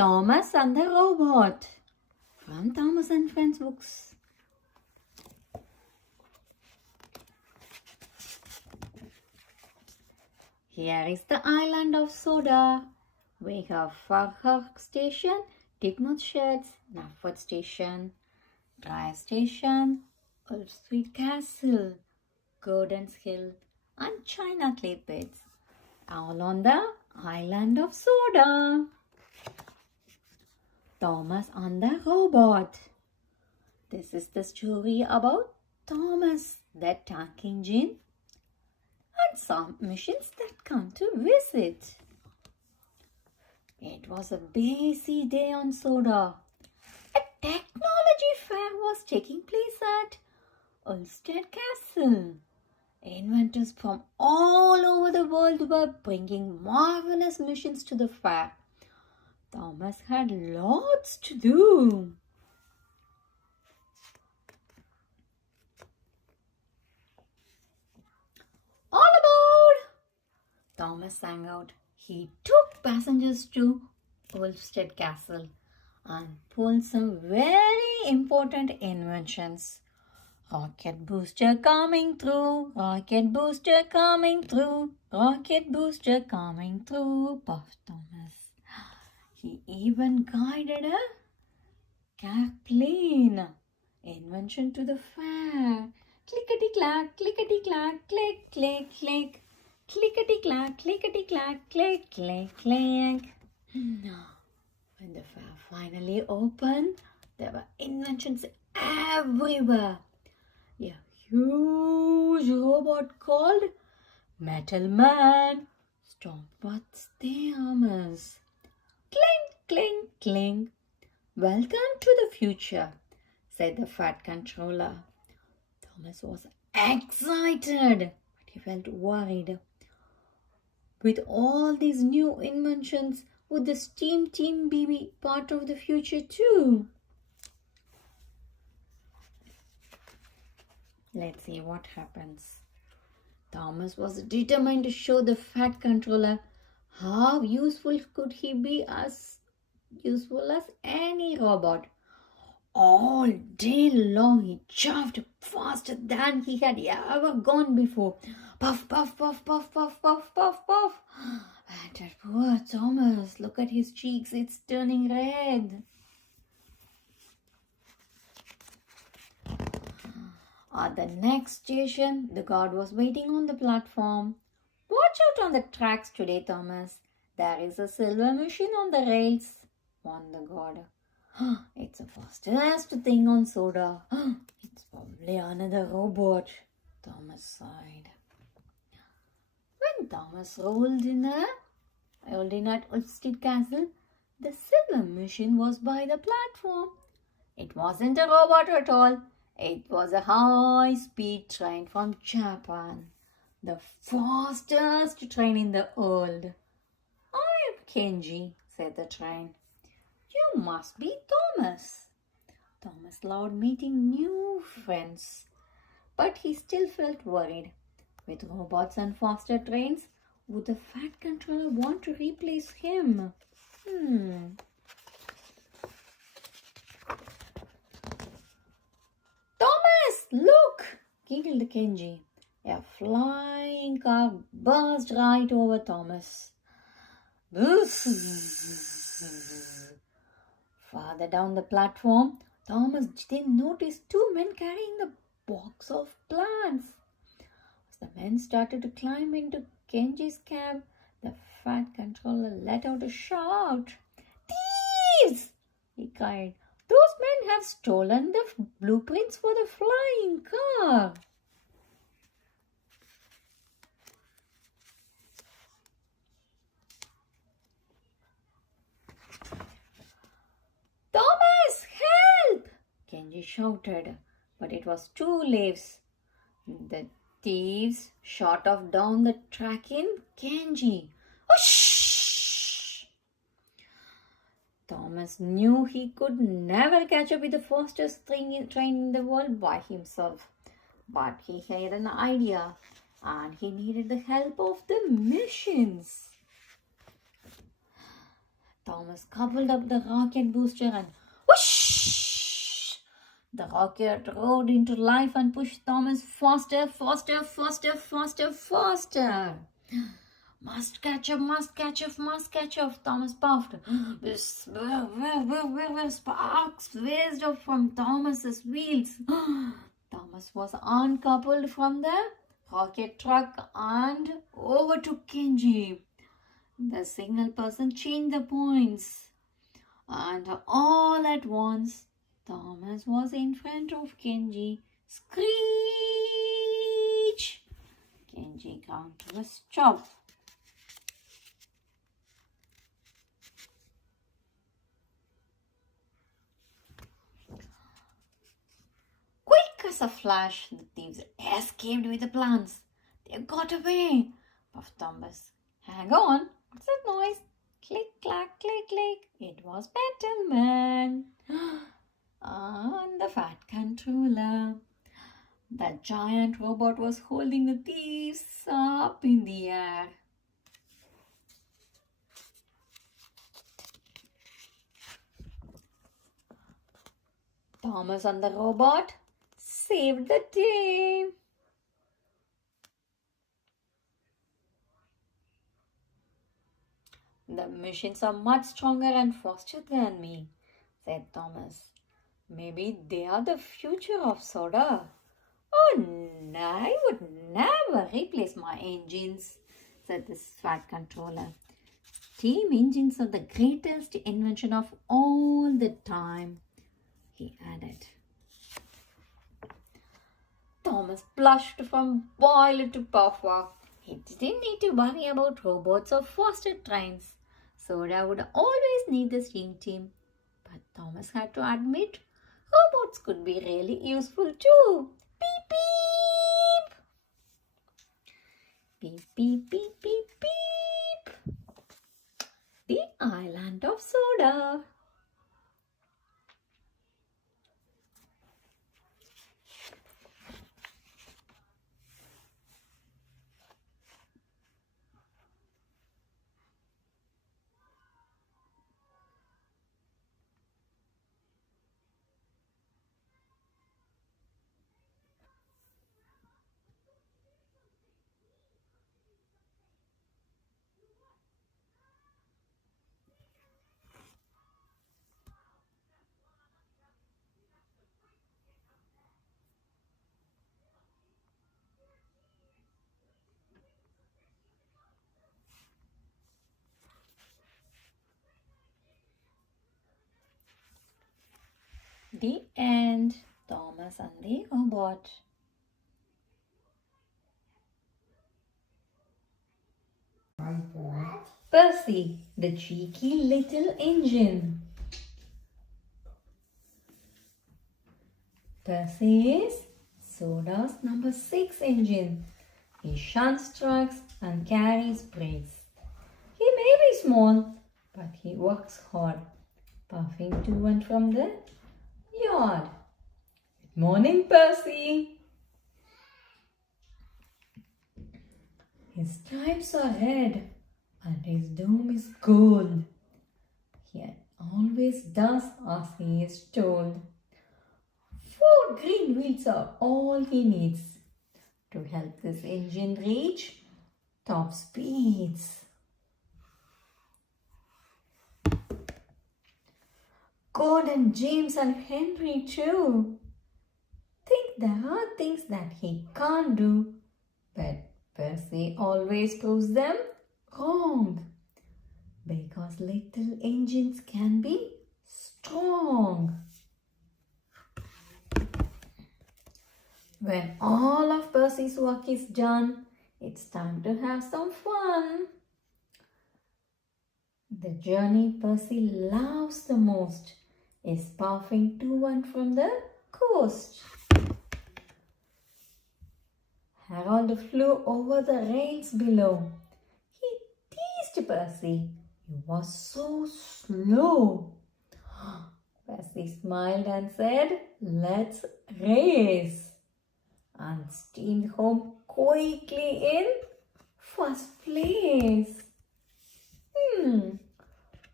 Thomas and the Robot from Thomas and Friends books. Here is the island of Soda. We have Farhawk Station, Digmuth Sheds, Nufford Station, Drive Station, Wolf Street Castle, Gordon's Hill, and China Clay Pits, all on the island of Soda. Thomas and the Robot. This is the story about Thomas, the tank engine, and some missions that come to visit. It was a busy day on Soda. A technology fair was taking place at Ulstead Castle. Inventors from all over the world were bringing marvelous missions to the fair. Thomas had lots to do. All aboard! Thomas sang out. He took passengers to Ulstead Castle and pulled some very important inventions. Rocket booster coming through, rocket booster coming through, rocket booster coming through, puffed Thomas. He even guided a plane invention to the fair. Clickety-clack, clickety-clack, click, click, click. Clickety-clack, clickety-clack, click, click, click. When the fair finally opened, there were inventions everywhere. A huge robot called Metal Man stopped with the arms. Clink, clink, clink. Welcome to the future, said the fat controller. Thomas was excited, but he felt worried. With all these new inventions, would the steam team be part of the future too? Let's see what happens. Thomas was determined to show the fat controller how useful could he be, as useful as any robot. All day long he chuffed faster than he had ever gone before. Puff, puff, puff, puff, puff, puff, puff, puff. And that poor Thomas, look at his cheeks, it's turning red. At the next station, the guard was waiting on the platform. Watch out on the tracks today, Thomas. There is a silver machine on the rails, warned the guard. It's the fastest thing on Soda. It's probably another robot, Thomas sighed. When Thomas rolled in at Ulstead Castle, the silver machine was by the platform. It wasn't a robot at all. It was a high-speed train from Japan, the fastest train in the world. I'm Kenji, said the train. You must be Thomas. Thomas loved meeting new friends, but he still felt worried. With robots and faster trains, would the fat controller want to replace him? Thomas, look! giggled Kenji. A flying car buzzed right over Thomas. Farther down the platform, Thomas then noticed two men carrying a box of plants. As the men started to climb into Kenji's cab, the fat controller let out a shout. Thieves! he cried. Those men have stolen the blueprints for the flying car. Thomas, help! Kenji shouted, but it was too late. The thieves shot off down the track in Kenji. Whoosh! Thomas knew he could never catch up with the fastest train in the world by himself. But he had an idea, and he needed the help of the machines. Thomas coupled up the rocket booster and whoosh! The rocket roared into life and pushed Thomas faster, faster, faster, faster, faster. Must catch up, must catch up, must catch up, Thomas puffed. Sparks whizzed up from Thomas's wheels. Thomas was uncoupled from the rocket truck and overtook Kenji. The signal person changed the points, and all at once, Thomas was in front of Kenji. Screech! Kenji ground to a stop. Quick as a flash, the thieves escaped with the plants. They got away, puffed Thomas. Hang on, what's that noise? Click, clack, click, click. It was Battleman. And the fat controller. The giant robot was holding the thieves up in the air. Thomas and the robot saved the day. The machines are much stronger and faster than me, said Thomas. Maybe they are the future of soda. Oh, no, I would never replace my engines, said the fat controller. Steam engines are the greatest invention of all the time, he added. Thomas blushed from boiler to puffer. He didn't need to worry about robots or faster trains. Soda would always need the steam team. But Thomas had to admit robots could be really useful too. Beep beep! Beep beep beep beep beep! The island of soda. The end. Thomas and the robot. Percy, the cheeky little engine. Percy is Soda's number 6 engine. He shuns trucks and carries bricks. He may be small, but he works hard, puffing to and from the yard. Good morning, Percy. His stripes are red and his dome is gold. He always does as he is told. 4 green wheels are all he needs to help this engine reach top speeds. Gordon, James and Henry too think there are things that he can't do, but Percy always proves them wrong because little engines can be strong. When all of Percy's work is done, it's time to have some fun. The journey Percy loves the most is puffing to and from the coast. Harold flew over the rails below. He teased Percy. He was so slow. Percy smiled and said, "Let's race," and steamed home quickly in first place.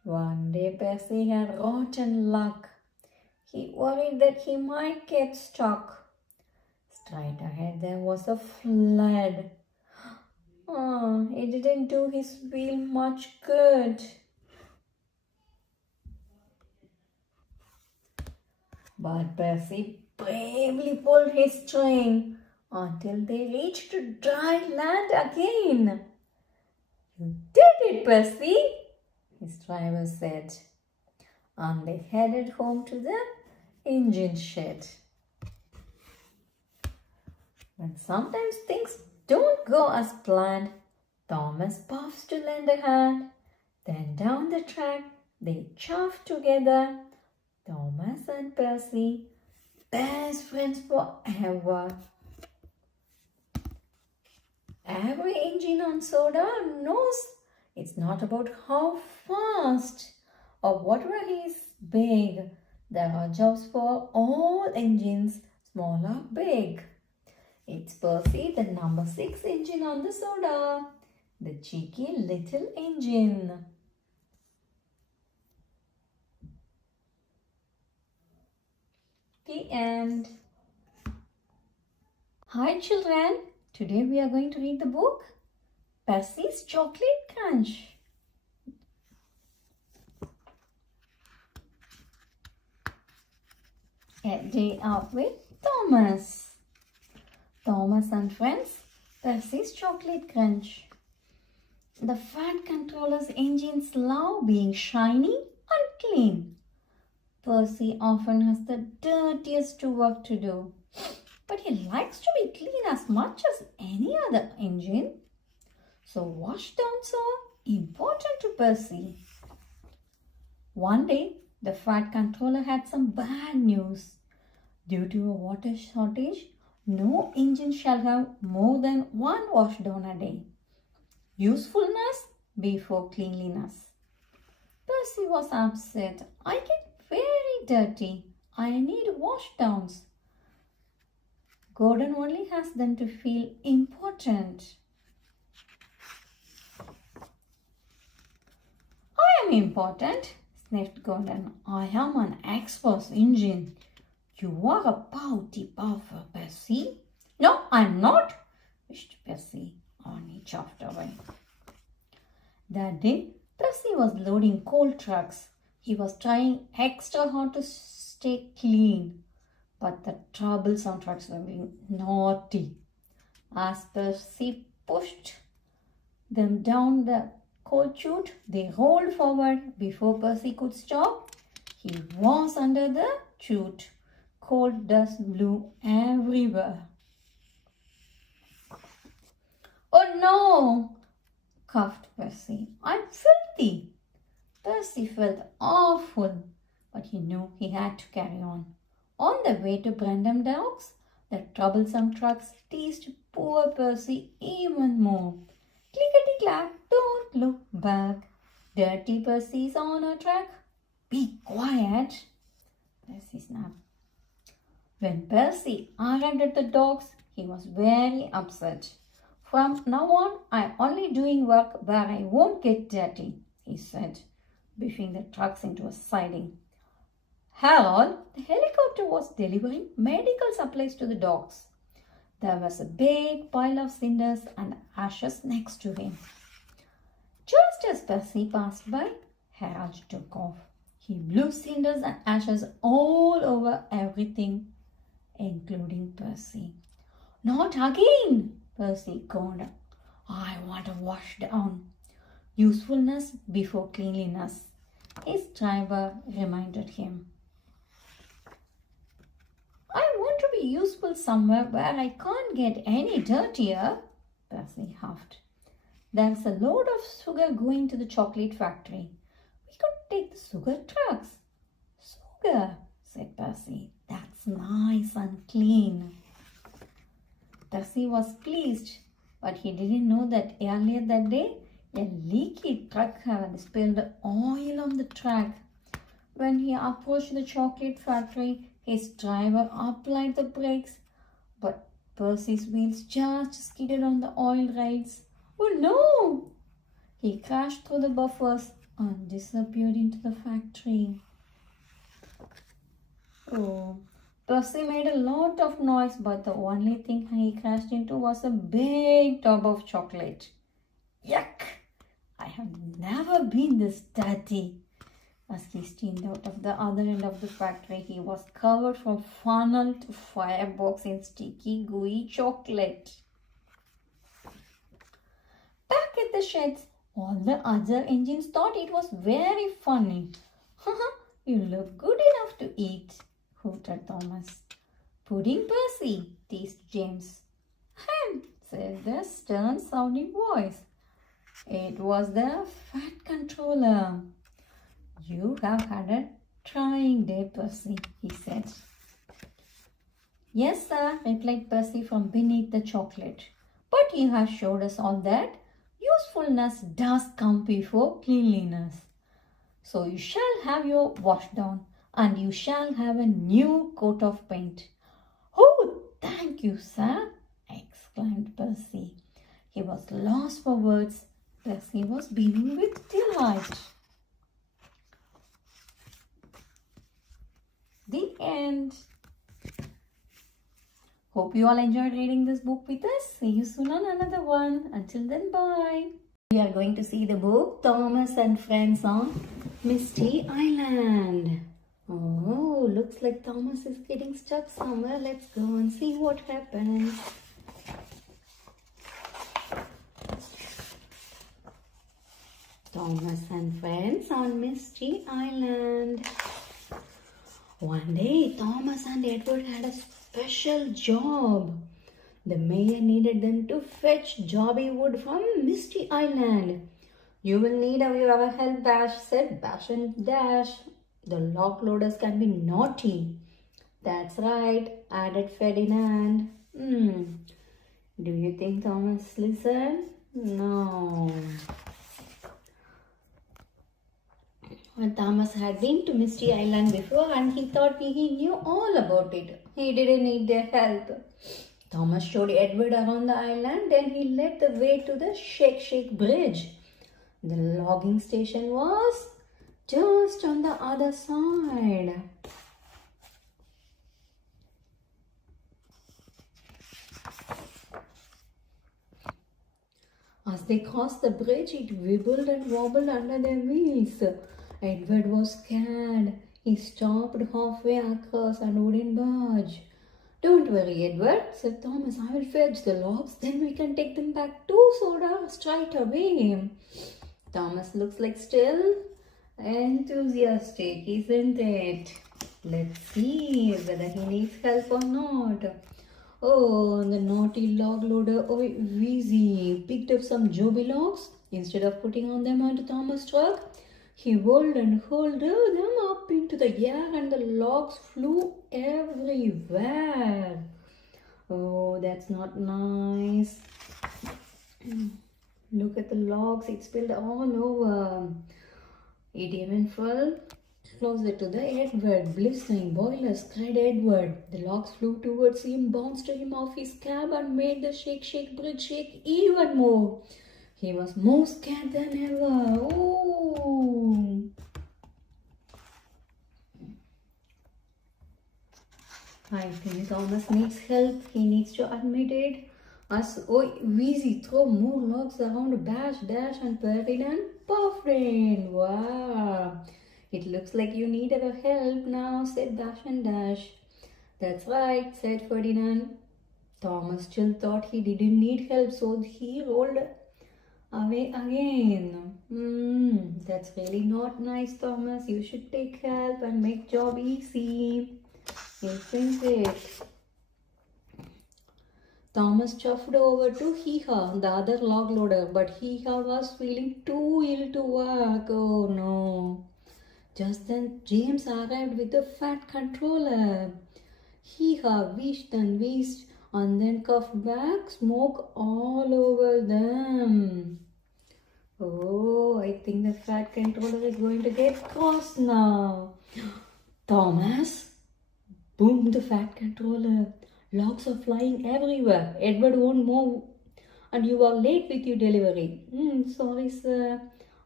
One day Percy had rotten luck. He worried that he might get stuck. Straight ahead there was a flood. It didn't do his wheel much good. But Percy bravely pulled his string until they reached dry land again. You did it, Percy, his driver said. And they headed home to the engine shed. When sometimes things don't go as planned, Thomas puffs to lend a hand. Then down the track they chuff together. Thomas and Percy, best friends forever. Every engine on soda knows it's not about how fast or what is big. There are jobs for all engines, small or big. It's Percy, the number 6 engine on the soda, the cheeky little engine. The end. Hi children, today we are going to read the book Percy's Chocolate Crunch. A Day Out with Thomas. Thomas and Friends, Percy's Chocolate Crunch. The Fat Controller's engines love being shiny and clean. Percy often has the dirtiest work to do, but he likes to be clean as much as any other engine. So washdowns are important to Percy. One day, the Fat Controller had some bad news. Due to a water shortage, no engine shall have more than one washdown a day. Usefulness before cleanliness. Percy was upset. I get very dirty. I need washdowns. Gordon only has them to feel important. I am important, sniffed Gordon. I am an X-Force engine. You are a pouty puffer, Percy. No, I'm not, wished Percy, and he chuffed away. That day, Percy was loading coal trucks. He was trying extra hard to stay clean, but the troublesome trucks were being naughty. As Percy pushed them down the coal chute, they rolled forward. Before Percy could stop, he was under the chute. Cold dust blew everywhere. Oh no, coughed Percy. I'm filthy. Percy felt awful, but he knew he had to carry on. On the way to Brendam Docks, the troublesome trucks teased poor Percy even more. Clickety-clack, don't look back. Dirty Percy's on a track. Be quiet, Percy snapped. When Percy arrived at the docks, he was very upset. From now on, I'm only doing work where I won't get dirty, he said, biffing the trucks into a siding. Harold, the helicopter, was delivering medical supplies to the docks. There was a big pile of cinders and ashes next to him. Just as Percy passed by, Harold took off. He blew cinders and ashes all over everything, including Percy. Not again, Percy groaned. I want a wash down. Usefulness before cleanliness, his driver reminded him. I want to be useful somewhere where I can't get any dirtier, Percy huffed. There's a load of sugar going to the chocolate factory. We could take the sugar trucks. Sugar, said Percy. That's nice and clean. Percy was pleased, but he didn't know that earlier that day, a leaky truck had spilled oil on the track. When he approached the chocolate factory, his driver applied the brakes, but Percy's wheels just skidded on the oil rails. Oh no! He crashed through the buffers and disappeared into the factory. Oh, Percy made a lot of noise, but the only thing he crashed into was a big tub of chocolate. Yuck! I have never been this dirty. As he steamed out of the other end of the factory, he was covered from funnel to firebox in sticky, gooey chocolate. Back at the sheds, all the other engines thought it was very funny. You look good enough to eat, hooted Thomas. Pudding Percy, teased James. Said the stern-sounding voice. It was the fat controller. You have had a trying day, Percy, he said. Yes, sir, replied Percy from beneath the chocolate. But you have showed us all that usefulness does come before cleanliness. So you shall have your wash down, and you shall have a new coat of paint. Oh, thank you, sir, exclaimed Percy. He was lost for words. Percy was beaming with delight. The end. Hope you all enjoyed reading this book with us. See you soon on another one. Until then, bye. We are going to see the book Thomas and Friends on Misty Island. Oh, looks like Thomas is getting stuck somewhere. Let's go and see what happens. Thomas and Friends on Misty Island. One day, Thomas and Edward had a special job. The mayor needed them to fetch Jobby wood from Misty Island. You will need our help, Bash, said Bash and Dash. The lock loaders can be naughty. That's right, added Ferdinand. Do you think Thomas listened? No. Thomas had been to Misty Island before and he thought he knew all about it. He didn't need their help. Thomas showed Edward around the island, then he led the way to the Shake Shake Bridge. The logging station was just on the other side. As they crossed the bridge, it wibbled and wobbled under their wheels. Edward was scared. He stopped halfway across and wouldn't budge. Don't worry, Edward, said Thomas. I will fetch the logs, then we can take them back to Soda straight away. Thomas looks like still enthusiastic, isn't it? Let's see whether he needs help or not. Oh, the naughty log loader, oh, Wheezy, picked up some Joby logs. Instead of putting on them onto Thomas' truck, he whirled and hurled them up into the air and the logs flew everywhere. Oh, that's not nice. Look at the logs, it spilled all over. It even fell closer to the Edward. Blistering boilers, cried Edward. The logs flew towards him, bounced him off his cab and made the Shake Shake Bridge shake even more. He was more scared than ever. Oh! I think Thomas needs help. He needs to admit it. As Wheezy throw more logs around Bash, Dash and Ferdinand puffed in. Wow! It looks like you need our help now, said Bash and Dash. That's right, said Ferdinand. Thomas still thought he didn't need help, so he rolled away again. That's really not nice, Thomas. You should take help and make job easy. Isn't it? Thomas chuffed over to Hee-Haw, the other log loader, but Hee-Haw was feeling too ill to work. Oh no. Just then James arrived with the fat controller. Hee-Haw wheezed and wheezed and then coughed back smoke all over them. Oh, I think the fat controller is going to get cross now. Thomas, boomed the fat controller. Logs are flying everywhere. Edward won't move and you are late with your delivery. Sorry, sir.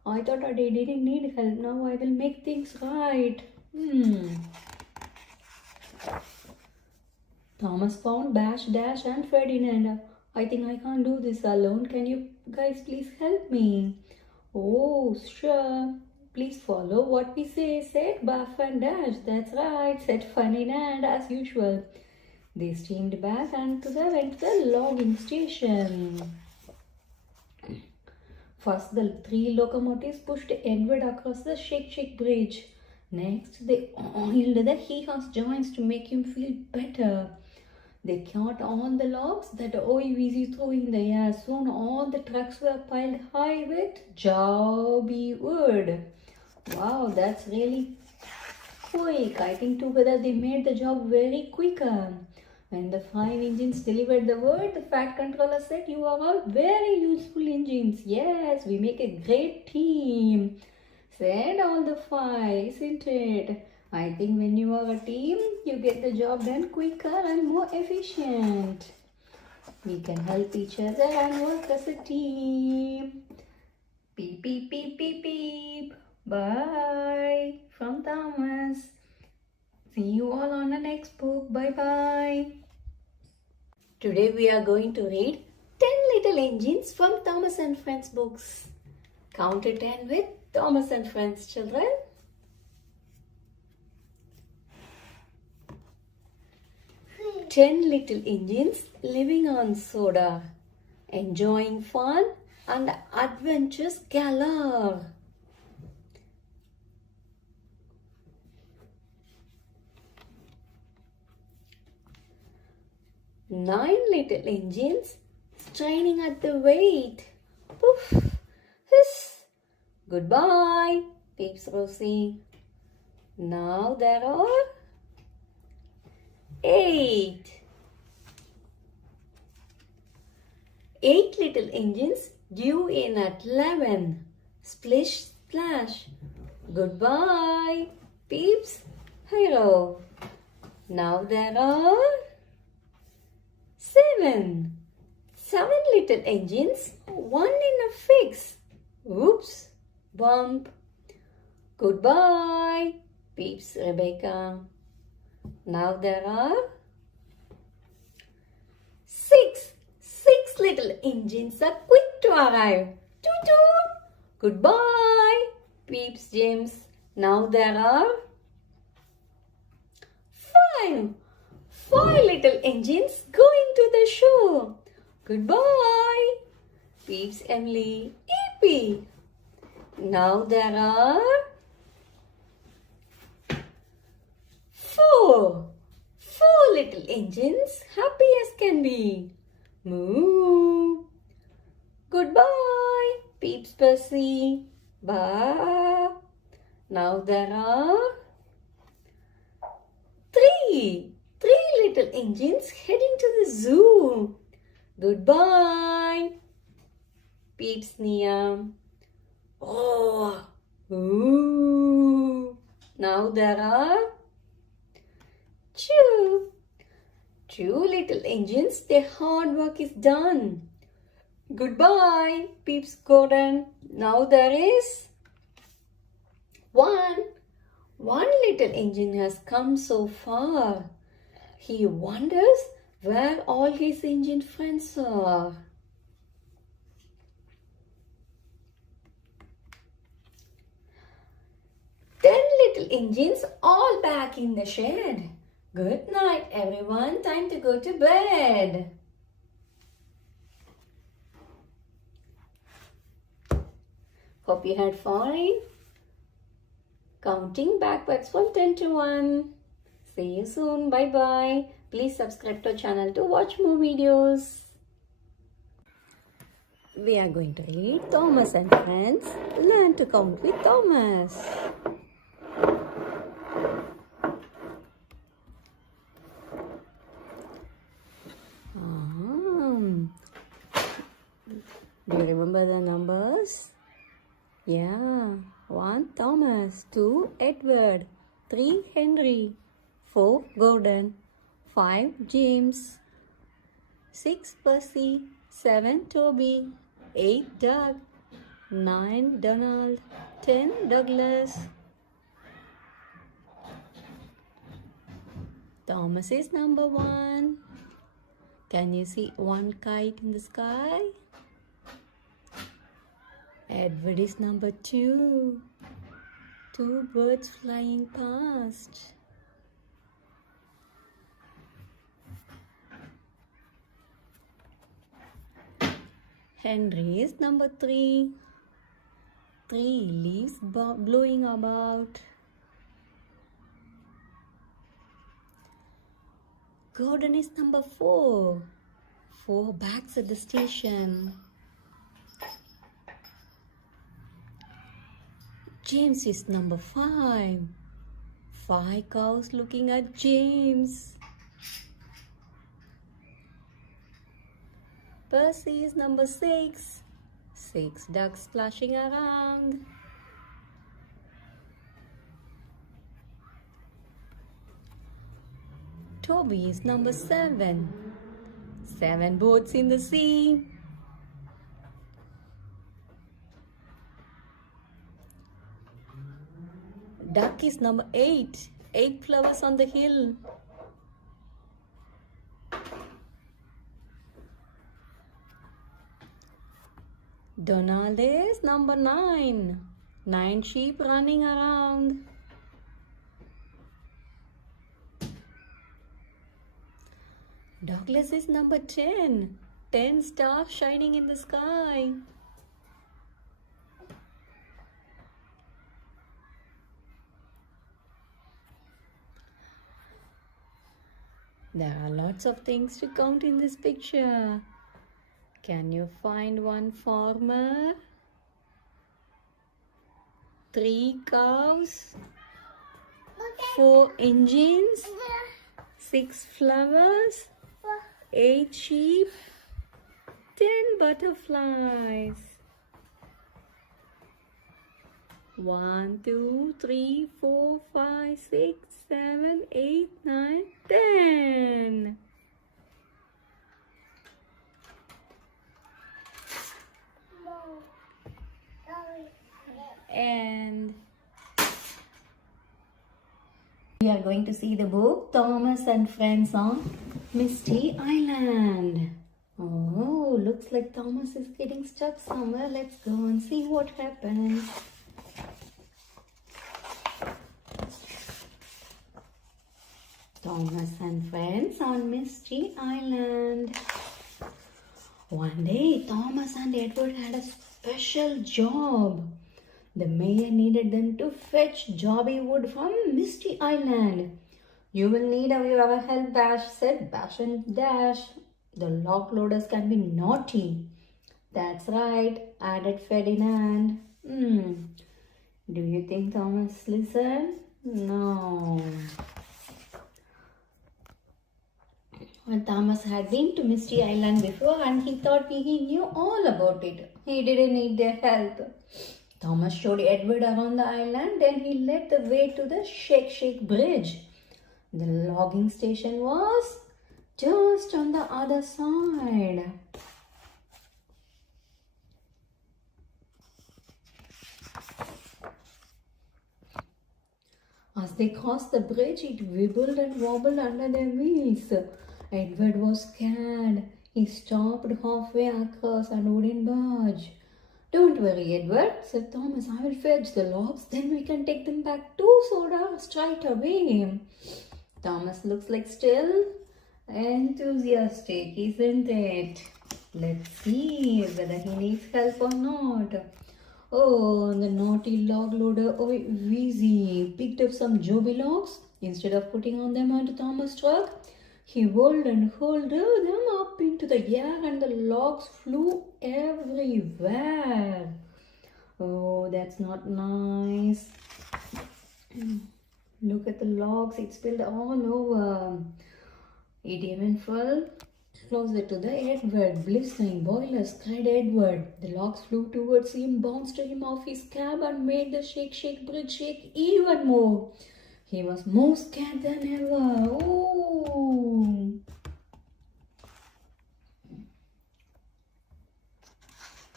I thought I didn't need help. Now I will make things right. Thomas found Bash, Dash, and Ferdinand. I think I can't do this alone. Can you guys please help me? Oh, sure. Please follow what we say, said Buff and Dash. That's right, said Ferdinand as usual. They steamed back and together went to the logging station. First, the three locomotives pushed Edward across the Shake Bridge. Next, they oiled the Hee-Haws joints to make him feel better. They caught all the logs that OEVC threw in the air. Soon all the trucks were piled high with jobby wood. Wow, that's really quick. I think together they made the job very quicker. When the 5 engines delivered the word, the Fat Controller said, "You are all very useful engines. Yes, we make a great team," said all the 5, isn't it? I think when you are a team, you get the job done quicker and more efficient. We can help each other and work as a team. Beep, beep, beep, beep, beep. Bye from Thomas. See you all on the next book. Bye-bye. Today we are going to read 10 Little Engines from Thomas and Friends books. Count to 10 with Thomas and Friends, children. 10 little engines living on soda, enjoying fun and adventures galore. 9 little engines straining at the weight. Poof! Hiss! Goodbye, peeps Rosie. Now there are 8. 8 little engines due in at 11. Splish, splash. Goodbye, peeps Hero. Now there are 7. 7 little engines, one in a fix. Oops, bump. Goodbye, peeps Rebecca. Now there are 6. 6 little engines are quick to arrive. Toot toot. Goodbye, peeps James. Now there are 5. 5 little engines going to the show. Goodbye, peeps Emily. Yippee. Now there are 4. 4 little engines, happy as can be. Moo. Goodbye, peeps Percy. Bye. Now there are 3. 3 little engines heading to the zoo. Goodbye, peeps Nia. Oh, ooh. Now there are 2. 2 little engines, their hard work is done. Goodbye, peeps Gordon. Now there is 1. 1 little engine has come so far. He wonders where all his engine friends are. Little engines all back in the shed. Good night, everyone. Time to go to bed. Hope you had fun. Counting backwards from 10 to 1. See you soon. Bye-bye. Please subscribe to our channel to watch more videos. We are going to read Thomas and Friends. Learn to count with Thomas. Do you remember the numbers? Yeah. 1 Thomas, 2 Edward, 3 Henry, 4 Gordon, 5 James, 6 Percy, 7 Toby, 8 Doug, 9 Donald, 10 Douglas. Thomas is number 1. Can you see one kite in the sky? Edward is number 2. 2 birds flying past. Henry is number 3. 3 leaves blowing about. Gordon is number 4. 4 bags at the station. James is number 5. 5 cows looking at James. Percy is number 6. 6 ducks splashing around. Toby is number 7. 7 boats in the sea. Duck is number 8. 8 flowers on the hill. Donald is number 9. 9 sheep running around. Douglas is number 10. 10 stars shining in the sky. There are lots of things to count in this picture. Can you find one farmer? 3 cows, 4 engines, 6 flowers, 8 sheep, 10 butterflies. 1, 2, 3, 4, 5, 6, 7, 8, 9, 10. And We are going to see the book Thomas and Friends on Misty Island. Oh, looks like Thomas is getting stuck somewhere. Let's go and see what happens. Thomas and Friends on Misty Island. One day, Thomas and Edward had a special job. The mayor needed them to fetch Jobby wood from Misty Island. You will need our help, Bash said Bash and Dash. The lock loaders can be naughty. That's right, added Ferdinand. Do you think Thomas listened? No. Well, Thomas had been to Misty Island before and he thought he knew all about it. He didn't need their help. Thomas showed Edward around the island, then he led the way to the Shake Shake Bridge. The logging station was just on the other side. As they crossed the bridge, it wibbled and wobbled under their wheels. Edward was scared. He stopped halfway across and wouldn't budge. Don't worry, Edward, said Thomas. I will fetch the logs, then we can take them back to Soda straight away. Thomas looks like still enthusiastic, isn't it? Let's see whether he needs help or not. Oh, the naughty log loader, Wheezy, picked up some Joby logs. Instead of putting on them onto Thomas' truck, he whirled and hurled them up into the air and the logs flew everywhere. Oh, that's not nice. Look at the logs, it spilled all over. It even fell closer to the Edward. Blistering boilers, cried Edward. The logs flew towards him, bounced him off his cab and made the Shake Shake Bridge shake even more. He was more scared than ever. Oh!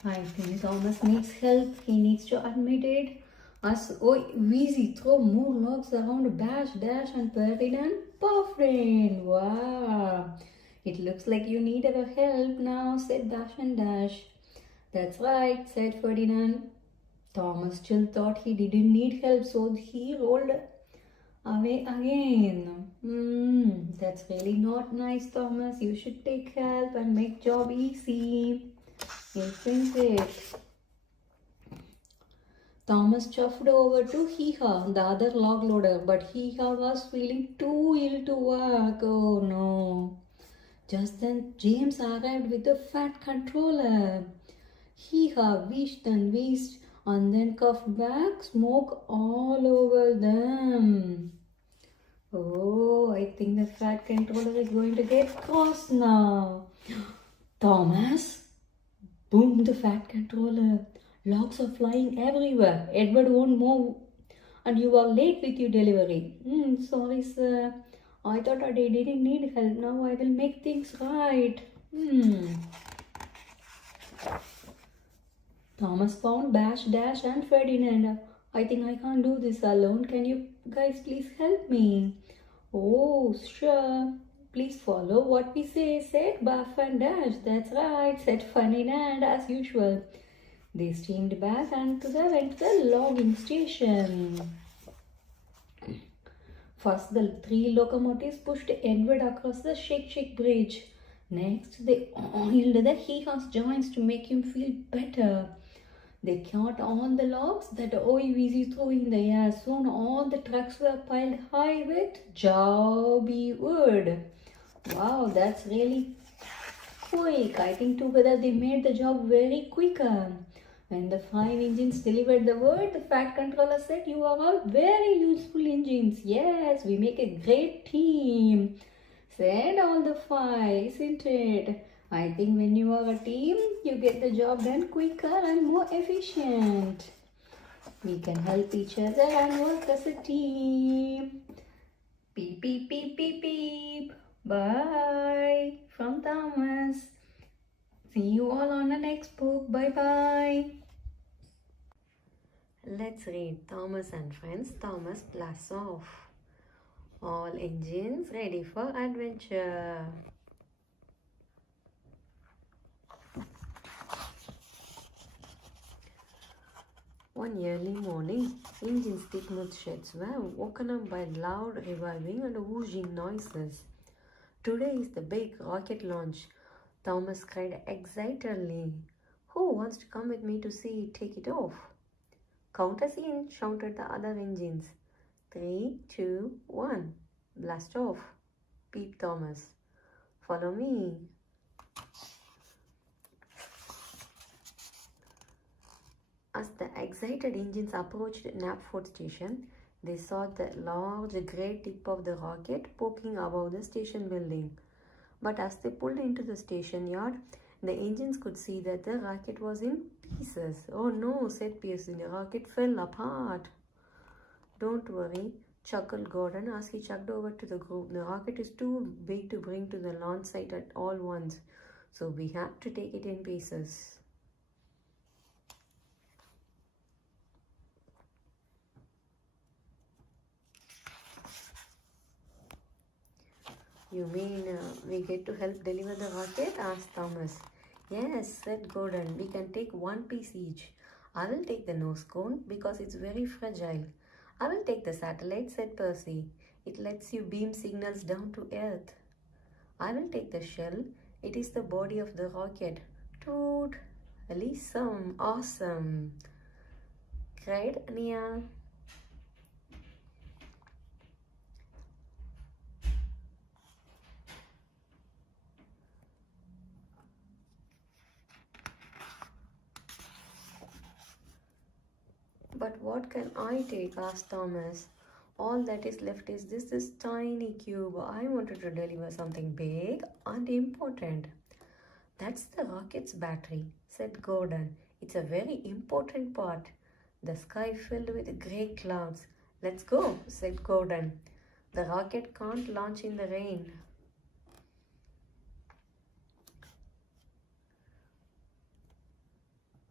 I think Thomas needs help. He needs to admit it. As Wheezy throw more logs around Bash, Dash, and Ferdinand. Puffin! Wow! It looks like you need our help now, said Dash and Dash. That's right, said Ferdinand. Thomas still thought he didn't need help, so he rolled away again. That's really not nice, Thomas. You should take help and make job easy. Isn't it? Thomas chuffed over to Hee-Haw, the other log loader, but Hee-Haw was feeling too ill to work. Oh no. Just then James arrived with the fat controller. Hee-Haw wished and wished and then coughed back smoke all over them. Oh, I think the fat controller is going to get cross now. Thomas, boomed the fat controller. Logs are flying everywhere. Edward won't move and you are late with your delivery. Sorry, sir. I thought I didn't need help. Now I will make things right. Thomas found Bash, Dash, and Ferdinand. I think I can't do this alone. Can you guys please help me? Oh, sure. Please follow what we say, said Buff and Dash. That's right, said Ferdinand as usual. They steamed back and went to the logging station. First, the 3 locomotives pushed Edward across the Shake Bridge. Next, they oiled the Hee-Haw's joints to make him feel better. They caught on the logs that Wheezy threw in the air. Soon all the trucks were piled high with jobby wood. Wow, that's really quick. I think together they made the job very quicker. When the 5 engines delivered the word, the fat controller said, "You are all very useful engines. Yes, we make a great team," said all the 5, isn't it? I think when you are a team, you get the job done quicker and more efficient. We can help each other and work as a team. Beep, beep, beep, beep, beep. Bye from Thomas. See you all on the next book. Bye-bye. Let's read Thomas and Friends. Thomas blasts off. All engines ready for adventure. One early morning, engines Dickmuth sheds were woken up by loud revolving and whooshing noises. "Today is the big rocket launch," Thomas cried excitedly. "Who wants to come with me to see it take it off?" "Count us in," shouted the other engines. 3, 2, 1. "Blast off," peeped Thomas. "Follow me." As the excited engines approached Knapford station, they saw the large grey tip of the rocket poking above the station building. But as they pulled into the station yard, the engines could see that the rocket was in pieces. "Oh no," said Pearson, "the rocket fell apart." "Don't worry," chuckled Gordon as he chugged over to the group. "The rocket is too big to bring to the launch site at all once, so we have to take it in pieces." "You mean we get to help deliver the rocket?" asked Thomas. "Yes," said Gordon. "We can take one piece each. I will take the nose cone because it's very fragile." "I will take the satellite," said Percy. "It lets you beam signals down to Earth." "I will take the shell. It is the body of the rocket." "Toot! Awesome!" cried Nia. "But what can I take?" asked Thomas. "All that is left is this tiny cube. I wanted to deliver something big and important." "That's the rocket's battery," said Gordon. "It's a very important part." The sky filled with grey clouds. "Let's go," said Gordon. "The rocket can't launch in the rain."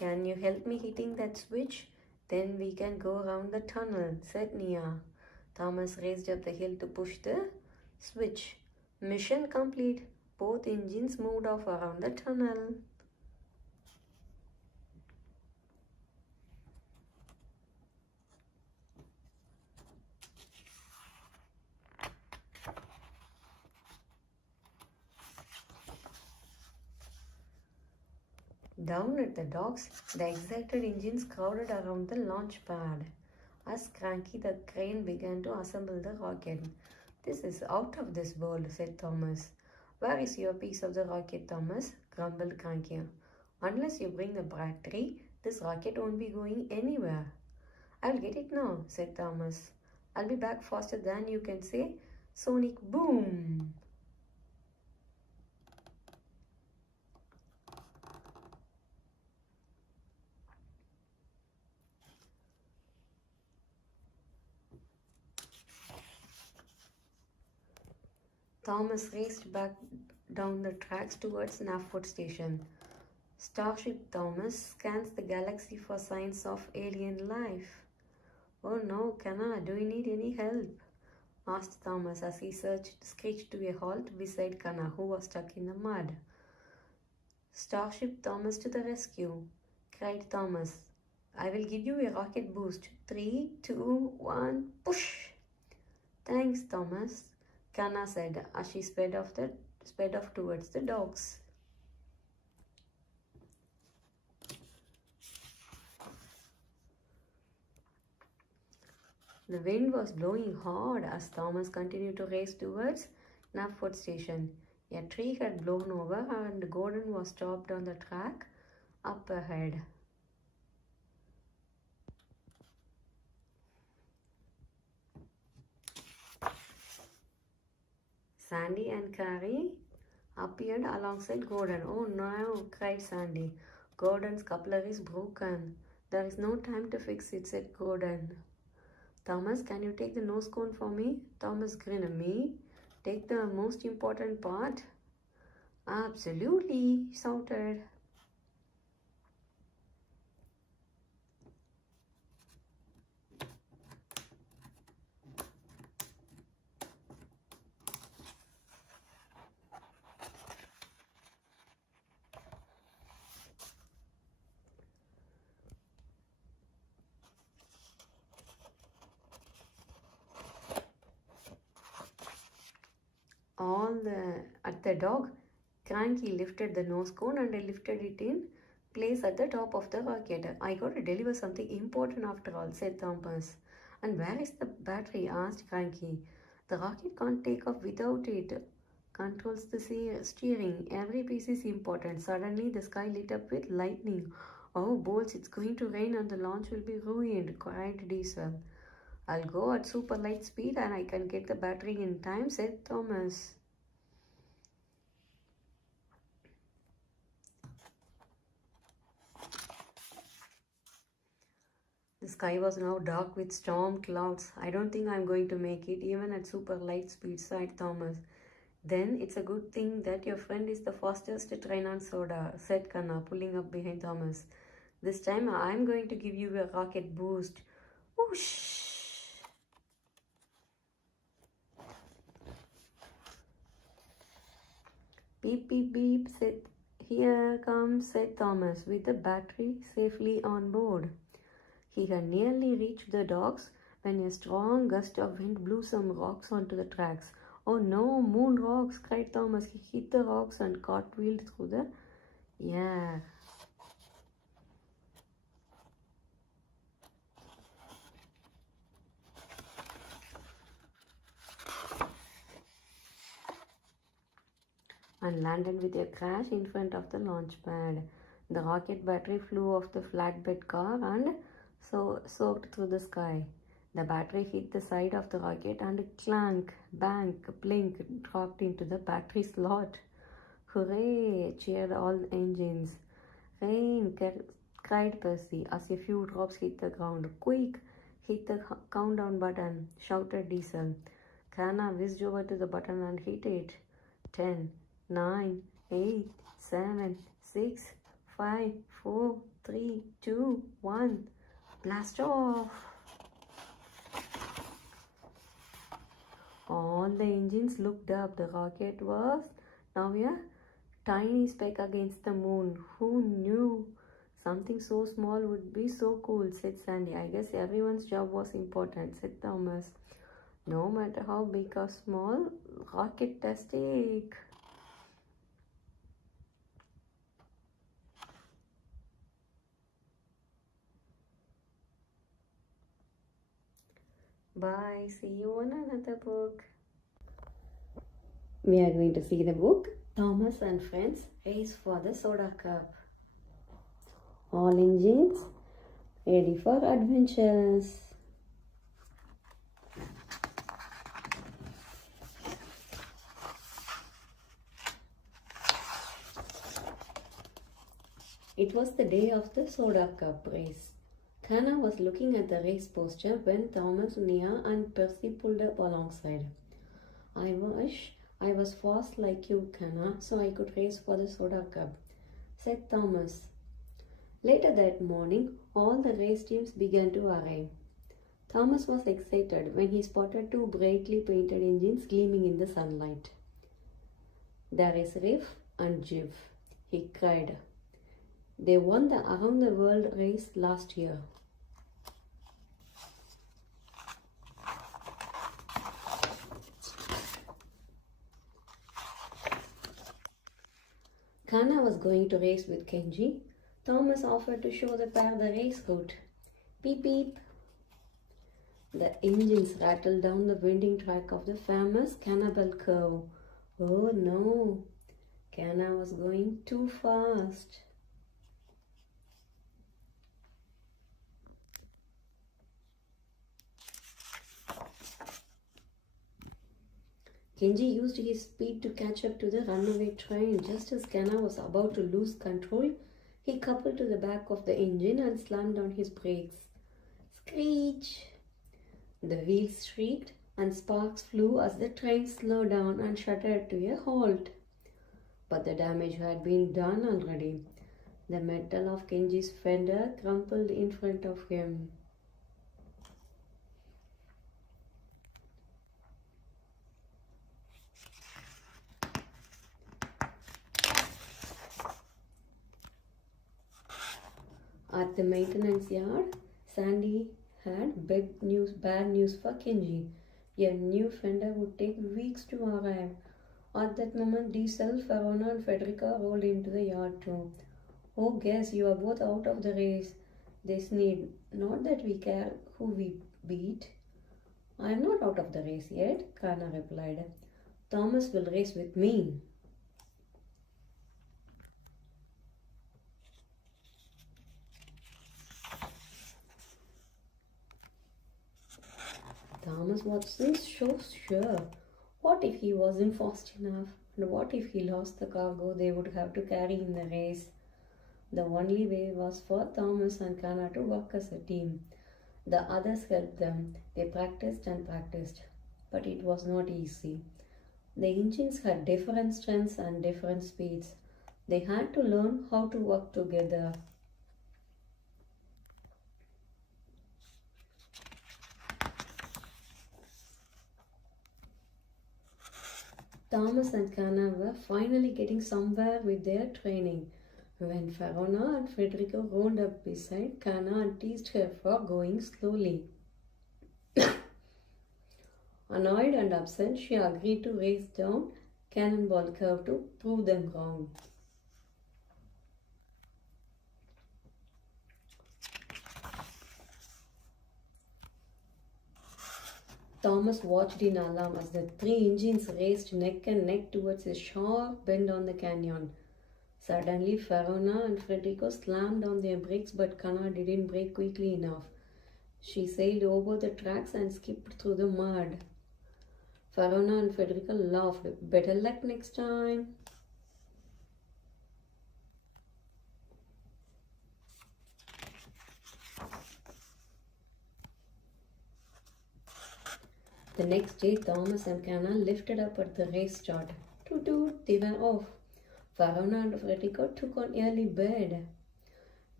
Can you help me hitting that switch? Then we can go around the tunnel, said Nia. Thomas raced up the hill to push the switch. Mission complete. Both engines moved off around the tunnel. Down at the docks, the excited engines crowded around the launch pad. As Cranky the crane began to assemble the rocket. This is out of this world, said Thomas. Where is your piece of the rocket, Thomas? Grumbled Cranky. Unless you bring the battery, this rocket won't be going anywhere. I'll get it now, said Thomas. I'll be back faster than you can say. Sonic boom! Thomas raced back down the tracks towards Knapford Station. Starship Thomas scans the galaxy for signs of alien life. Oh no, Kana, do you need any help? Asked Thomas as he screeched to a halt beside Kana, who was stuck in the mud. Starship Thomas to the rescue, cried Thomas. I will give you a rocket boost. 3, 2, 1, push! Thanks, Thomas, Kana said as she sped off towards the docks. The wind was blowing hard as Thomas continued to race towards Knapford Station. A tree had blown over and Gordon was stopped on the track up ahead. Sandy and Carrie appeared alongside Gordon. Oh no, cried Sandy. Gordon's coupler is broken. There is no time to fix it, said Gordon. Thomas, can you take the nose cone for me? Thomas grinned. Me? Take the most important part? Absolutely, he shouted. At the dog, Cranky lifted the nose cone and lifted it in place at the top of the rocket. I got to deliver something important after all, said Thomas. And where is the battery? Asked Cranky. The rocket can't take off without it. Controls the steering. Every piece is important. Suddenly, the sky lit up with lightning. Oh, bolts, it's going to rain and the launch will be ruined, cried Diesel. I'll go at super light speed and I can get the battery in time, said Thomas. The sky was now dark with storm clouds. I don't think I'm going to make it even at super light speed, sighed Thomas. Then it's a good thing that your friend is the fastest train on soda, said Kanna, pulling up behind Thomas. This time I'm going to give you a rocket boost. Whoosh! Beep, beep, beep, said, here comes, said Thomas, with the battery safely on board. He had nearly reached the docks when a strong gust of wind blew some rocks onto the tracks. Oh no, moon rocks, cried Thomas. He hit the rocks and cartwheeled through the air. And landed with a crash in front of the launch pad. The rocket battery flew off the flatbed car and soaked through the sky. The battery hit the side of the rocket and clank, bang, blink, dropped into the battery slot. Hooray! Cheered all the engines. Rain! Cried Percy as a few drops hit the ground. Quick! Hit the countdown button, shouted Diesel. Kana whizzed over to the button and hit it. 10, 9, 8, 7, 6, 5, 4, 3, 2, 1. Blast off! All the engines looked up. The rocket was now a tiny speck against the moon. Who knew something so small would be so cool, said Sandy. I guess everyone's job was important, said Thomas. No matter how big or small, rocket-tastic. Bye. See you on another book. We are going to see the book Thomas and Friends Race for the Soda Cup. All engines ready for adventures. It was the day of the Soda Cup race. Kana was looking at the race poster when Thomas, Nia and Percy pulled up alongside. I wish I was fast like you, Kana, so I could race for the Soda Cup, said Thomas. Later that morning, all the race teams began to arrive. Thomas was excited when he spotted two brightly painted engines gleaming in the sunlight. There is Riff and Jiv, he cried. They won the Around the World race last year. Kana was going to race with Kenji. Thomas offered to show the pair the race route. Beep beep. The engines rattled down the winding track of the famous Cannibal Curve. Oh no! Kana was going too fast. Kenji used his speed to catch up to the runaway train. Just as Kana was about to lose control, he coupled to the back of the engine and slammed on his brakes. Screech! The wheels shrieked and sparks flew as the train slowed down and shuddered to a halt. But the damage had been done already. The metal of Kenji's fender crumpled in front of him. At the maintenance yard, Sandy had bad news for Kenji. A new fender would take weeks to arrive. At that moment, Diesel, Verona and Federica rolled into the yard too. Oh, guess you are both out of the race, they sneered. Not that we care who we beat. I am not out of the race yet, Kana replied. Thomas will race with me. Thomas wasn't so sure. What if he wasn't fast enough? And what if he lost the cargo they would have to carry in the race? The only way was for Thomas and Kana to work as a team. The others helped them. They practiced and practiced. But it was not easy. The engines had different strengths and different speeds. They had to learn how to work together. Thomas and Kana were finally getting somewhere with their training when Verona and Federico rolled up beside Kana and teased her for going slowly. Annoyed and upset, she agreed to race down Cannonball Curve to prove them wrong. Thomas watched in alarm as the three engines raced neck and neck towards a sharp bend on the canyon. Suddenly, Verona and Federico slammed on their brakes, but Kana didn't brake quickly enough. She sailed over the tracks and skipped through the mud. Verona and Federico laughed. Better luck next time. The next day, Thomas and Kana lifted up at the race start. Toot toot, they were off. Verona and Federico took on early bed.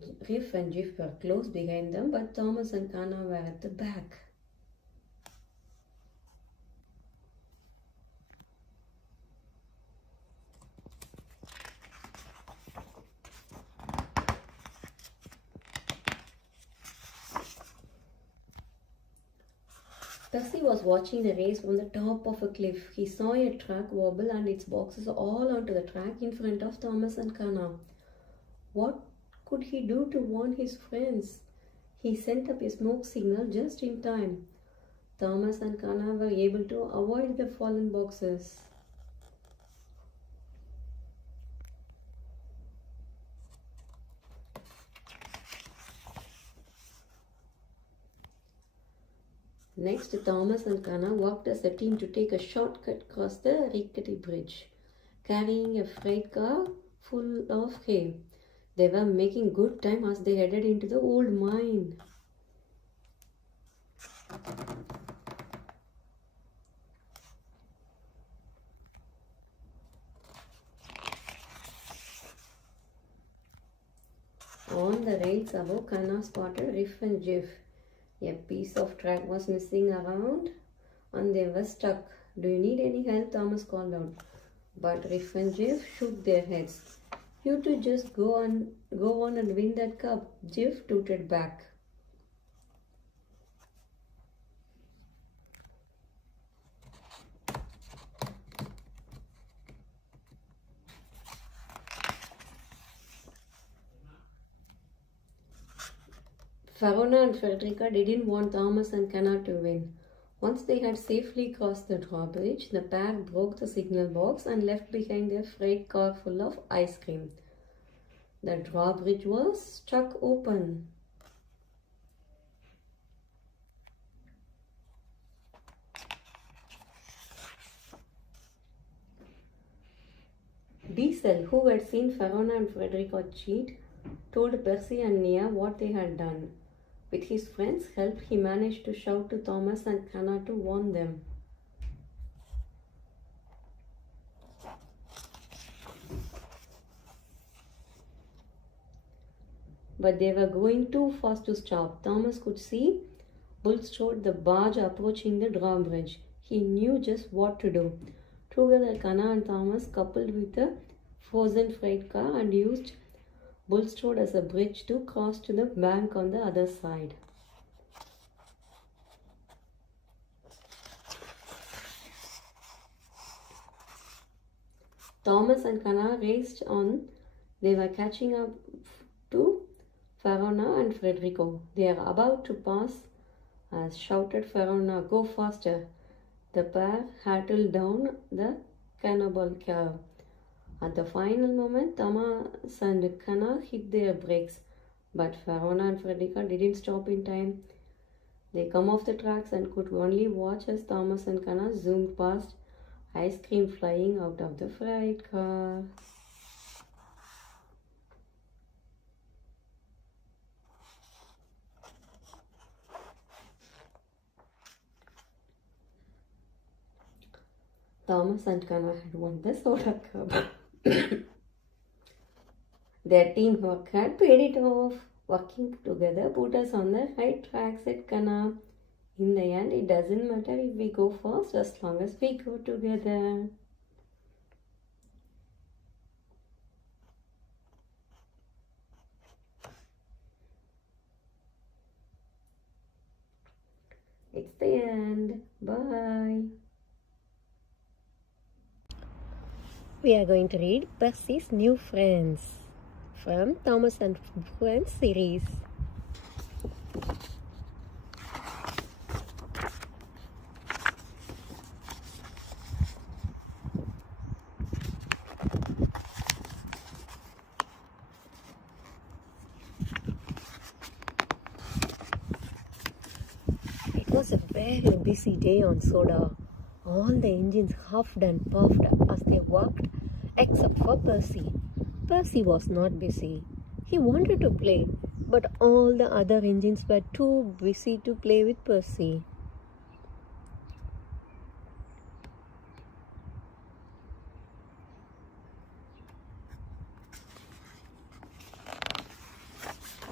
Riff and Jiff were close behind them, but Thomas and Kana were at the back. Percy was watching the race from the top of a cliff. He saw a track wobble and its boxes all onto the track in front of Thomas and Kana. What could he do to warn his friends? He sent up a smoke signal just in time. Thomas and Kana were able to avoid the fallen boxes. Next, Thomas and Kana walked as a team to take a shortcut across the rickety bridge, carrying a freight car full of hay. They were making good time as they headed into the old mine. On the rails above, Kana spotted Riff and Jiff. A piece of track was missing around and they were stuck. Do you need any help? Thomas called out. But Riff and Jiff shook their heads. You two just go on and win that cup, Jiff tooted back. Farona and Frederica didn't want Thomas and Kana to win. Once they had safely crossed the drawbridge, the pair broke the signal box and left behind their freight car full of ice cream. The drawbridge was stuck open. Diesel, who had seen Farona and Frederica cheat, told Percy and Nia what they had done. With his friend's help, he managed to shout to Thomas and Kana to warn them. But they were going too fast to stop. Thomas could see Bulstrode the barge approaching the drawbridge. He knew just what to do. Together, Kana and Thomas coupled with the frozen freight car and used Bulstrode as a bridge to cross to the bank on the other side. Thomas and Kana raced on. They were catching up to Farona and Frederico. They are about to pass, as shouted Farona, "Go faster!" The pair hurtled down the cannibal curve. At the final moment, Thomas and Kana hit their brakes, but Farona and Frederica didn't stop in time. They come off the tracks and could only watch as Thomas and Kana zoomed past, ice cream flying out of the freight car. Thomas and Kana had won the soda cup. Their teamwork had paid it off. Working together put us on the right track, said Kana. In the end, it doesn't matter if we go fast as long as we go together. It's the end. Bye. We are going to read Percy's New Friends from Thomas and Friends series. It was a very busy day on Soda. All the engines huffed and puffed as they worked, except for Percy. Percy was not busy. He wanted to play, but all the other engines were too busy to play with Percy.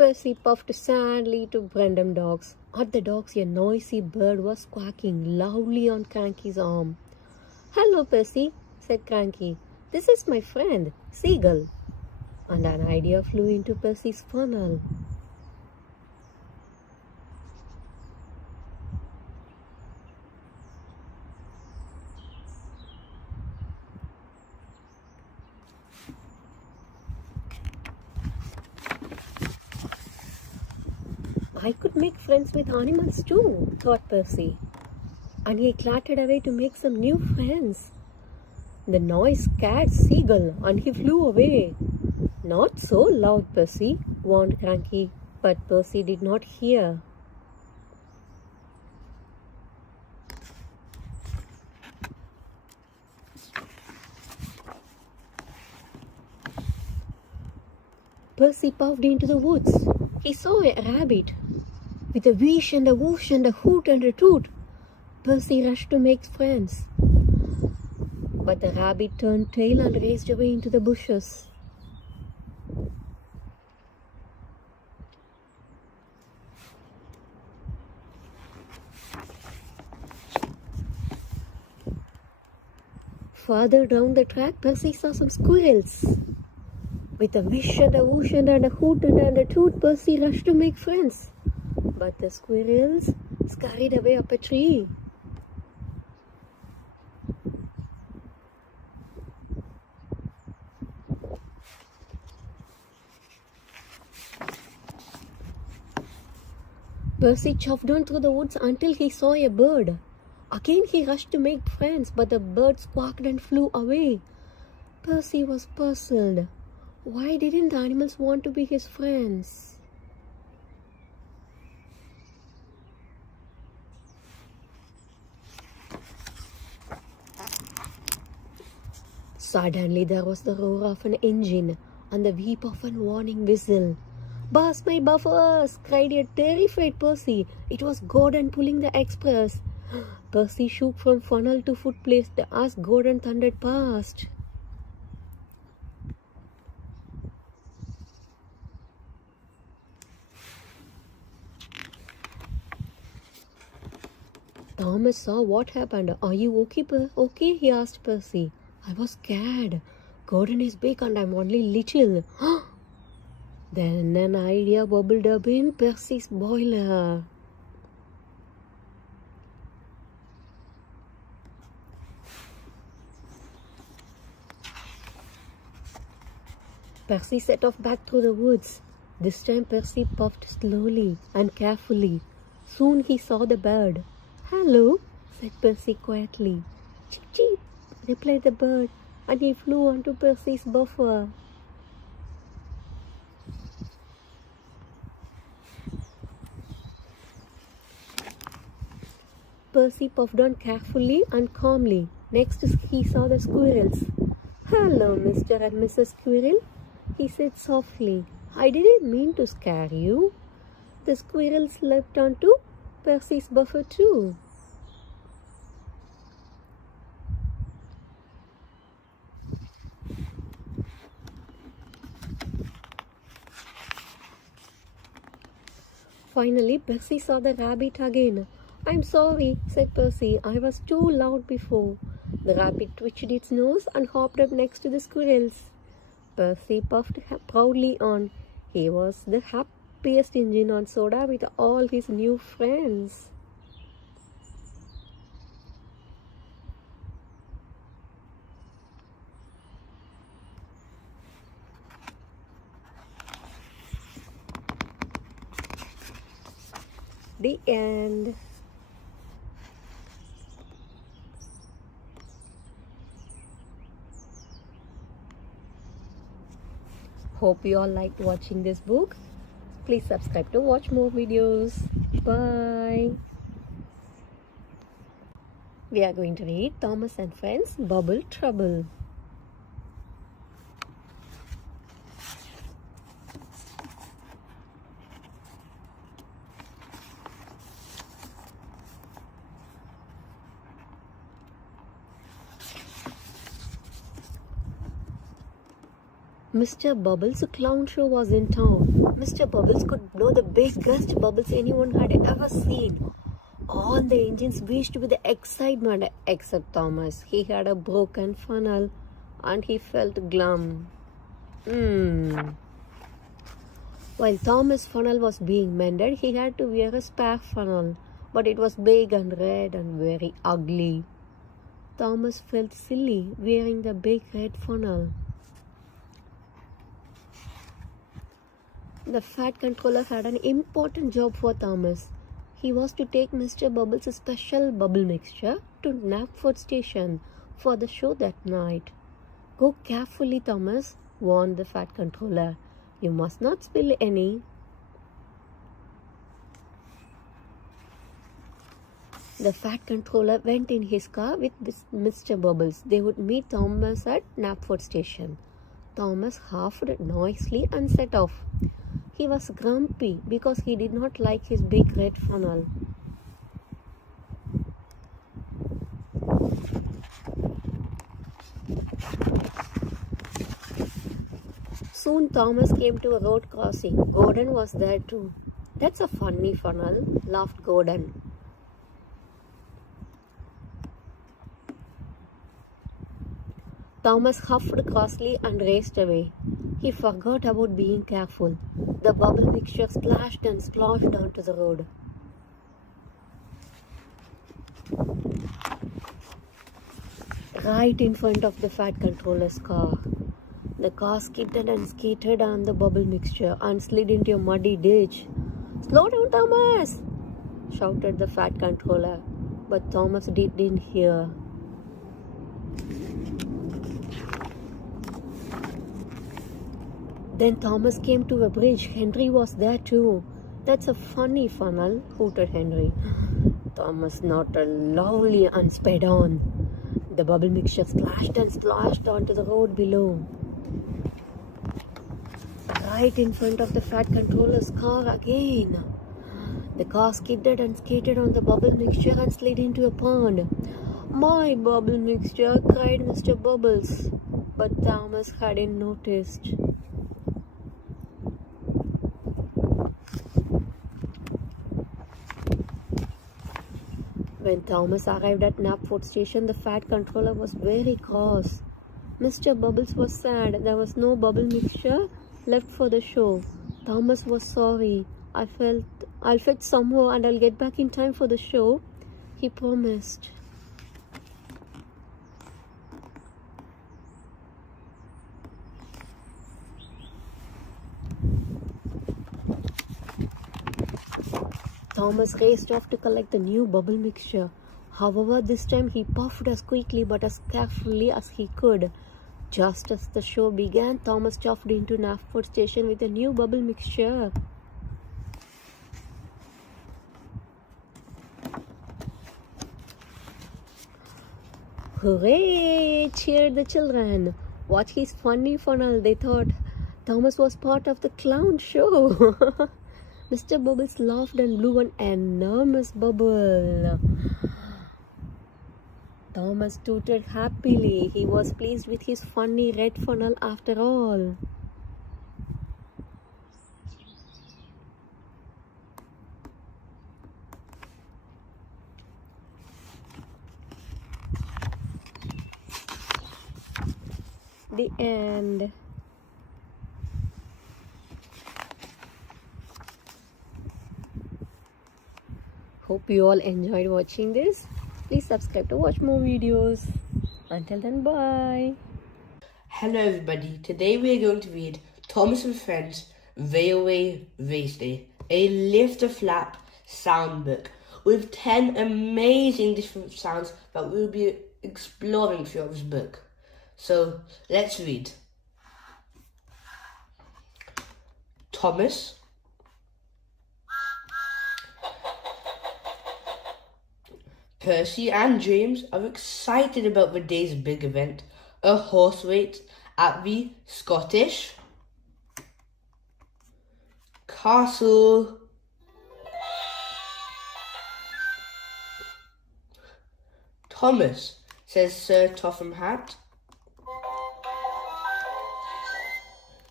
Percy puffed sadly to random dogs. At the dogs, a noisy bird was quacking loudly on Cranky's arm. "Hello, Percy," said Cranky. "This is my friend, Seagull." And an idea flew into Percy's funnel. "I could make friends with animals too," thought Percy. And he clattered away to make some new friends. The noise scared Seagull and he flew away. "Not so loud, Percy," warned Cranky, but Percy did not hear. Percy puffed into the woods. He saw a rabbit. With a whoosh and a whoosh and a hoot and a toot, Percy rushed to make friends. But the rabbit turned tail and raced away into the bushes. Farther down the track, Percy saw some squirrels. With a wish and a whoosh and a hoot and a toot, Percy rushed to make friends. But the squirrels scurried away up a tree. Percy chuffed on through the woods until he saw a bird. Again he rushed to make friends, but the bird squawked and flew away. Percy was puzzled. Why didn't the animals want to be his friends? Suddenly there was the roar of an engine and the weep of a warning whistle. "Burst my buffers!" cried a terrified Percy. It was Gordon pulling the express. Percy shook from funnel to footplate as Gordon thundered past. Thomas saw what happened. "Are you okay, okay?" he asked Percy. "I was scared. Gordon is big and I'm only little." Then an idea bubbled up in Percy's boiler. Percy set off back through the woods. This time Percy puffed slowly and carefully. Soon he saw the bird. "Hello," said Percy quietly. "Chip, chip," replied the bird, and he flew onto Percy's buffer. Percy puffed on carefully and calmly. Next he saw the squirrels. "Hello, Mr. and Mrs. Squirrel," he said softly. "I didn't mean to scare you." The squirrels leapt onto Percy's buffer too. Finally, Percy saw the rabbit again. "I'm sorry," said Percy. "I was too loud before." The rabbit twitched its nose and hopped up next to the squirrels. Percy puffed proudly on. He was the happiest engine on soda with all his new friends. The end. Hope you all liked watching this book. Please subscribe to watch more videos. Bye. We are going to read Thomas and Friends Bubble Trouble. Mr. Bubbles' clown show was in town. Mr. Bubbles could blow the biggest bubbles anyone had ever seen. All the engines wished with excitement except Thomas. He had a broken funnel and he felt glum. While Thomas' funnel was being mended, he had to wear a spare funnel, but it was big and red and very ugly. Thomas felt silly wearing the big red funnel. The Fat Controller had an important job for Thomas. He was to take Mr. Bubbles' special bubble mixture to Knapford Station for the show that night. Go carefully, Thomas, warned the Fat Controller. You must not spill any. The Fat Controller went in his car with Mr. Bubbles. They would meet Thomas at Knapford Station. Thomas huffed noisily and set off. He was grumpy because he did not like his big red funnel. Soon Thomas came to a road crossing. Gordon was there too. That's a funny funnel, laughed Gordon. Thomas huffed crossly and raced away. He forgot about being careful. The bubble mixture splashed and sloshed onto the road. Right in front of the Fat Controller's car. The car skidded and skated on the bubble mixture and slid into a muddy ditch. "Slow down, Thomas!" shouted the Fat Controller, but Thomas didn't hear. Then Thomas came to a bridge. Henry was there too. "That's a funny funnel," hooted Henry. Thomas nodded loudly and sped on. The bubble mixture splashed and splashed onto the road below. Right in front of the Fat Controller's car again. The car skidded and skated on the bubble mixture and slid into a pond. "My bubble mixture!" cried Mr. Bubbles. But Thomas hadn't noticed. When Thomas arrived at Knapford Station, the Fat Controller was very cross. Mr. Bubbles was sad. There was no bubble mixture left for the show. Thomas was sorry. I'll fetch some more and I'll get back in time for the show," he promised. Thomas raced off to collect the new bubble mixture. However, this time he puffed as quickly but as carefully as he could. Just as the show began, Thomas chuffed into Knapford Station with a new bubble mixture. "Hooray!" cheered the children. "Watch his funny funnel," they thought. Thomas was part of the clown show. Mr. Bubbles laughed and blew an enormous bubble. Thomas tooted happily. He was pleased with his funny red funnel after all. The end. Hope you all enjoyed watching this. Please subscribe to watch more videos. Until then, bye. Hello everybody, today we are going to read Thomas and Friends Railway Race Day, a lift a flap sound book with 10 amazing different sounds that we'll be exploring throughout this book. So let's read. Thomas, Percy and James are excited about the day's big event, a horse race at the Scottish Castle. "Thomas," says Sir Topham Hatt,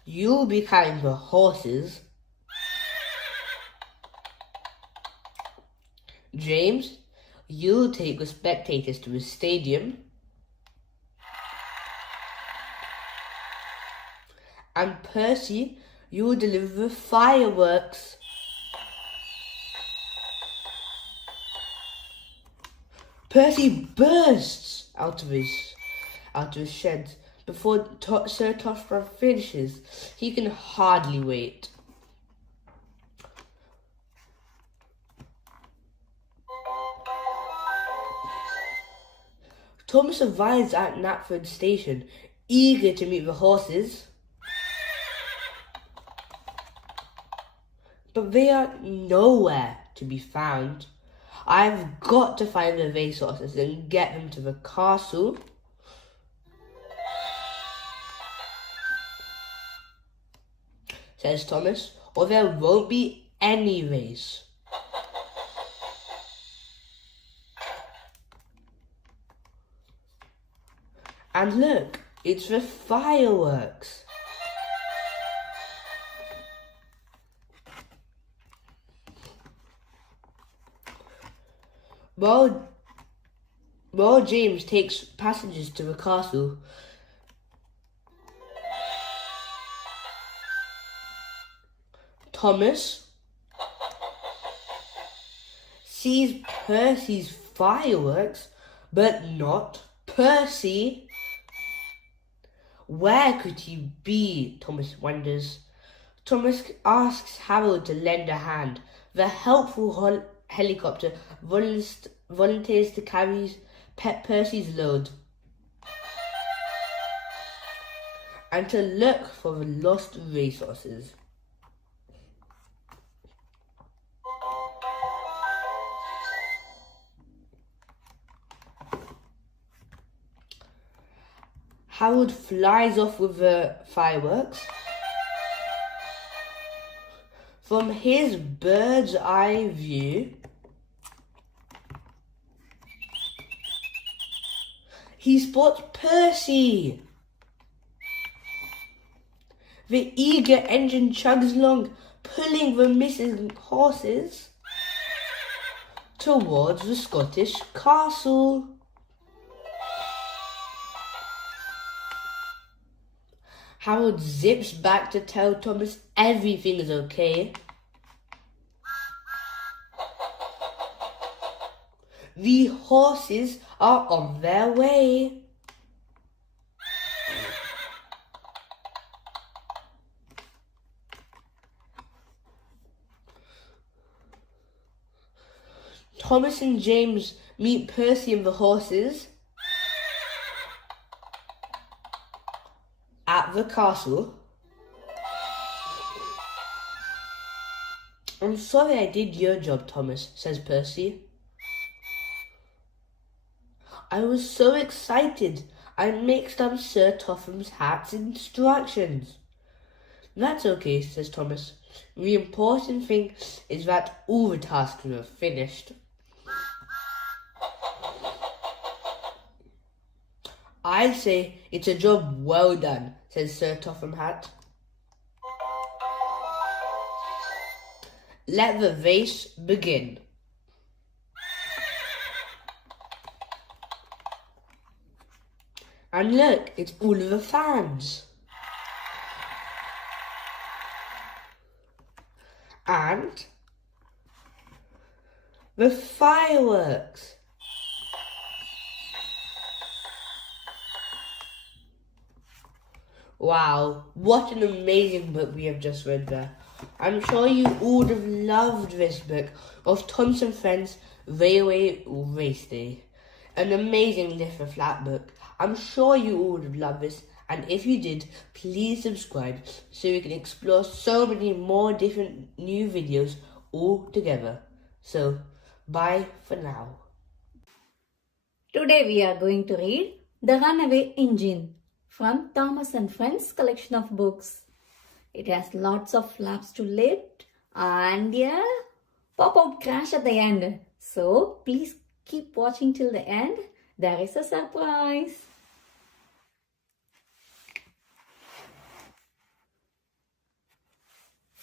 you'll be carrying the horses. James, you'll take the spectators to the stadium. And Percy, you'll deliver the fireworks. Percy bursts out of his shed before Sir Toffler finishes. He can hardly wait. Thomas arrives at Knapford Station, eager to meet the horses. But they are nowhere to be found. I've got to find the racehorses and get them to the castle. Says Thomas, or there won't be any race. And look, it's the fireworks. While James takes passengers to the castle, Thomas sees Percy's fireworks, but not Percy. Where could he be? Thomas wonders. Thomas asks Harold to lend a hand. The helpful helicopter volunteers to carry Percy's load and to look for the lost racehorses. Harold flies off with the fireworks. From his bird's eye view, he spots Percy. The eager engine chugs along, pulling the missing horses towards the Scottish castle. Harold zips back to tell Thomas everything is okay. The horses are on their way. Thomas and James meet Percy and the horses at the castle. I'm sorry I did your job, Thomas, says Percy. I was so excited, I mixed up Sir Totham's hat's instructions. That's okay, says Thomas. The important thing is that all the tasks were finished. I'd say it's a job well done, says Sir Topham Hatt. Let the race begin. And look, it's all of the fans. And the fireworks. Wow, what an amazing book we have just read there. I'm sure you all have loved this book of Thomas and Friends Railway Race Day. An amazing little flat book. I'm sure you all would have loved this, and if you did, please subscribe so we can explore so many more different new videos all together. So, bye for now. Today we are going to read The Runaway Engine from Thomas and Friends collection of books. It has lots of flaps to lift and a pop-out crash at the end. So please keep watching till the end. There is a surprise.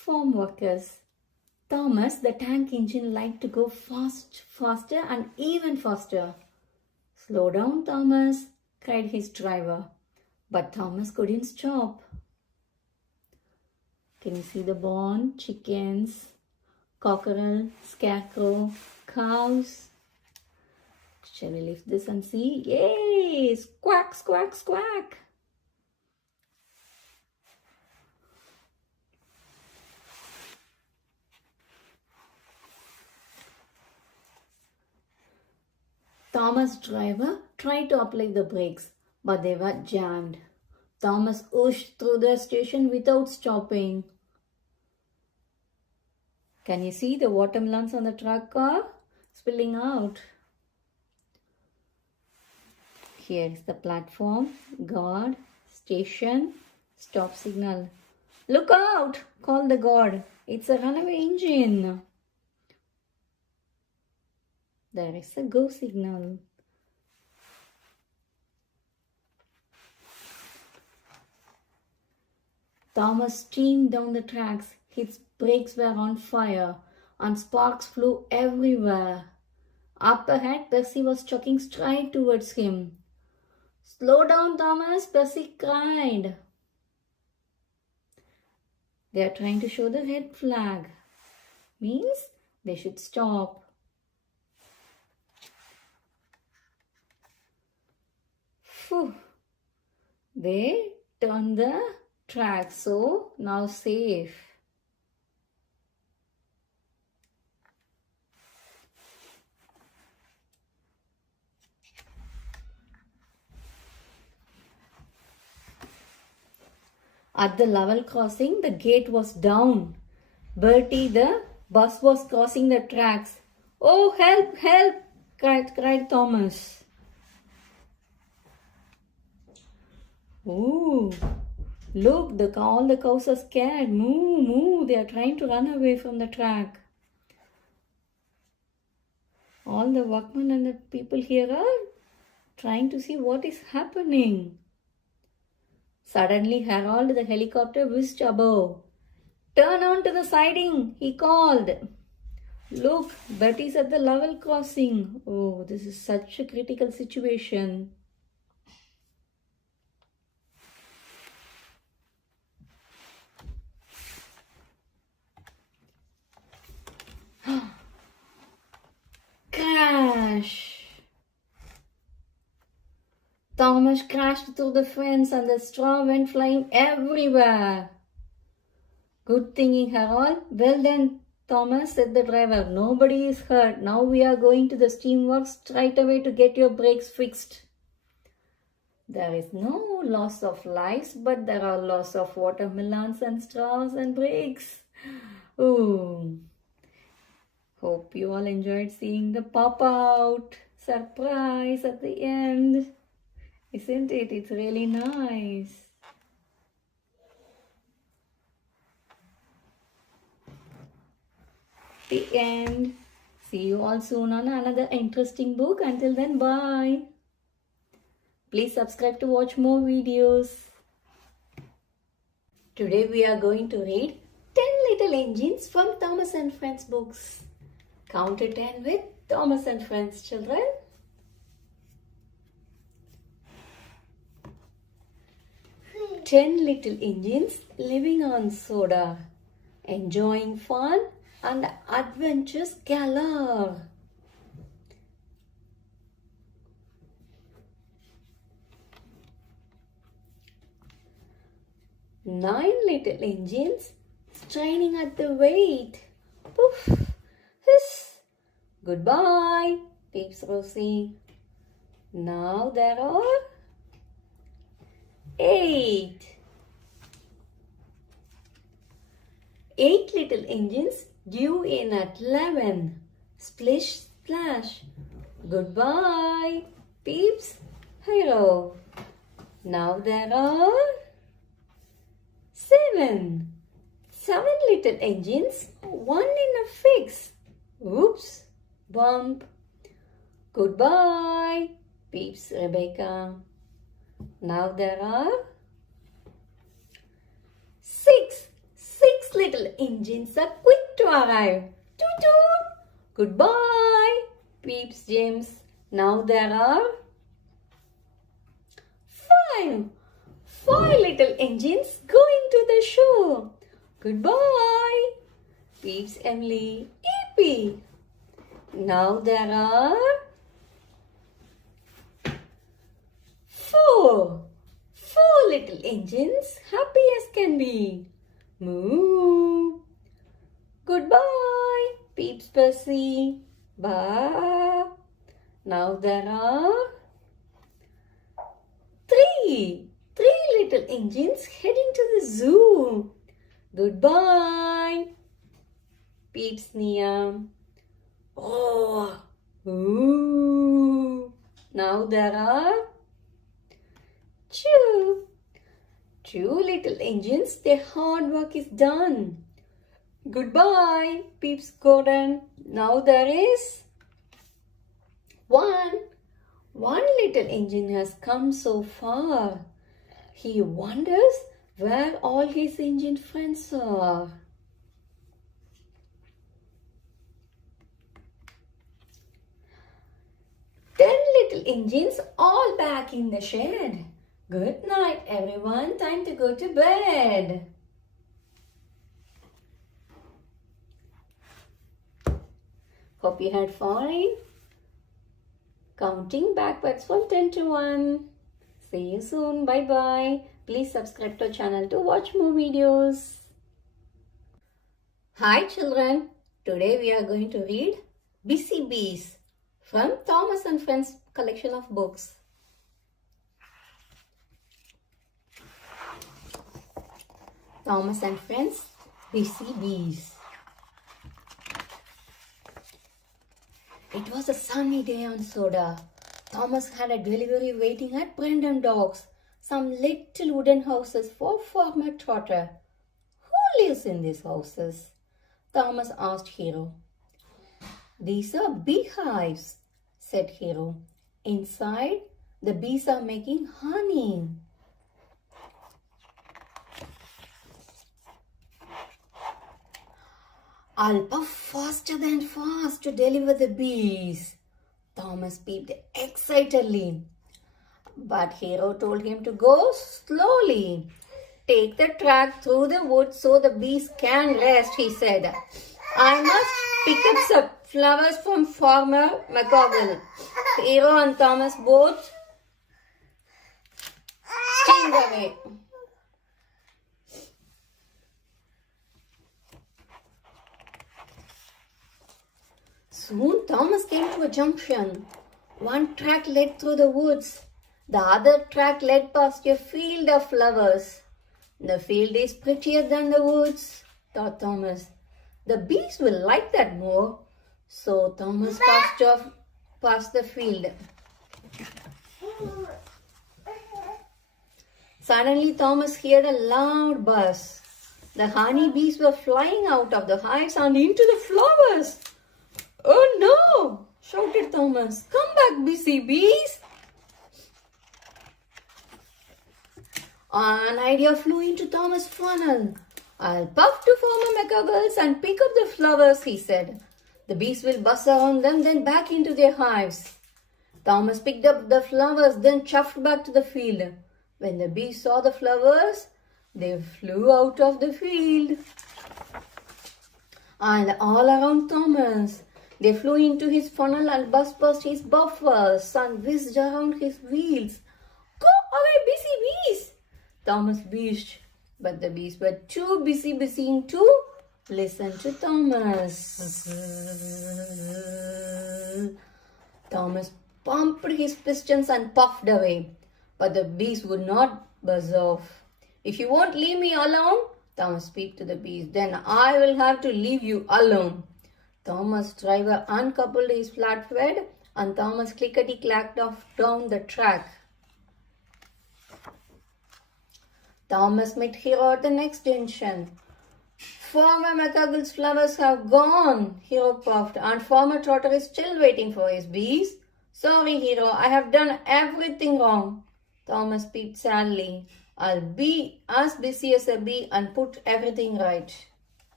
farm workers. Thomas, the tank engine, liked to go faster and even faster. Slow down, Thomas, cried his driver. But Thomas couldn't stop. Can you see the barn? Chickens, cockerel, scarecrow, cows. Shall we lift this and see? Yay! Squawk, squawk, squawk. Thomas' driver tried to apply the brakes, but they were jammed. Thomas whooshed through the station without stopping. Can you see the watermelons on the truck car spilling out? Here is the platform, guard, station, stop signal. Look out! Called the guard. It's a runaway engine. There is a go signal. Thomas steamed down the tracks. His brakes were on fire and sparks flew everywhere. Up ahead, Percy was chucking straight towards him. Slow down, Thomas, Percy cried. They are trying to show the red flag. Means they should stop. Phew. They turned the track, so now safe. At the level crossing, the gate was down. Bertie, the bus, was crossing the tracks. Oh, help, help, cried Thomas. Ooh, look, all the cows are scared. Moo, moo, they are trying to run away from the track. All the workmen and the people here are trying to see what is happening. Suddenly, Harold, the helicopter, whizzed above. Turn on to the siding, he called. Look, Betty's at the level crossing. Oh, this is such a critical situation. Crash! Thomas crashed through the fence and the straw went flying everywhere. Good thinking, Harold. Well done, Thomas, said the driver. Nobody is hurt. Now we are going to the steamworks straight away to get your brakes fixed. There is no loss of lives, but there are loss of watermelons and straws and brakes. Ooh. Hope you all enjoyed seeing the pop-out surprise at the end. Isn't it? It's really nice. The end. See you all soon on another interesting book. Until then, bye. Please subscribe to watch more videos. Today we are going to read 10 Little Engines from Thomas and Friends books. Count to 10 with Thomas and Friends, children. 10 little engines living on soda, enjoying fun and adventures galore. 9 little engines straining at the weight. Poof, hiss, goodbye, peeps Rosie. Now there are 8 little engines due in at 11. Splish, splash. Goodbye, peeps. Hero. Now there are 7 little engines, one in a fix. Oops, bump. Goodbye, peeps Rebecca. Now there are 6 little engines are quick to arrive. Toot toot! Goodbye, peeps James. Now there are 5. 5 little engines going to the show. Goodbye, peeps Emily. Eepy. Now there are 4. 4 little engines, happy as can be. Moo. Goodbye, peeps Percy. Bye. Now there are 3. 3 little engines heading to the zoo. Goodbye, peeps Nia. Oh. Ooh. Now there are 2. 2 little engines, their hard work is done. Goodbye, peeps Gordon. Now there is 1. 1 little engine has come so far. He wonders where all his engine friends are. Little engines all back in the shed. Good night, everyone. Time to go to bed. Hope you had fun. Counting backwards from 10 to 1. See you soon. Bye-bye. Please subscribe to our channel to watch more videos. Hi children. Today we are going to read Busy Bees from Thomas and Friends collection of books. Thomas and Friends, Busy Bees. It was a sunny day on Soda. Thomas had a delivery waiting at Brandon Docks, some little wooden houses for Farmer Trotter. Who lives in these houses? Thomas asked Hero. These are beehives, said Hero. Inside, the bees are making honey. I'll puff faster than fast to deliver the bees. Thomas peeped excitedly. But Hero told him to go slowly. Take the track through the woods so the bees can rest, he said. I must pick up some flowers from Farmer McGoggle. Hero and Thomas both steamed away. Soon Thomas came to a junction. One track led through the woods. The other track led past a field of flowers. The field is prettier than the woods, thought Thomas. The bees will like that more. So Thomas passed off past the field. Suddenly Thomas heard a loud buzz. The honey bees were flying out of the hives and into the flowers. Oh no! Shouted Thomas. Come back, busy bees! An idea flew into Thomas' funnel. I'll puff to Farmer McGuggles and pick up the flowers, he said. The bees will buzz around them, then back into their hives. Thomas picked up the flowers, then chuffed back to the field. When the bees saw the flowers, they flew out of the field. And all around Thomas. They flew into his funnel and buzzed past his buffers and whizzed around his wheels. Go away, busy bees! Thomas wished, but the bees were too busy busying to listen to Thomas. Thomas pumped his pistons and puffed away, but the bees would not buzz off. If you won't leave me alone, Thomas peeped to the bees, then I will have to leave you alone. Thomas' driver uncoupled his flatbed and Thomas clickety-clacked off down the track. Thomas met Hero at the next junction. Farmer McGuggle's flowers have gone, Hero puffed, and Farmer Trotter is still waiting for his bees. Sorry, Hero, I have done everything wrong. Thomas peeped sadly. I'll be as busy as a bee and put everything right.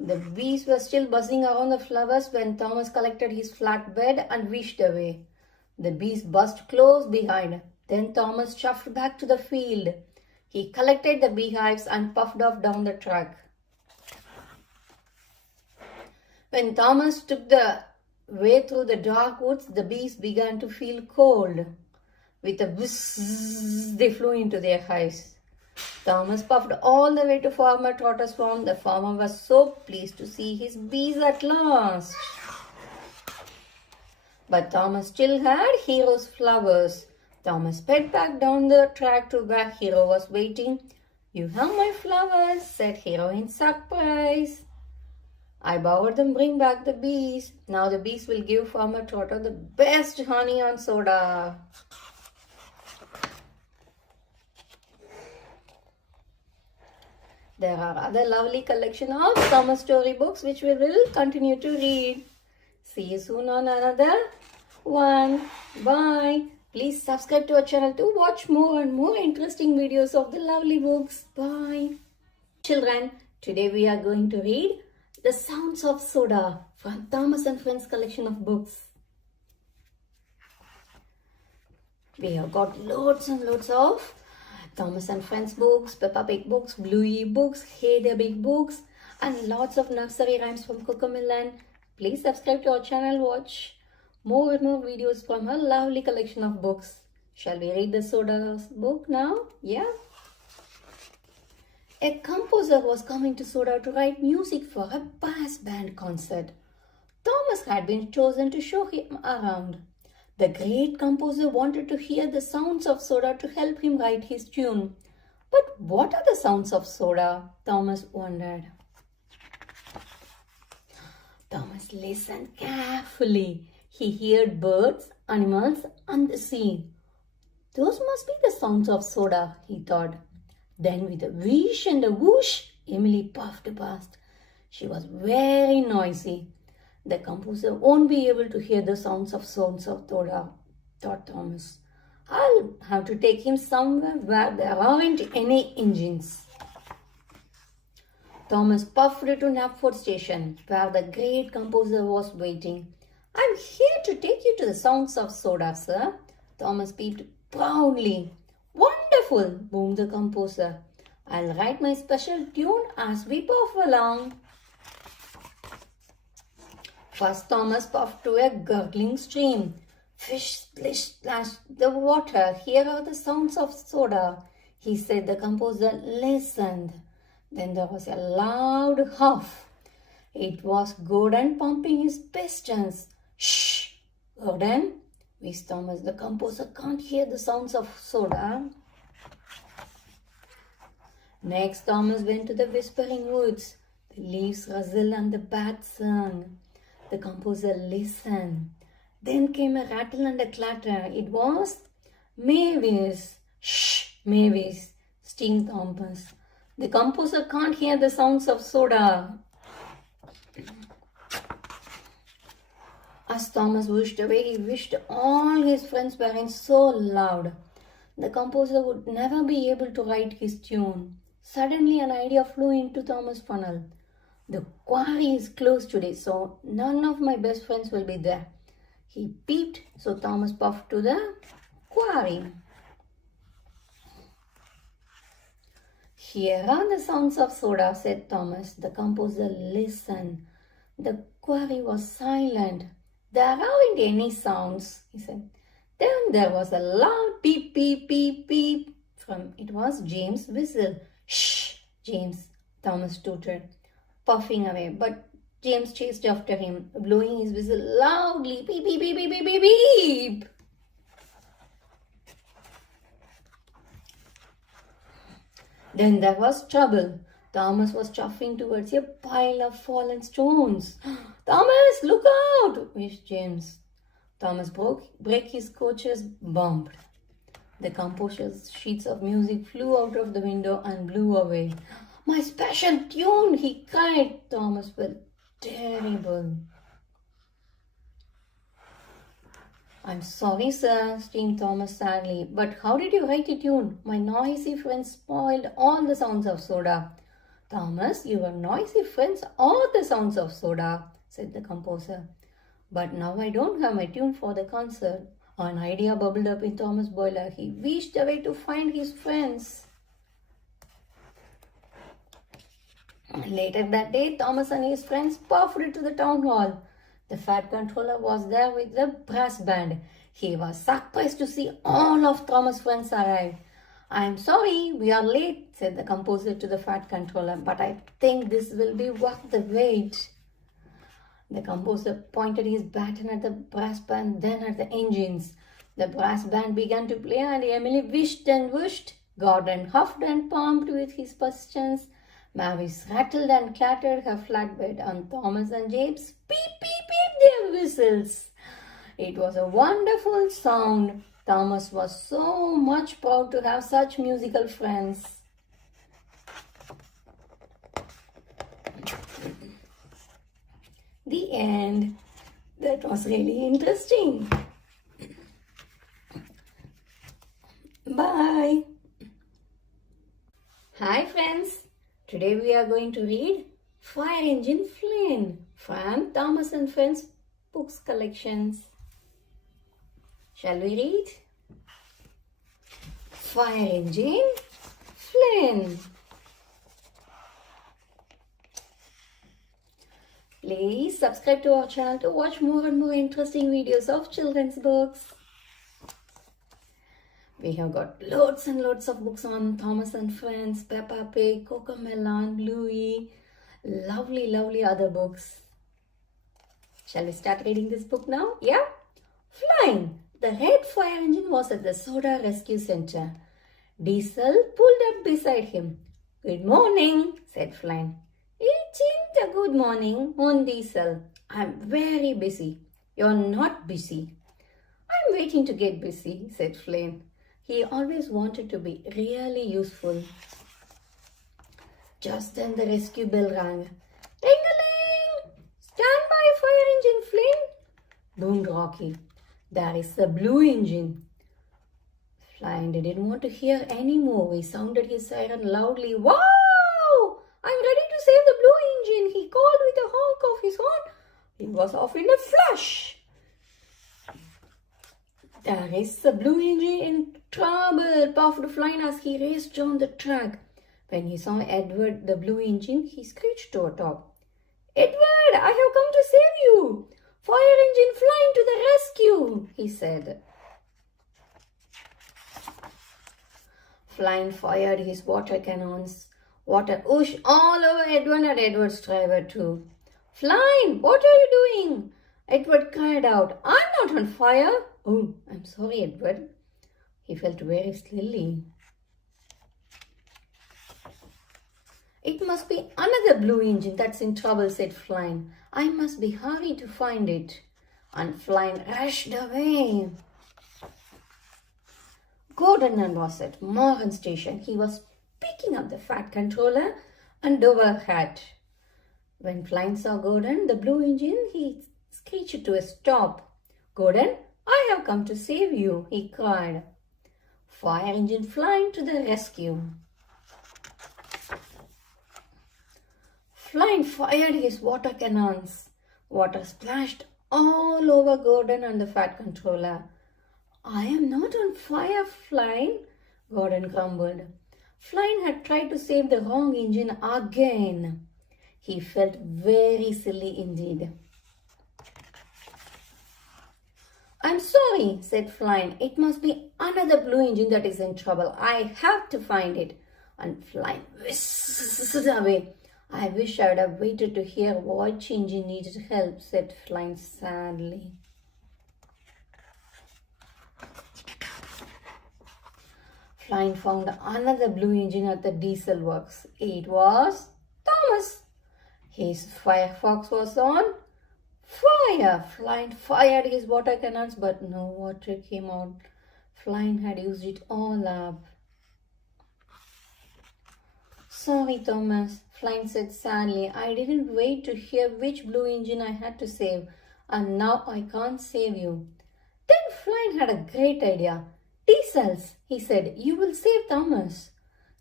The bees were still buzzing around the flowers when Thomas collected his flatbed and wished away. The bees buzzed close behind. Then Thomas shuffled back to the field. He collected the beehives and puffed off down the track. When Thomas took the way through the dark woods, the bees began to feel cold. With a whizz, they flew into their hives. Thomas puffed all the way to Farmer Trotter's farm. The farmer was so pleased to see his bees at last. But Thomas still had Hero's flowers. Thomas sped back down the track to where Hero was waiting. "You have my flowers," said Hero in surprise. "I bowed them, bring back the bees. Now the bees will give Farmer Trotter the best honey and soda." There are other lovely collection of summer storybooks which we will continue to read. See you soon on another one. Bye. Please subscribe to our channel to watch more and more interesting videos of the lovely books. Bye. Children, today we are going to read The Sounds of Soda from Thomas and Friends collection of books. We have got loads and loads of Thomas and Friends books, Peppa Pig books, Bluey books, Hey the Big books, and lots of nursery rhymes from Cocomelon. Please subscribe to our channel, watch more and more videos from her lovely collection of books. Shall we read the Soda's book now? Yeah? A composer was coming to Soda to write music for a brass band concert. Thomas had been chosen to show him around. The great composer wanted to hear the sounds of soda to help him write his tune. But what are the sounds of soda? Thomas wondered. Thomas listened carefully. He heard birds, animals, and the sea. Those must be the sounds of soda, he thought. Then with a whoosh and a whoosh, Emily puffed past. She was very noisy. The composer won't be able to hear the sounds of soda, thought Thomas. I'll have to take him somewhere where there aren't any engines. Thomas puffed to Knapford Station, where the great composer was waiting. "I'm here to take you to the sounds of soda, sir," Thomas peeped proudly. "Wonderful," boomed the composer. "I'll write my special tune as we puff along." First, Thomas puffed to a gurgling stream. "Fish splish splashed the water. Here are the sounds of soda," he said. The composer listened. Then there was a loud huff. It was Gordon pumping his pistons. "Shh, Gordon," wheezed Thomas. "The composer can't hear the sounds of soda." Next, Thomas went to the whispering woods. The leaves rustled and the bats sang. The composer listened. Then came a rattle and a clatter. It was Mavis. "Shh, Mavis," steamed Thomas. "The composer can't hear the sounds of soda." As Thomas wished away, he wished all his friends weren't so loud. The composer would never be able to write his tune. Suddenly, an idea flew into Thomas' funnel. "The quarry is closed today, so none of my best friends will be there." He peeped, so Thomas puffed to the quarry. "Here are the sounds of soda," said Thomas. The composer listened. The quarry was silent. "There aren't any sounds," he said. Then there was a loud peep, peep, peep, peep. It was James' whistle. "Shh, James," Thomas tooted, puffing away. But James chased after him, blowing his whistle loudly. "Beep, beep, beep, beep, beep, beep, beep." Then there was trouble. Thomas was chuffing towards a pile of fallen stones. "Thomas, look out!" wished James. Thomas broke his coach's bump. The composer's sheets of music flew out of the window and blew away. "My special tune!" he cried. Thomas felt terrible. "I'm sorry, sir," screamed Thomas sadly. "But how did you write a tune? My noisy friends spoiled all the sounds of soda." Thomas, your noisy friends are the sounds of soda, said the composer. But now I don't have my tune for the concert. An idea bubbled up in Thomas Boiler. He wished away to find his friends. Later that day, Thomas and his friends puffed to the town hall. The Fat Controller was there with the brass band. He was surprised to see all of Thomas' friends arrive. "I'm sorry, we are late," said the composer to the Fat Controller, "but I think this will be worth the wait." The composer pointed his baton at the brass band, then at the engines. The brass band began to play, and Emily wished and wished. Gordon huffed and pumped with his persistence. Mavis rattled and clattered her flatbed, and Thomas and James peep, peep, peep their whistles. It was a wonderful sound. Thomas was so much proud to have such musical friends. The end. That was really interesting. Bye. Hi friends. Today we are going to read Fire Engine Flynn from Thomas and Friends books collections. Shall we read? Fire Engine Flynn. Please subscribe to our channel to watch more and more interesting videos of children's books. We have got loads and loads of books on Thomas and Friends, Peppa Pig, Cocomelon, Bluey, lovely other books. Shall we start reading this book now? Yeah? Flying! The red fire engine was at the Soda Rescue Center. Diesel pulled up beside him. "Good morning," said Flynn. "It isn't a good morning, moaned Diesel. "I'm very busy." "You're not busy." "I'm waiting to get busy," said Flynn. He always wanted to be really useful. Just then the rescue bell rang. "Ding-a-ling! Stand by, fire engine Flynn," boomed Rocky. "There is the blue engine." Flynn didn't want to hear any more. He sounded his siren loudly. "Wow! I'm ready to save the blue engine," he called with a honk of his horn. He was off in a flash. "There is the blue engine in trouble," puffed Flynn as he raced down the track. When he saw Edward, the blue engine, he screeched to a top. "Edward, I have come to save you! Fire engine Flynn to the rescue," he said. Flynn fired his water cannons. Water whooshed all over Edward and Edward's driver too. "Flynn, what are you doing?" Edward cried out. "I'm not on fire." "Oh, I'm sorry, Edward." He felt very silly. "It must be another blue engine that's in trouble," said Flynn. "I must be hurried to find it." And Flynn rushed away. Gordon was at Morgan Station. He was picking up the Fat Controller and Dover hat. When Flynn saw Gordon, the blue engine, he screeched to a stop. "Gordon, I have come to save you," he cried. Fire engine Flynn to the rescue. Flynn fired his water cannons. Water splashed all over Gordon and the Fat Controller. "I am not on fire, Flynn," Gordon grumbled. Flynn had tried to save the wrong engine again. He felt very silly indeed. "I'm sorry," said Flynn. "It must be another blue engine that is in trouble. I have to find it." And Flynn whizzed away. "I wish I would have waited to hear which engine needed help," said Flynn sadly. Flynn found another blue engine at the diesel works. It was Thomas. His Firefox was on fire. Flynn fired his water cannons, but no water came out. Flynn had used it all up. "Sorry, Thomas," Flynn said sadly. "I didn't wait to hear which blue engine I had to save, and now I can't save you." Then Flynn had a great idea. "Diesels," he said. "You will save Thomas."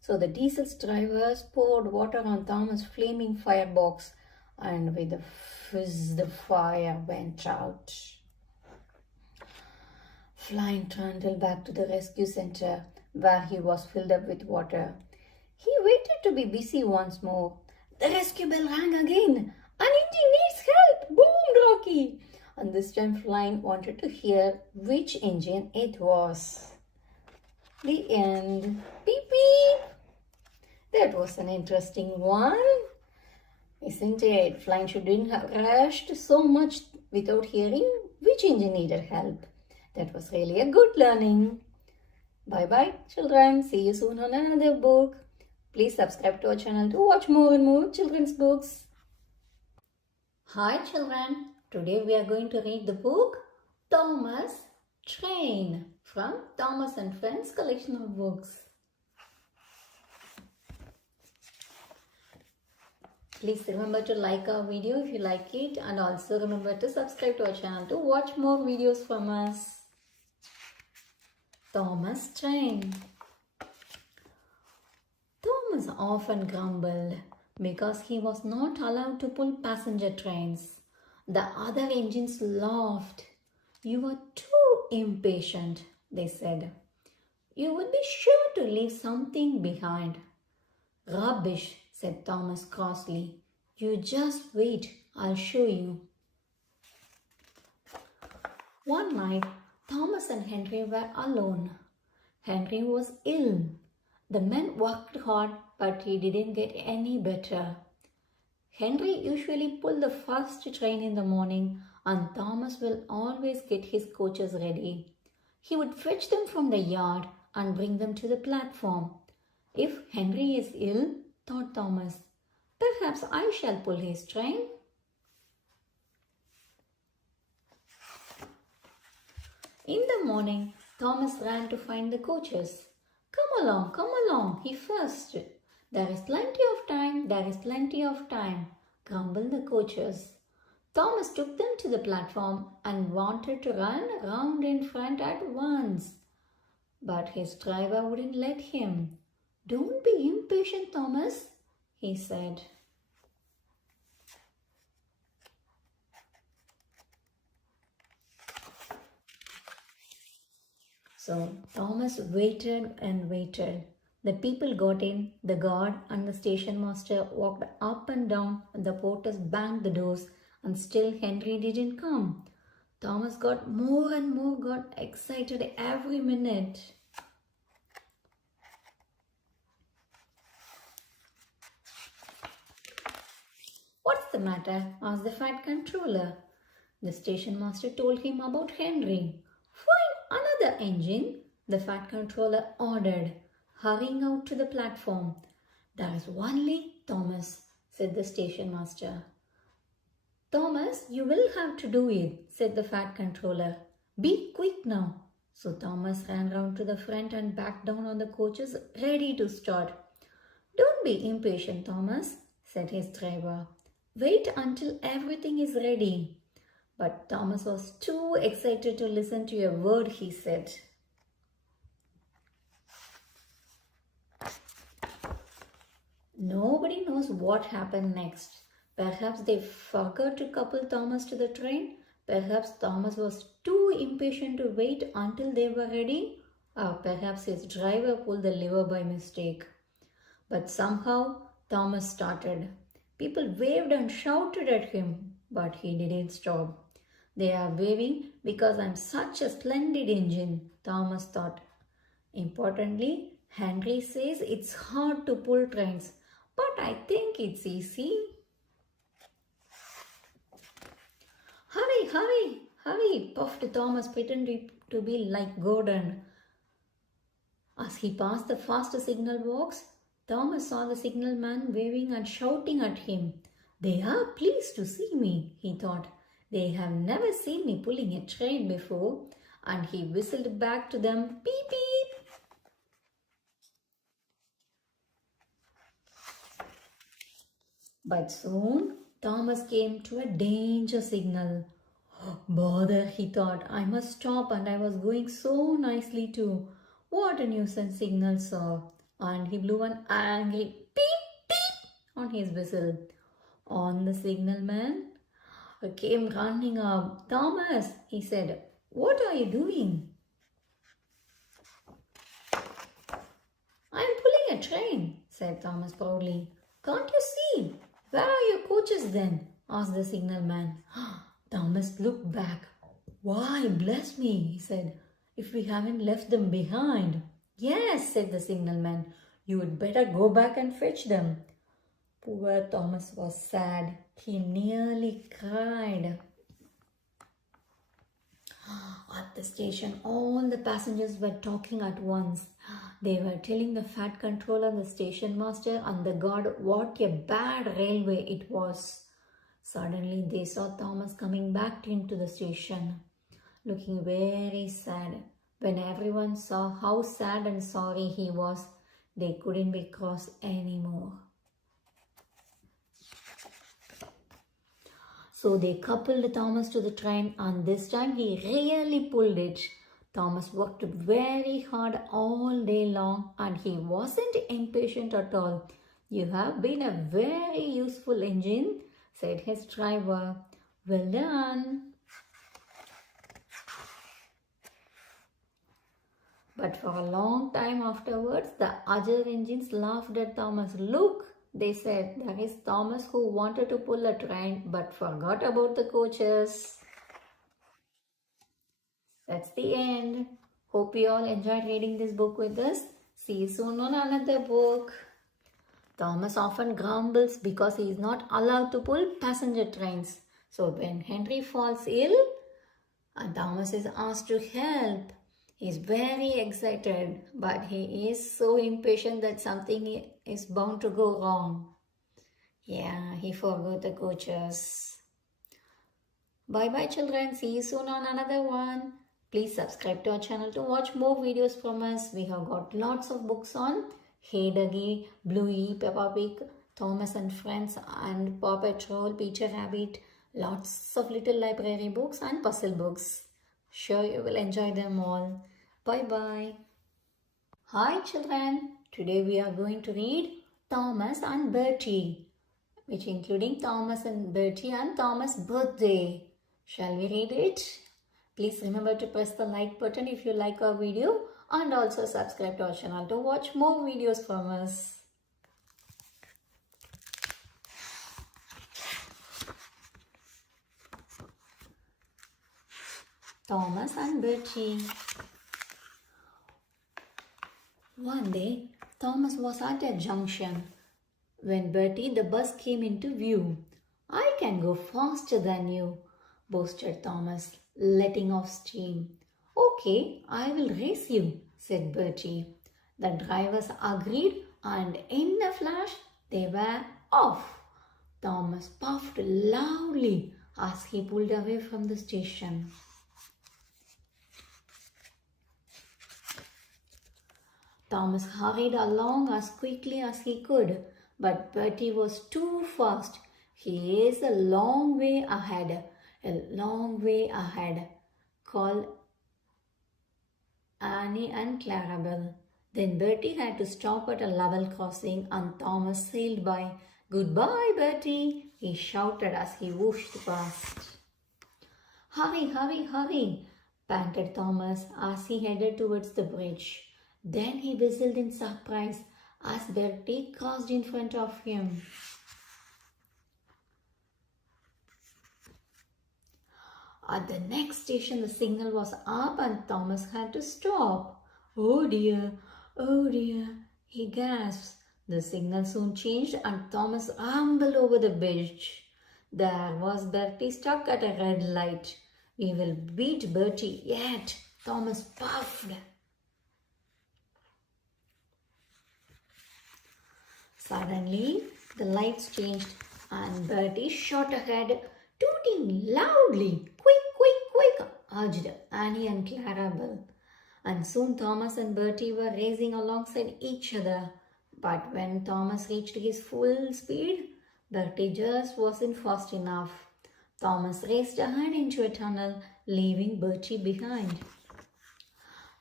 So the diesel's drivers poured water on Thomas' flaming firebox, and with a fizz, the fire went out. Flying Trundle back to the rescue center, where he was filled up with water. He waited to be busy once more. The rescue bell rang again. An engine needs help, boomed Rocky. And this time Flying wanted to hear which engine it was. The end. Beep beep. That was an interesting one. Isn't it? Flying shouldn't have rushed so much without hearing which engine needed help. That was really a good learning. Bye-bye, children. See you soon on another book. Please subscribe to our channel to watch more and more children's books. Hi, children. Today we are going to read the book Thomas Train from Thomas and Friends collection of books. Please remember to like our video if you like it, and also remember to subscribe to our channel to watch more videos from us. Thomas Train. Thomas often grumbled because he was not allowed to pull passenger trains. The other engines laughed. "You are too impatient," they said. "You would be sure to leave something behind." "Rubbish," said Thomas crossly. "You just wait, I'll show you." One night, Thomas and Henry were alone. Henry was ill. The men worked hard, but he didn't get any better. Henry usually pulled the first train in the morning, and Thomas will always get his coaches ready. He would fetch them from the yard and bring them to the platform. If Henry is ill, thought Thomas, perhaps I shall pull his train. In the morning, Thomas ran to find the coaches. Come along, he fussed. "There is plenty of time, grumbled the coaches. Thomas took them to the platform and wanted to run round in front at once. But his driver wouldn't let him. "Don't be impatient, Thomas," he said. So Thomas waited and waited. The people got in, the guard and the station master walked up and down, and the porters banged the doors, and still Henry didn't come. Thomas got more and more excited every minute. "What's the matter?" asked the fat controller. The station master told him about Henry. "Find another engine," the fat controller ordered, hurrying out to the platform. "There is only Thomas," said the station master. "Thomas, you will have to do it," said the fat controller. "Be quick now." So Thomas ran round to the front and back down on the coaches, ready to start. "Don't be impatient, Thomas," said his driver. "Wait until everything is ready." But Thomas was too excited to listen to a word he said. Nobody knows what happened next. Perhaps they forgot to couple Thomas to the train. Perhaps Thomas was too impatient to wait until they were ready. Or perhaps his driver pulled the lever by mistake. But somehow Thomas started. People waved and shouted at him, but he didn't stop. "They are waving because I'm such a splendid engine," Thomas thought. Importantly, Henry says it's hard to pull trains, but I think it's easy. Hurry, puffed Thomas, pretending to be like Gordon. As he passed the fast signal box, Thomas saw the signalman waving and shouting at him. "They are pleased to see me," he thought. "They have never seen me pulling a train before." And he whistled back to them, "Beep beep." But soon Thomas came to a danger signal. "Bother," he thought. "I must stop, and I was going so nicely too. What a nuisance signal, sir." and he blew an angry beep beep on his whistle. On the signalman came running up. Thomas, he said, what are you doing? I'm pulling a train, said Thomas proudly. Can't you see? Where are your coaches then? Asked the signalman. Thomas looked back. Why, bless me, he said, if we haven't left them behind. Yes, said the signalman. You would better go back and fetch them. Poor Thomas was sad. He nearly cried. At the station, all the passengers were talking at once. They were telling the fat controller, the station master, and the guard what a bad railway it was. Suddenly, they saw Thomas coming back into the station, looking very sad. When everyone saw how sad and sorry he was, they couldn't be cross anymore. So they coupled Thomas to the train, and this time he really pulled it. Thomas worked very hard all day long and he wasn't impatient at all. You have been a very useful engine, said his driver. Well done. But for a long time afterwards, the other engines laughed at Thomas. Look, they said, there is Thomas who wanted to pull a train but forgot about the coaches. That's the end. Hope you all enjoyed reading this book with us. See you soon on another book. Thomas often grumbles because he is not allowed to pull passenger trains. So when Henry falls ill and Thomas is asked to help, he is very excited, but he is so impatient that something is bound to go wrong. Yeah, he forgot the coaches. Bye-bye children. See you soon on another one. Please subscribe to our channel to watch more videos from us. We have got lots of books on Hey Duggee, Bluey, Peppa Pig, Thomas and Friends, and Paw Patrol, Peter Rabbit. Lots of little library books and puzzle books. Sure you will enjoy them all. Bye-bye. Hi children. Today we are going to read Thomas and Bertie, which including Thomas and Bertie and Thomas' birthday. Shall we read it? Please remember to press the like button if you like our video and also subscribe to our channel to watch more videos from us. Thomas and Bertie. One day, Thomas was at a junction when Bertie the bus came into view. I can go faster than you, boasted Thomas, letting off steam. Okay, I will race you, said Bertie. The drivers agreed and in a flash they were off. Thomas puffed loudly as he pulled away from the station. Thomas hurried along as quickly as he could, but Bertie was too fast. He is a long way ahead, called Annie and Clarabelle. Then Bertie had to stop at a level crossing and Thomas sailed by. Goodbye, Bertie, he shouted as he whooshed past. Hurry, hurry, hurry, panted Thomas as he headed towards the bridge. Then he whistled in surprise as Bertie crossed in front of him. At the next station, the signal was up and Thomas had to stop. Oh dear, he gasped. The signal soon changed and Thomas rumbled over the bridge. There was Bertie stuck at a red light. We will beat Bertie yet, Thomas puffed. Suddenly, the lights changed and Bertie shot ahead, tooting loudly. Quick, quick, quick, urged Annie and Clarabelle. And soon Thomas and Bertie were racing alongside each other. But when Thomas reached his full speed, Bertie just wasn't fast enough. Thomas raced ahead into a tunnel, leaving Bertie behind.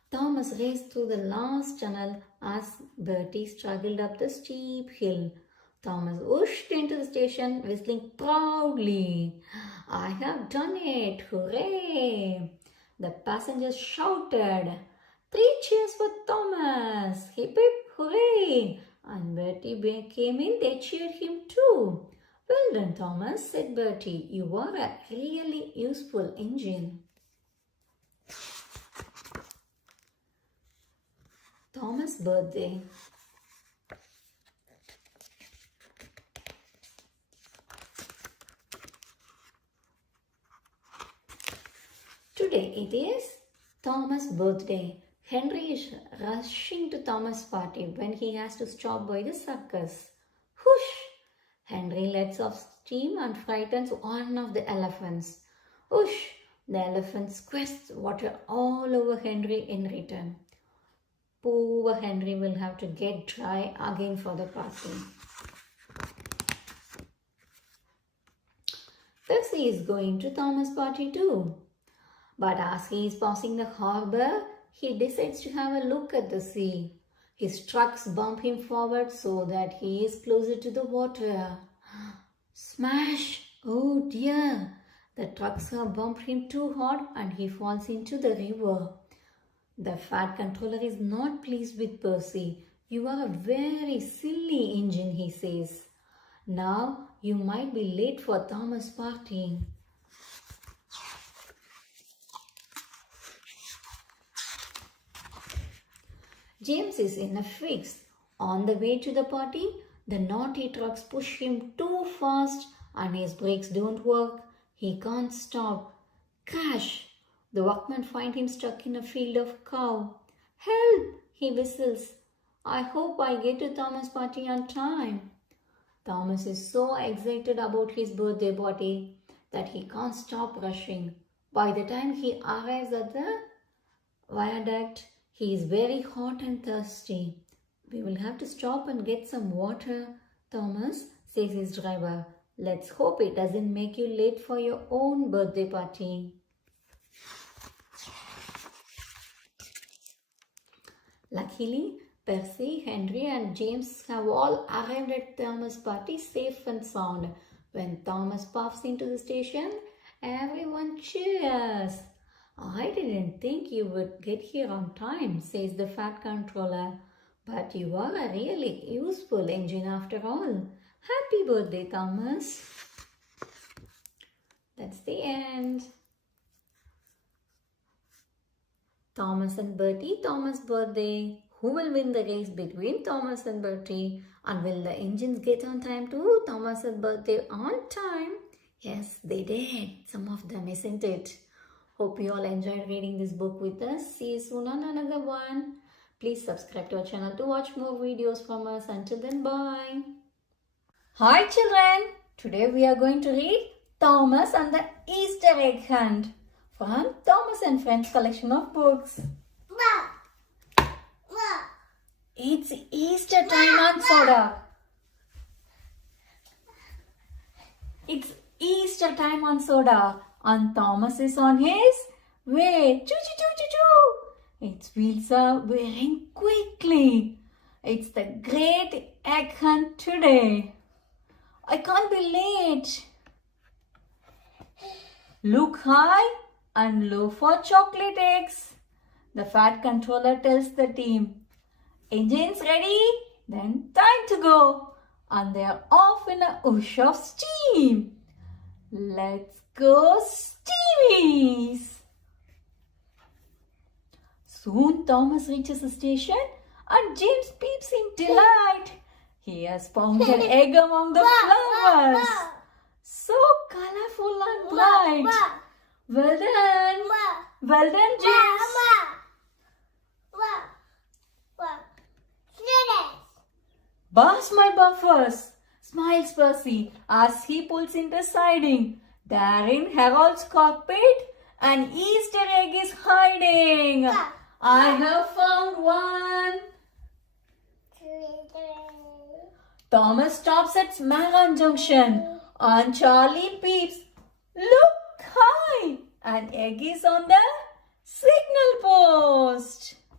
Thomas raced through the last tunnel as Bertie struggled up the steep hill. Thomas whooshed into the station, whistling proudly. I have done it! Hooray! The passengers shouted. 3 cheers for Thomas! Hip hip hooray! And Bertie came in, they cheered him too. Well done, Thomas, said Bertie. You are a really useful engine. Thomas' birthday. Today it is Thomas' birthday. Henry is rushing to Thomas' party when he has to stop by the circus. Whoosh! Henry lets off steam and frightens one of the elephants. Whoosh! The elephant squirts water all over Henry in return. Poor Henry will have to get dry again for the party. Percy is going to Thomas' party too. But as he is passing the harbour, he decides to have a look at the sea. His trucks bump him forward so that he is closer to the water. Smash! Oh dear! The trucks have bumped him too hard and he falls into the river. The fat controller is not pleased with Percy. You are a very silly engine, he says. Now you might be late for Thomas' party. James is in a fix. On the way to the party, the naughty trucks push him too fast and his brakes don't work. He can't stop. Crash! The workmen find him stuck in a field of cow. Help! He whistles. I hope I get to Thomas' party on time. Thomas is so excited about his birthday party that he can't stop rushing. By the time he arrives at the viaduct, he is very hot and thirsty. We will have to stop and get some water, Thomas, says his driver. Let's hope it doesn't make you late for your own birthday party. Luckily, Percy, Henry and James have all arrived at Thomas' party safe and sound. When Thomas puffs into the station, everyone cheers. I didn't think you would get here on time, says the fat controller. But you are a really useful engine after all. Happy birthday, Thomas. That's the end. Thomas and Bertie, Thomas' birthday. Who will win the race between Thomas and Bertie? And will the engines get on time to Thomas' birthday on time? Yes, they did. Some of them, isn't it? Hope you all enjoyed reading this book with us. See you soon on another one. Please subscribe to our channel to watch more videos from us. Until then, bye. Hi children. Today we are going to read Thomas and the Easter Egg Hunt from Thomas and Friends collection of books. It's Easter time on Soda. It's Easter time on Soda. And Thomas is on his way. Choo-choo-choo-choo-choo. Its wheels are wearing quickly. It's the great egg hunt today. I can't be late. Look high and look for chocolate eggs. The fat controller tells the team. Engines ready? Then time to go. And they are off in a whoosh of steam. Let's go steamies! Soon Thomas reaches the station and James peeps in delight. He has found an egg among the flowers. So colorful and bright. Well done. Well done, James. Burst my buffers, smiles Percy as he pulls into siding. There in Harold's cockpit, an Easter egg is hiding. I have found one. Thomas stops at Smaran Junction and Charlie peeps. Look high! An egg is on the signal post.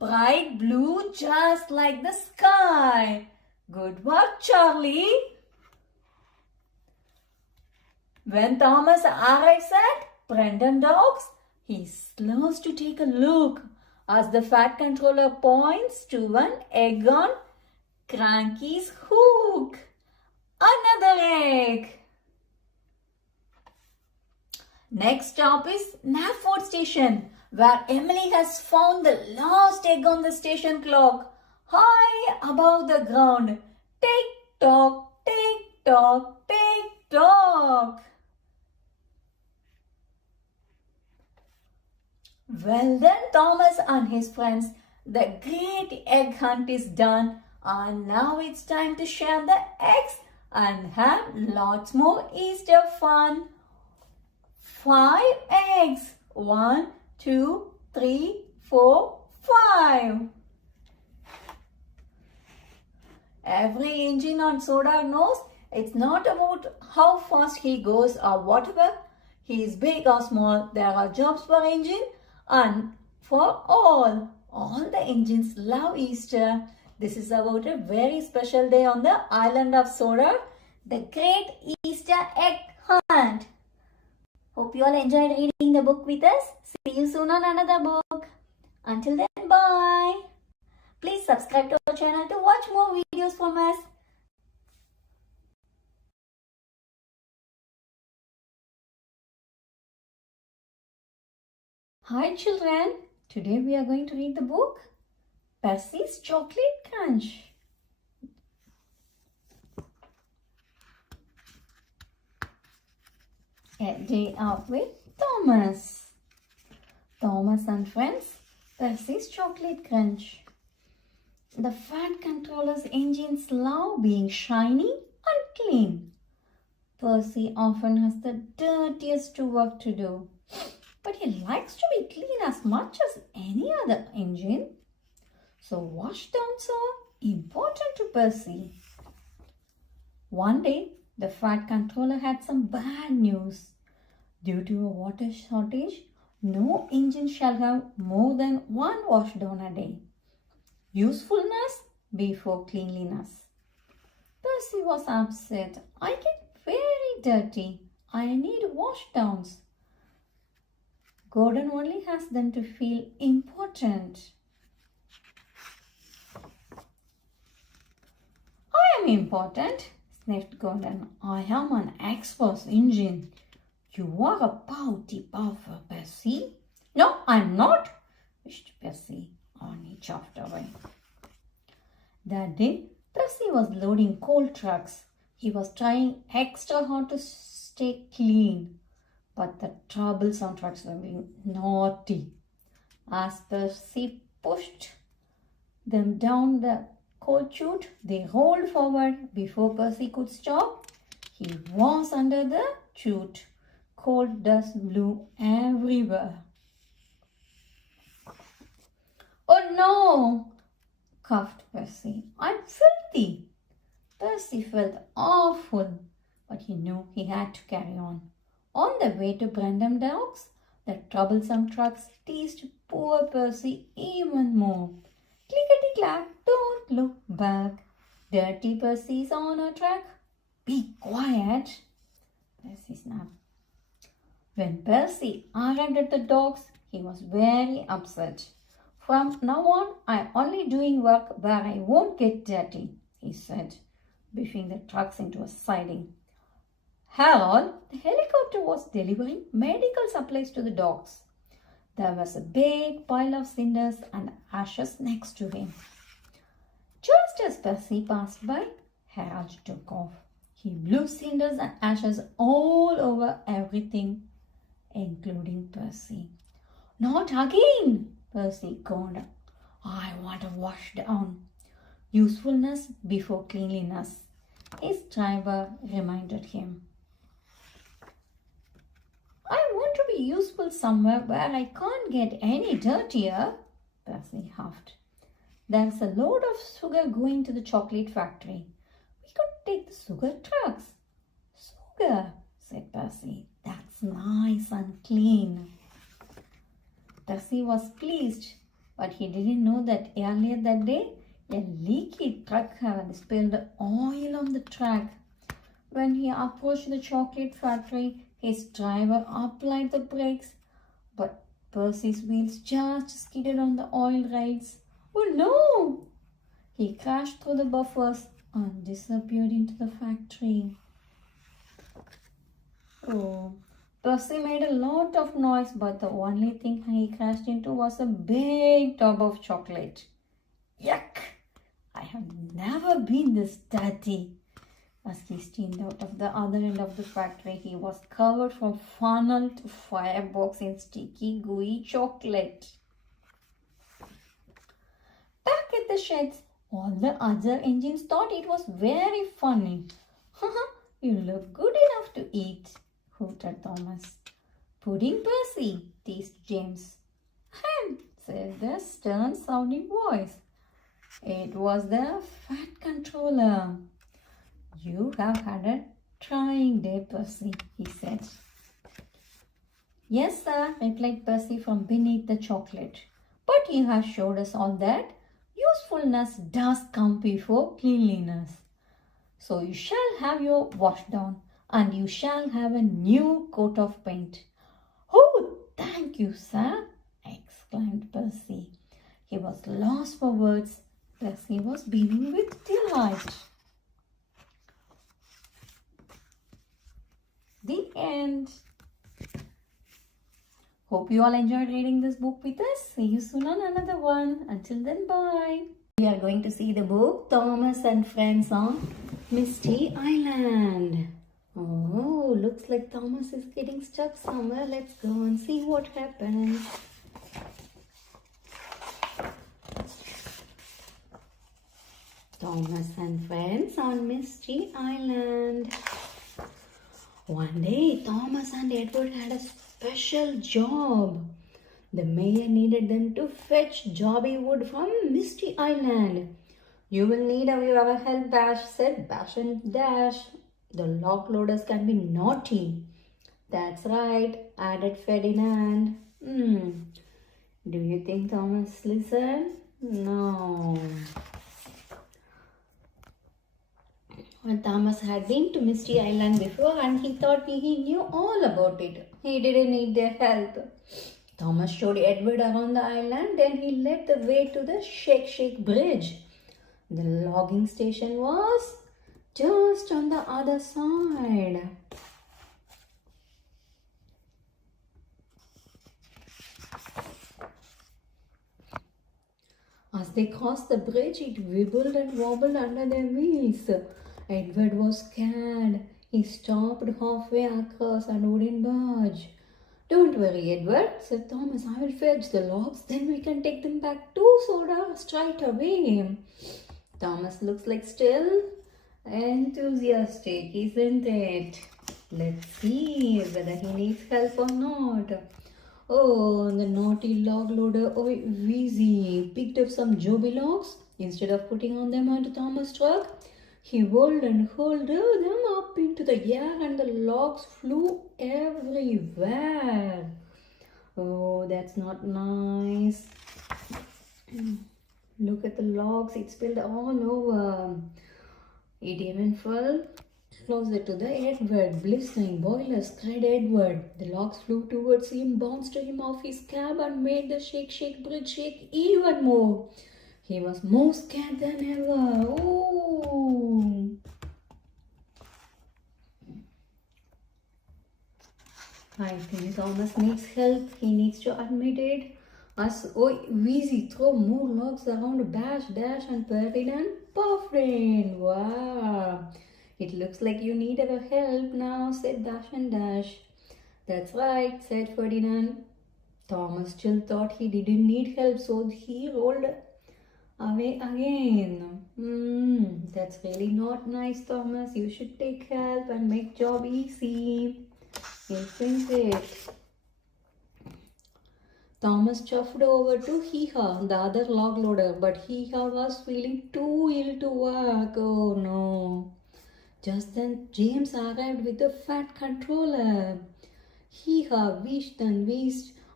bright blue just like the sky. Good work, Charlie. When Thomas arrives at Brandon Docks, he slows to take a look as the Fat Controller points to an egg on Cranky's hook. Another egg. Next stop is Knapford Station, where Emily has found the last egg on the station clock, high above the ground. Tick-tock, tick-tock, tick-tock. Well then, Thomas and his friends, the great egg hunt is done, and now it's time to share the eggs and have lots more Easter fun. 5 eggs. 1, 2, 3, 4, 5. Every engine on Soda knows it's not about how fast he goes or whatever. He is big or small. There are jobs per engine and for all. All the engines love Easter. This is about a very special day on the island of Soda, the Great Easter Egg Hunt. Hope you all enjoyed reading the book with us. See you soon on another book. Until then, bye. Please subscribe to our channel to watch more videos from us. Hi children, today we are going to read the book Percy's Chocolate Crunch. A Day Out with Thomas. Thomas and Friends, Percy's Chocolate Crunch. The Fat Controller's engines love being shiny and clean. Percy often has the dirtiest work to do, but he likes to be clean as much as any other engine. So washdowns are important to Percy. One day, the Fat Controller had some bad news. Due to a water shortage, no engine shall have more than 1 washdown a day. Usefulness before cleanliness. Percy was upset. I get very dirty. I need washdowns. Gordon only has them to feel important. I am important, sniffed Gordon. I am an express engine. You are a pouty puffer, Percy. No, I'm not, wished Percy, and he chuffed away. That day, Percy was loading coal trucks. He was trying extra hard to stay clean, but the troublesome trucks were being naughty. As Percy pushed them down the coal chute, they rolled forward. Before Percy could stop, he was under the chute. Coal dust blew everywhere. Oh no, coughed Percy. I'm filthy. Percy felt awful, but he knew he had to carry on. On the way to Brandon Docks, the troublesome trucks teased poor Percy even more. Clickety-clack, don't look back. Dirty Percy's on a track. Be quiet, Percy snapped. When Percy arrived at the docks, he was very upset. From now on, I'm only doing work where I won't get dirty, he said, biffing the trucks into a siding. Harold, the helicopter, was delivering medical supplies to the docks. There was a big pile of cinders and ashes next to him. Just as Percy passed by, Harold took off. He blew cinders and ashes all over everything, including Percy. Not again, Percy groaned. I want a wash down. Usefulness before cleanliness, his driver reminded him. I want to be useful somewhere where I can't get any dirtier, Percy huffed. There's a load of sugar going to the chocolate factory. We could take the sugar trucks. Sugar, said Percy. That's nice and clean. Percy was pleased, But he didn't know that earlier that day, a leaky truck had spilled oil on the track. When he approached the chocolate factory, his driver applied the brakes, but Percy's wheels just skidded on the oil rails. Oh no! He crashed through the buffers and disappeared into the factory. Oh, Percy made a lot of noise, but the only thing he crashed into was a big tub of chocolate. Yuck! I have never been this dirty. As he steamed out of the other end of the factory, he was covered from funnel to firebox in sticky, gooey chocolate. Back at the sheds, all the other engines thought it was very funny. Haha, you look good enough to eat, hooted Thomas. Pudding Percy, teased James. Hem, said the stern-sounding voice. It was the fat controller. You have had a trying day, Percy, he said. Yes, sir, replied Percy from beneath the chocolate. But you have showed us all that usefulness does come before cleanliness. So you shall have your wash down, and you shall have a new coat of paint. Oh, thank you, sir, exclaimed Percy. He was lost for words. Percy was beaming with delight. The end. Hope you all enjoyed reading this book with us. See you soon on another one. Until then, bye. We are going to see the book Thomas and Friends on Misty Island. Oh, looks like Thomas is getting stuck somewhere. Let's go and see what happens. Thomas and Friends on Misty Island. One day, Thomas and Edward had a special job. The mayor needed them to fetch Jobby wood from Misty Island. You will need our help, Bash, said Bash and Dash. The lock loaders can be naughty. That's right, added Ferdinand. Do you think Thomas listened? No. Well, Thomas had been to Misty Island before and he thought he knew all about it. He didn't need their help. Thomas showed Edward around the island, then he led the way to the Shake Shake Bridge. The logging station was just on the other side. As they crossed the bridge, it wibbled and wobbled under their wheels. Edward was scared. He stopped halfway across and wouldn't budge. Don't worry, Edward, said Thomas. I will fetch the logs, then we can take them back to Soda straight away. Thomas looks like still enthusiastic, isn't it? Let's see whether he needs help or not. Oh, the naughty log loader, Wheezy, picked up some Joby logs. Instead of putting on them onto Thomas' truck, he whirled and hurled them up into the air and the logs flew everywhere. Oh, that's not nice. Look at the logs, it spilled all over. It even fell closer to the Edward. Blistering boilers, cried Edward. The logs flew towards him, bounced him off his cab and made the Shake Shake Bridge shake even more. He was more scared than ever. Oh! I think Thomas needs help. He needs to admit it. As Wheezy throw more logs around Bash, Dash and Ferdinand puffed in. Wow! It looks like you need our help now, said Bash and Dash. That's right, said Ferdinand. Thomas still thought he didn't need help, so he rolled away again. That's really not nice, Thomas. You should take help and make job easy. Isn't it? Thomas chuffed over to Hee-Haw, the other log loader, but Hee-Haw was feeling too ill to work. Oh no. Just then James arrived with the fat controller. Hee-Haw wished and wished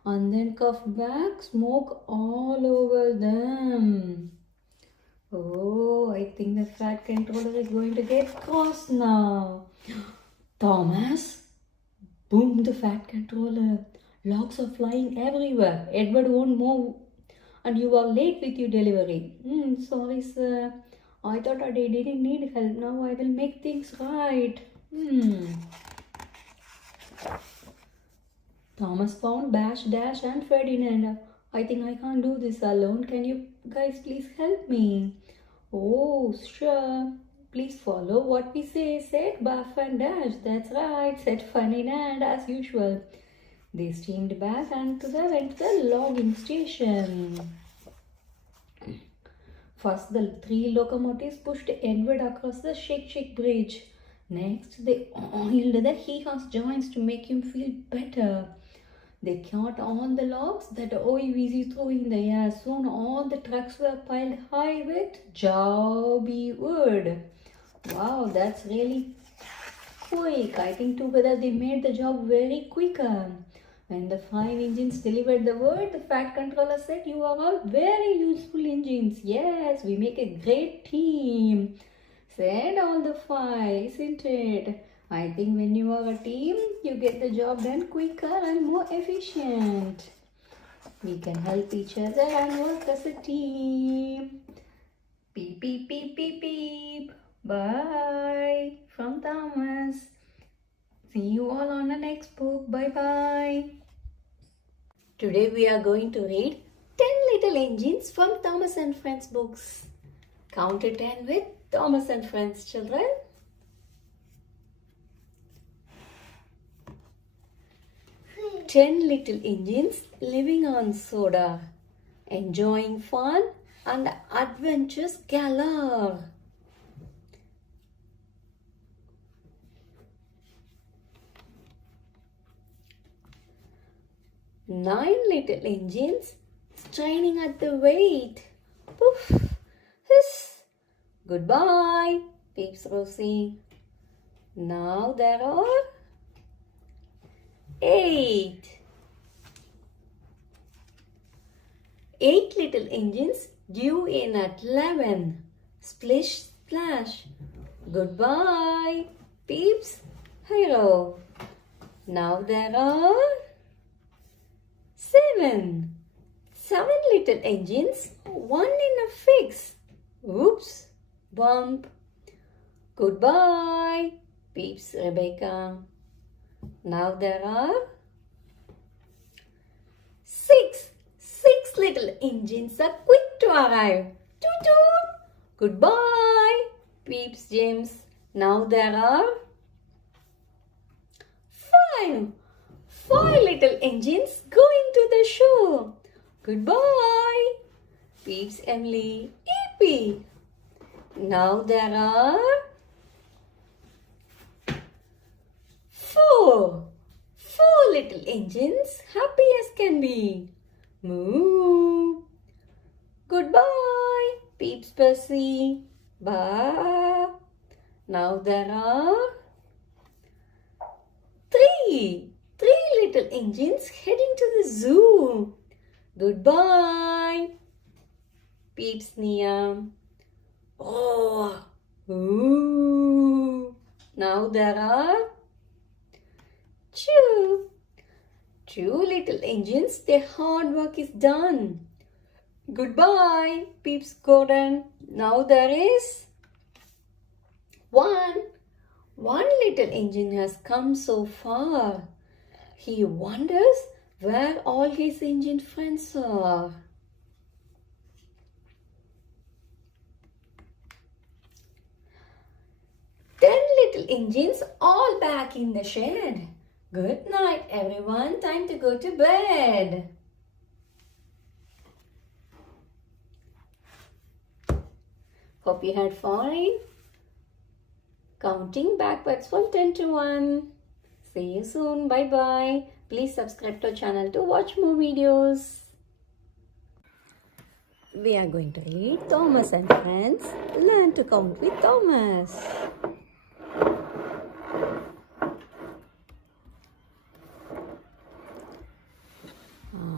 and then cough back smoke all over them. Oh, I think the fat controller is going to get cross now. Thomas, boom, the fat controller. Logs are flying everywhere. Edward won't move and you are late with your delivery. Sorry, sir. I thought I didn't need help. Now I will make things right. Thomas found Bash, Dash and Ferdinand. I think I can't do this alone. Can you guys please help me? Oh, sure. Please follow what we say, said Buff and Dash. That's right, said Ferdinand as usual. They steamed back and went to the logging station. First, the 3 locomotives pushed Edward across the Shake Bridge. Next, they oiled the Hee-Haws joints to make him feel better. They caught on the logs that OEVC threw in the air. Soon all the trucks were piled high with jobby wood. Wow, that's really quick. I think together they made the job very quicker. When the 5 engines delivered the word, the fat controller said, "You are all very useful engines. Yes, we make a great team," said all the 5, isn't it? I think when you are a team, you get the job done quicker and more efficient. We can help each other and work as a team. Beep, beep, beep, beep, beep. Bye from Thomas. See you all on the next book. Bye-bye. Today we are going to read 10 Little Engines from Thomas and Friends books. Count to 10 with Thomas and Friends, children. 10 little engines living on soda, enjoying fun and adventures galore. 9 little engines straining at the weight. Poof, hiss, goodbye, peeps Rosie. Now there are 8 little engines due in at 11. Splish, splash, goodbye, peeps Hero. Now there are 7 little engines, one in a fix. Oops, bump. Goodbye, peeps Rebecca. Now there are 6 little engines are quick to arrive. Toot toot. Goodbye, peeps James. Now there are 5 little engines going to the show. Goodbye, peeps Emily. Yippee. Now there are 4 little engines, happy as can be. Moo. Goodbye, peeps Percy. Bye. Now there are 3 little engines heading to the zoo. Goodbye, peeps Nia. Oh, ooh. Now there are 2 little engines. Their hard work is done. Goodbye, peeps Gordon. Now there is 1 little engine has come so far. He wonders where all his engine friends are. Little engines all back in the shed. Good night, everyone. Time to go to bed. Hope you had fun. Counting backwards from 10 to 1. See you soon. Bye-bye. Please subscribe to our channel to watch more videos. We are going to read Thomas and Friends. Learn to count with Thomas.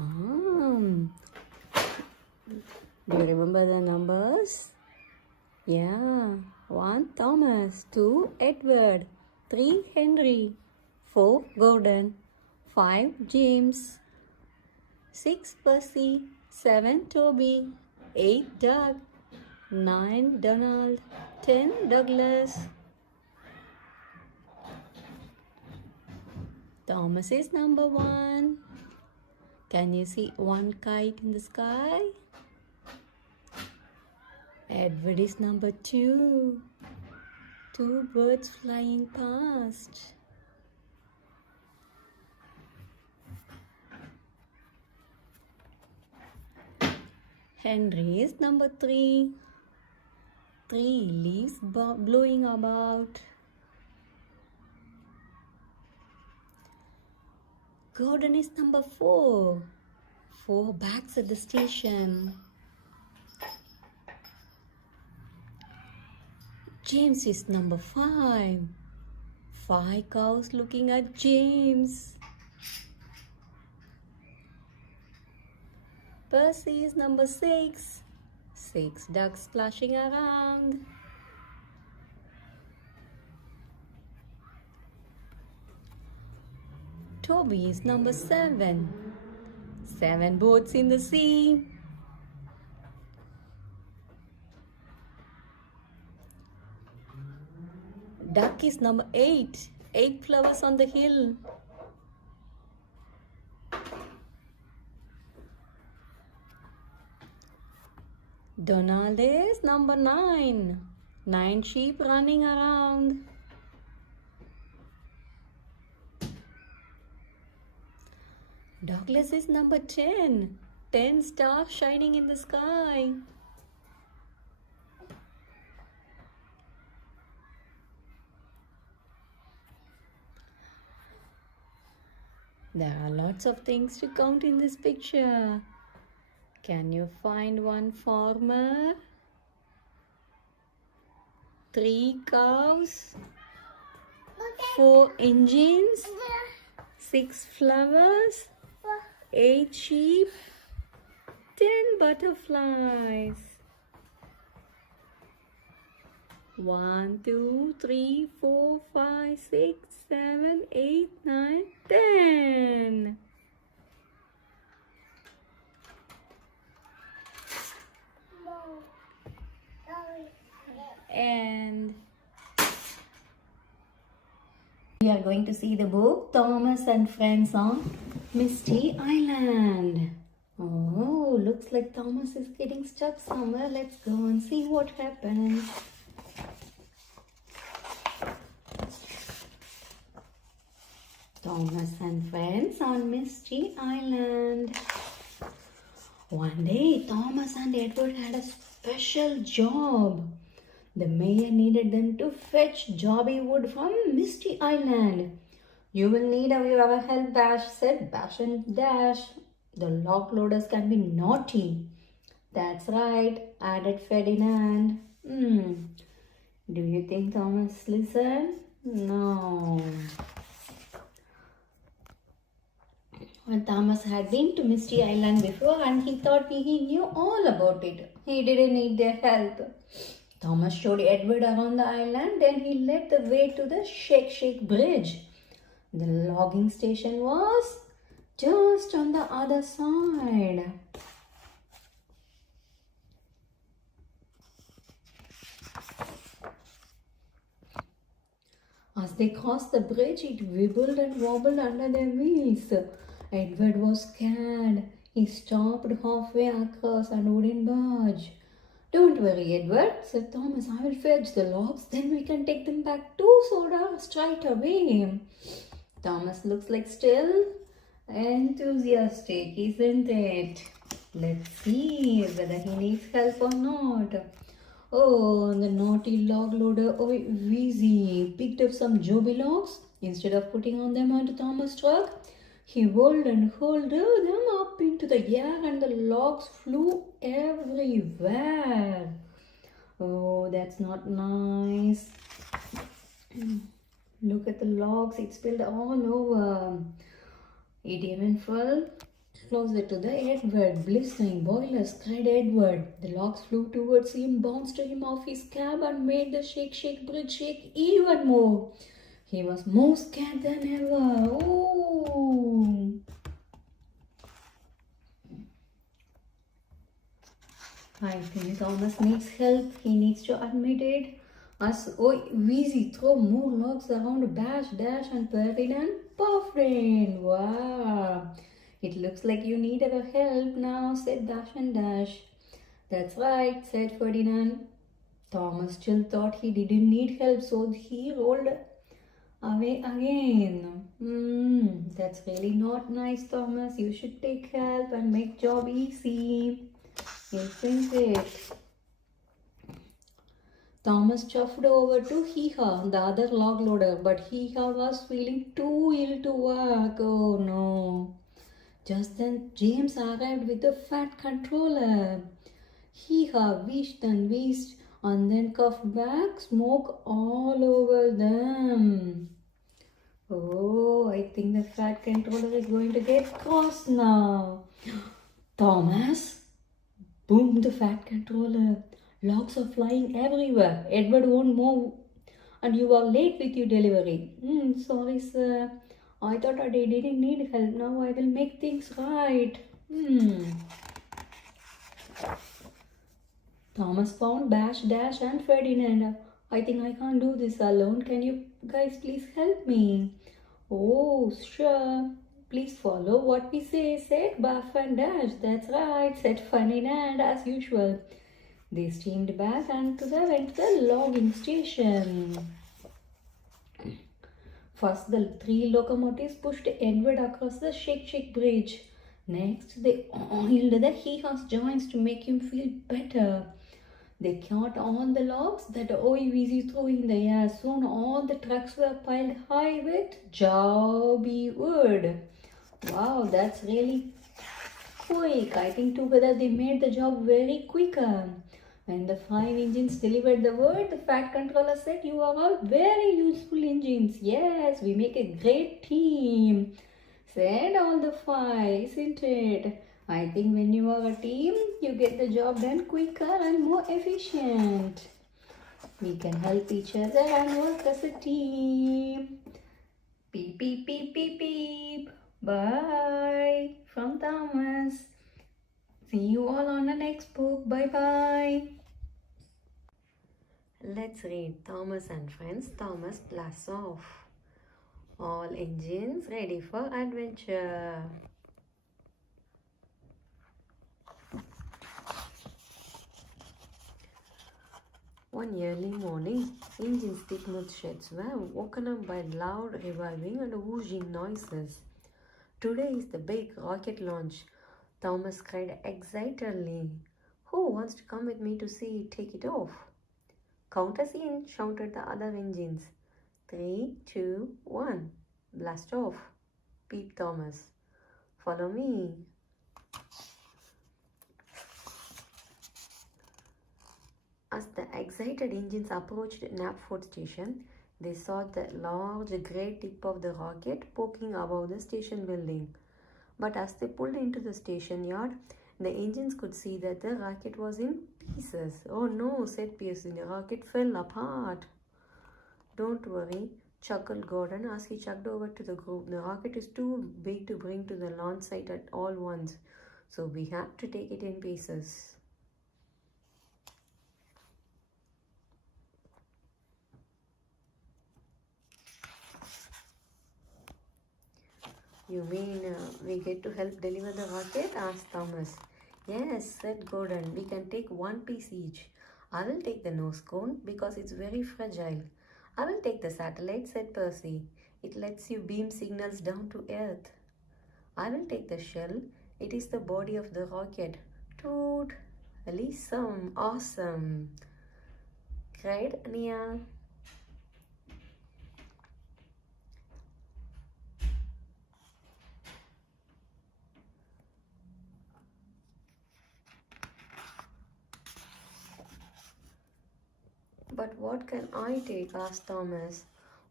Yeah. 1 Thomas, 2 Edward, 3 Henry, 4 Gordon, 5 James, 6 Percy, 7 Toby, 8 Doug, 9 Donald, 10 Douglas. Thomas is number 1. Can you see one kite in the sky? Edward is number 2. 2 birds flying past. Henry is number 3. 3 leaves blowing about. Gordon is number 4. 4 bags at the station. James is number 5. 5 cows looking at James. Percy is number 6. 6 ducks splashing around. Toby is number 7. 7 boats in the sea. Duck is number 8. 8 flowers on the hill. Donald is number 9. 9 sheep running around. Douglas is number 10. 10 stars shining in the sky. There are lots of things to count in this picture. Can you find one farmer? 3 cows, 4 engines, 6 flowers, 8 sheep, 10 butterflies. 1, 2, 3, 4, 5, 6, 7, 8, 9, 10. And we are going to see the book Thomas and Friends on Misty Island. Oh, looks like Thomas is getting stuck somewhere. Let's go and see what happens. Thomas and Friends on Misty Island. One day, Thomas and Edward had a special job. The mayor needed them to fetch jobby wood from Misty Island. You will need our help, Bash said. Bash and Dash. The log loaders can be naughty. That's right, added Ferdinand. Do you think Thomas listened? No. Well, Thomas had been to Misty Island before and he thought he knew all about it. He didn't need their help. Thomas showed Edward around the island, then he led the way to the Shake Shake Bridge. The logging station was just on the other side. As they crossed the bridge, it wibbled and wobbled under their wheels. Edward was scared. He stopped halfway across and wouldn't budge. Don't worry, Edward, said Thomas. I will fetch the logs, then we can take them back to Soda straight away. Thomas looks like still enthusiastic, isn't it? Let's see whether he needs help or not. Oh, the naughty log loader, oh, Wheezy, picked up some joby logs. Instead of putting on them onto Thomas' truck, he whirled and hurled them up into the air and the logs flew everywhere. Oh, that's not nice. Look at the logs, it spilled all over. It even fell closer to the Edward. Blistering boilers, cried Edward. The logs flew towards him, bounced him off his cab, and made the shake bridge shake even more. He was more scared than ever. Oh! I think Thomas needs help. He needs to admit it. As Wheezy throw more logs around Bash, Dash, and Ferdinand. Puffin! Wow! It looks like you need our help now, said Dash and Dash. That's right, said Ferdinand. Thomas still thought he didn't need help, so he rolled away again. That's really not nice, Thomas. You should take help and make job easy. Isn't it? Thomas chuffed over to Hee-Haw, the other log loader, but Hee-Haw was feeling too ill to work. Oh no. Just then James arrived with the fat controller. Hee-Haw wheezed and wheezed and then coughed back smoke all over them. Oh, I think the fat controller is going to get cross now. Thomas! Boomed the fat controller. Logs are flying everywhere. Edward won't move and you are late with your delivery. Sorry, sir. I thought I didn't need help. Now I will make things right. Thomas found Bash, Dash, and Ferdinand. I think I can't do this alone. Can you guys please help me? Oh, sure. Please follow what we say, said Buff and Dash. That's right, said Ferdinand as usual. They steamed back and went to the logging station. First, the 3 locomotives pushed Edward across the Shake Bridge. Next, they oiled the Hee-Haw's joints to make him feel better. They caught all the logs that Wheezy threw in the air. Soon all the trucks were piled high with jobby wood. Wow, that's really quick. I think together they made the job very quicker. When the 5 engines delivered the word, the fat controller said, "You are all very useful engines. Yes, we make a great team," said all the 5, isn't it? I think when you are a team, you get the job done quicker and more efficient. We can help each other and work as a team. Beep, beep, beep, beep, beep. Bye from Thomas. See you all on the next book. Bye-bye. Let's read Thomas and Friends. Thomas blasts off. All engines ready for adventure. One early morning, engines Dickmuth sheds were woken up by loud revolving and whooshing noises. "Today is the big rocket launch," Thomas cried excitedly. "Who wants to come with me to see it take it off?" "Count us in," shouted the other engines. 3, 2, 1. "Blast off," peeped Thomas. "Follow me." As the excited engines approached Knapford station, they saw the large grey tip of the rocket poking above the station building. But as they pulled into the station yard, the engines could see that the rocket was in pieces. "Oh no," said Percy, "the rocket fell apart." "Don't worry," chuckled Gordon as he chugged over to the group. "The rocket is too big to bring to the launch site at all once, so we have to take it in pieces." "You mean we get to help deliver the rocket?" asked Thomas. "Yes," said Gordon. "We can take one piece each. I will take the nose cone because it's very fragile." "I will take the satellite," said Percy. "It lets you beam signals down to Earth." "I will take the shell. It is the body of the rocket." "Toot! Awesome!" cried Nia. "But what can I take?" asked Thomas.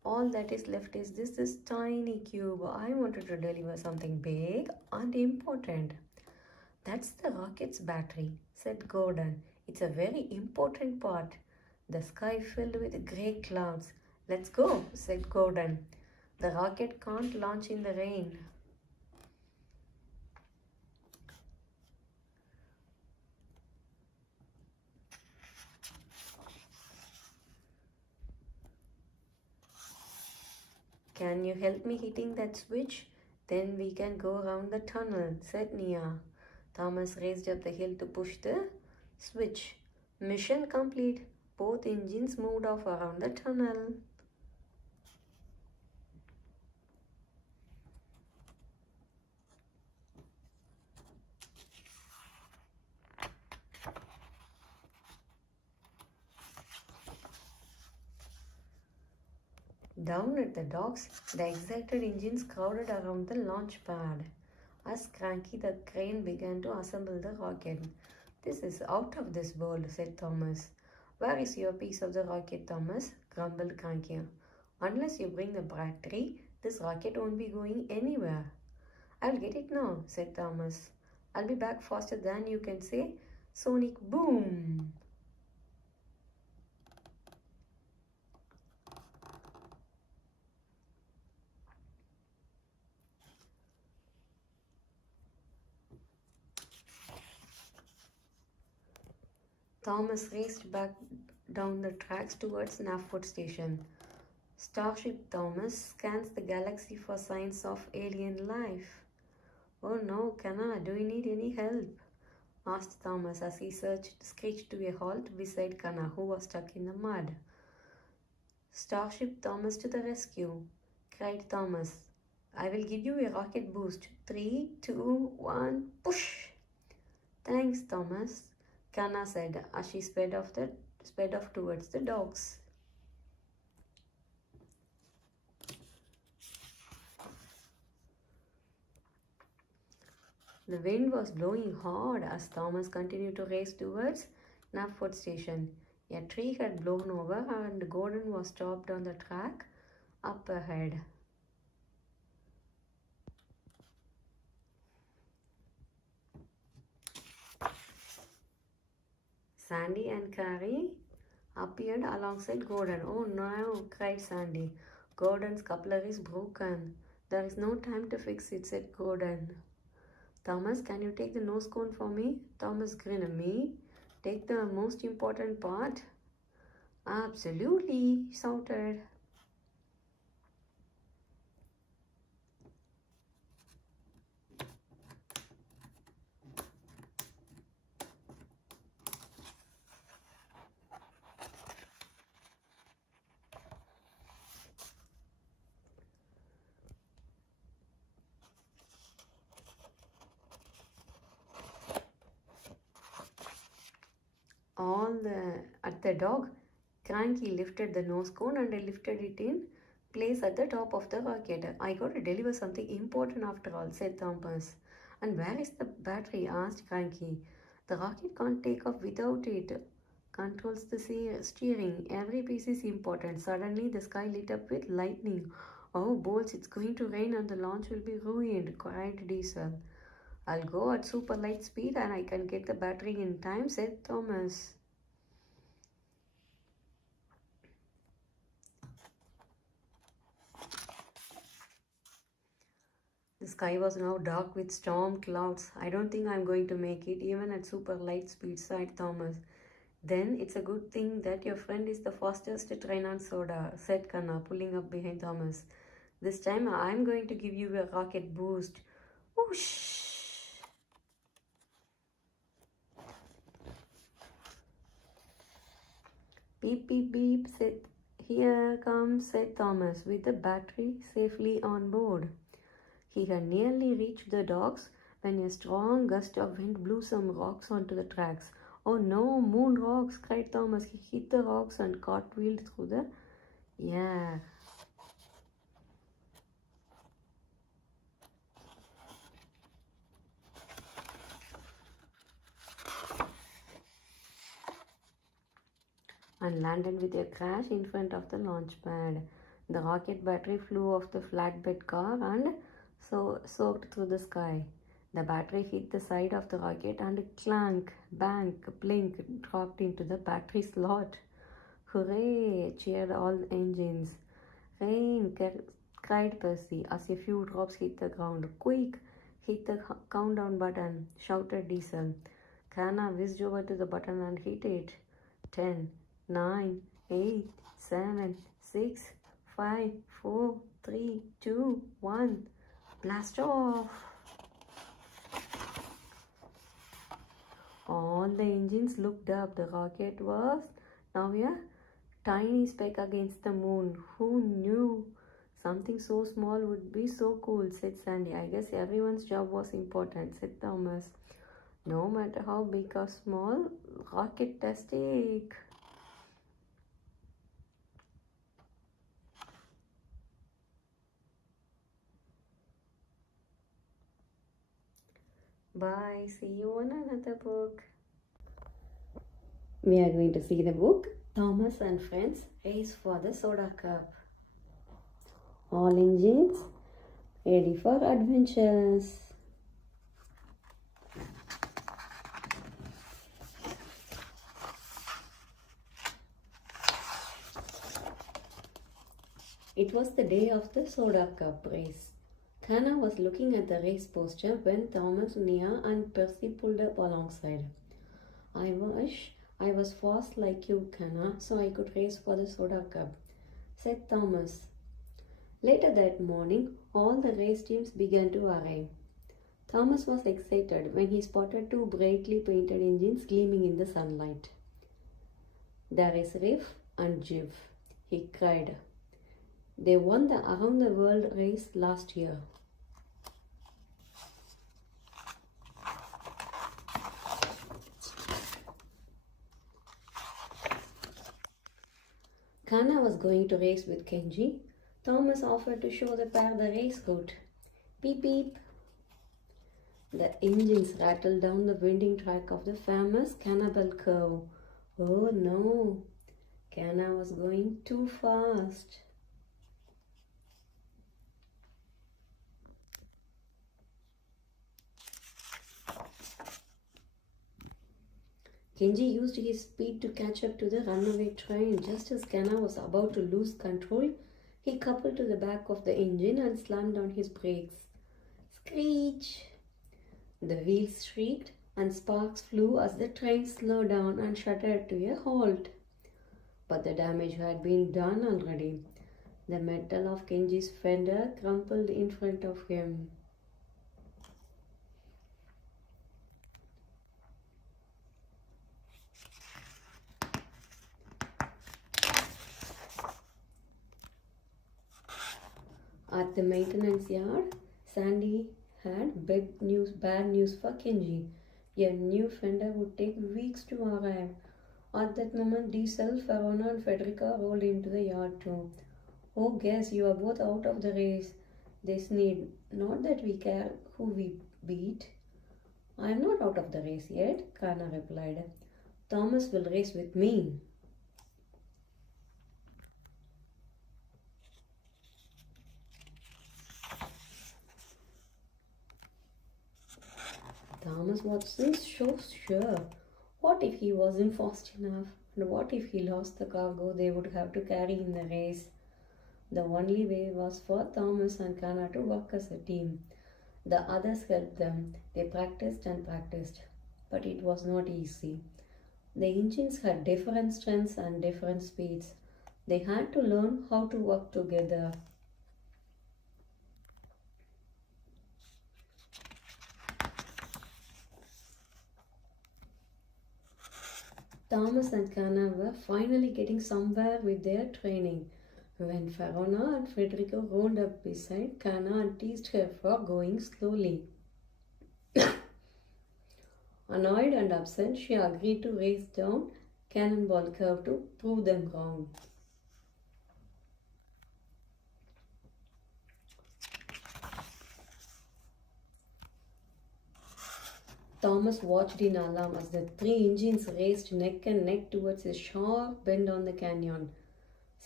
All that is left is this tiny cube. I wanted to deliver something big and important. That's the rocket's battery, said Gordon. It's a very important part. The sky filled with grey clouds. Let's go, said Gordon. The rocket can't launch in the rain. Can you help me hitting that switch? Then we can go around the tunnel, said Nia. Thomas raced up the hill to push the switch. Mission complete. Both engines moved off around the tunnel. Down at the docks, the excited engines crowded around the launch pad. As Cranky the crane began to assemble the rocket. This is out of this world, said Thomas. Where is your piece of the rocket, Thomas? Grumbled Cranky. Unless you bring the battery, this rocket won't be going anywhere. I'll get it now, said Thomas. I'll be back faster than you can say. Sonic boom! Thomas raced back down the tracks towards Knapford Station. Starship Thomas scans the galaxy for signs of alien life. Oh no, Kana, do you need any help? Asked Thomas as he screeched to a halt beside Kana, who was stuck in the mud. Starship Thomas to the rescue, cried Thomas. I will give you a rocket boost. 3, 2, 1, push! Thanks, Thomas, Kana said as she sped off towards the docks. The wind was blowing hard as Thomas continued to race towards Knapford Station. A tree had blown over and Gordon was stopped on the track up ahead. Sandy and Carrie appeared alongside Gordon. Oh no, cried Sandy. Gordon's coupler is broken. There is no time to fix it, said Gordon. Thomas, can you take the nose cone for me? Thomas grinned. Me? Take the most important part? Absolutely, he shouted. At the dog, Cranky lifted the nose cone and lifted it in place at the top of the rocket. I got to deliver something important after all, said Thomas. And where is the battery? Asked Cranky. The rocket can't take off without it. Controls the steering. Every piece is important. Suddenly, the sky lit up with lightning. Oh, bolts, it's going to rain and the launch will be ruined, cried Diesel. I'll go at super light speed and I can get the battery in time, said Thomas. The sky was now dark with storm clouds. I don't think I'm going to make it even at super light speed, sighed Thomas. Then it's a good thing that your friend is the fastest train on soda, said Kanna, pulling up behind Thomas. This time I'm going to give you a rocket boost. Whoosh! Beep, beep, beep, here comes, said Thomas, with the battery safely on board. He had nearly reached the docks when a strong gust of wind blew some rocks onto the tracks. Oh no, moon rocks, cried Thomas. He hit the rocks and cartwheeled through the air. And landed with a crash in front of the launch pad. The rocket battery flew off the flatbed car and soared through the sky. The battery hit the side of the rocket and clank, bang, blink dropped into the battery slot. Hooray! Cheered all engines. Rain! Cried Percy as a few drops hit the ground. Quick! Hit the countdown button, shouted Diesel. Kana whizzed over to the button and hit it. 10, 9, 8, 7, 6, 5, 4, 3, 2, 1. Blast off! All the engines looked up. The rocket was now a tiny speck against the moon. Who knew? Something so small would be so cool, said Sandy. I guess everyone's job was important, said Thomas. No matter how big or small, rocket-tastic. Bye. See you on another book. We are going to see the book Thomas and Friends Race for the Soda Cup. All engines ready for adventures. It was the day of the Soda Cup race. Kana was looking at the race poster when Thomas, Nia and Percy pulled up alongside. I wish I was fast like you, Kana, so I could race for the Soda Cup, said Thomas. Later that morning, all the race teams began to arrive. Thomas was excited when he spotted two brightly painted engines gleaming in the sunlight. There is Riff and Jiv, he cried. They won the Around the World race last year. Kana was going to race with Kenji. Thomas offered to show the pair the race route. Beep beep. The engines rattled down the winding track of the famous Cannibal Curve. Oh no! Kana was going too fast. Kenji used his speed to catch up to the runaway train. Just as Kana was about to lose control, he coupled to the back of the engine and slammed on his brakes. Screech! The wheels shrieked and sparks flew as the train slowed down and shuddered to a halt. But the damage had been done already. The metal of Kenji's fender crumpled in front of him. At the maintenance yard, Sandy had bad news for Kenji. A new fender would take weeks to arrive. At that moment, Diesel, Verona and Federica rolled into the yard too. Oh, guess you are both out of the race, they sneered. Not that we care who we beat. I am not out of the race yet, Kana replied. Thomas will race with me. Thomas wasn't so sure. What if he wasn't fast enough? And what if he lost the cargo they would have to carry in the race? The only way was for Thomas and Kana to work as a team. The others helped them. They practiced and practiced. But it was not easy. The engines had different strengths and different speeds. They had to learn how to work together. Thomas and Kana were finally getting somewhere with their training when Verona and Federico rolled up beside Kana and teased her for going slowly. Annoyed and upset, she agreed to race down Cannonball Curve to prove them wrong. Thomas watched in alarm as the three engines raced neck and neck towards a sharp bend on the canyon.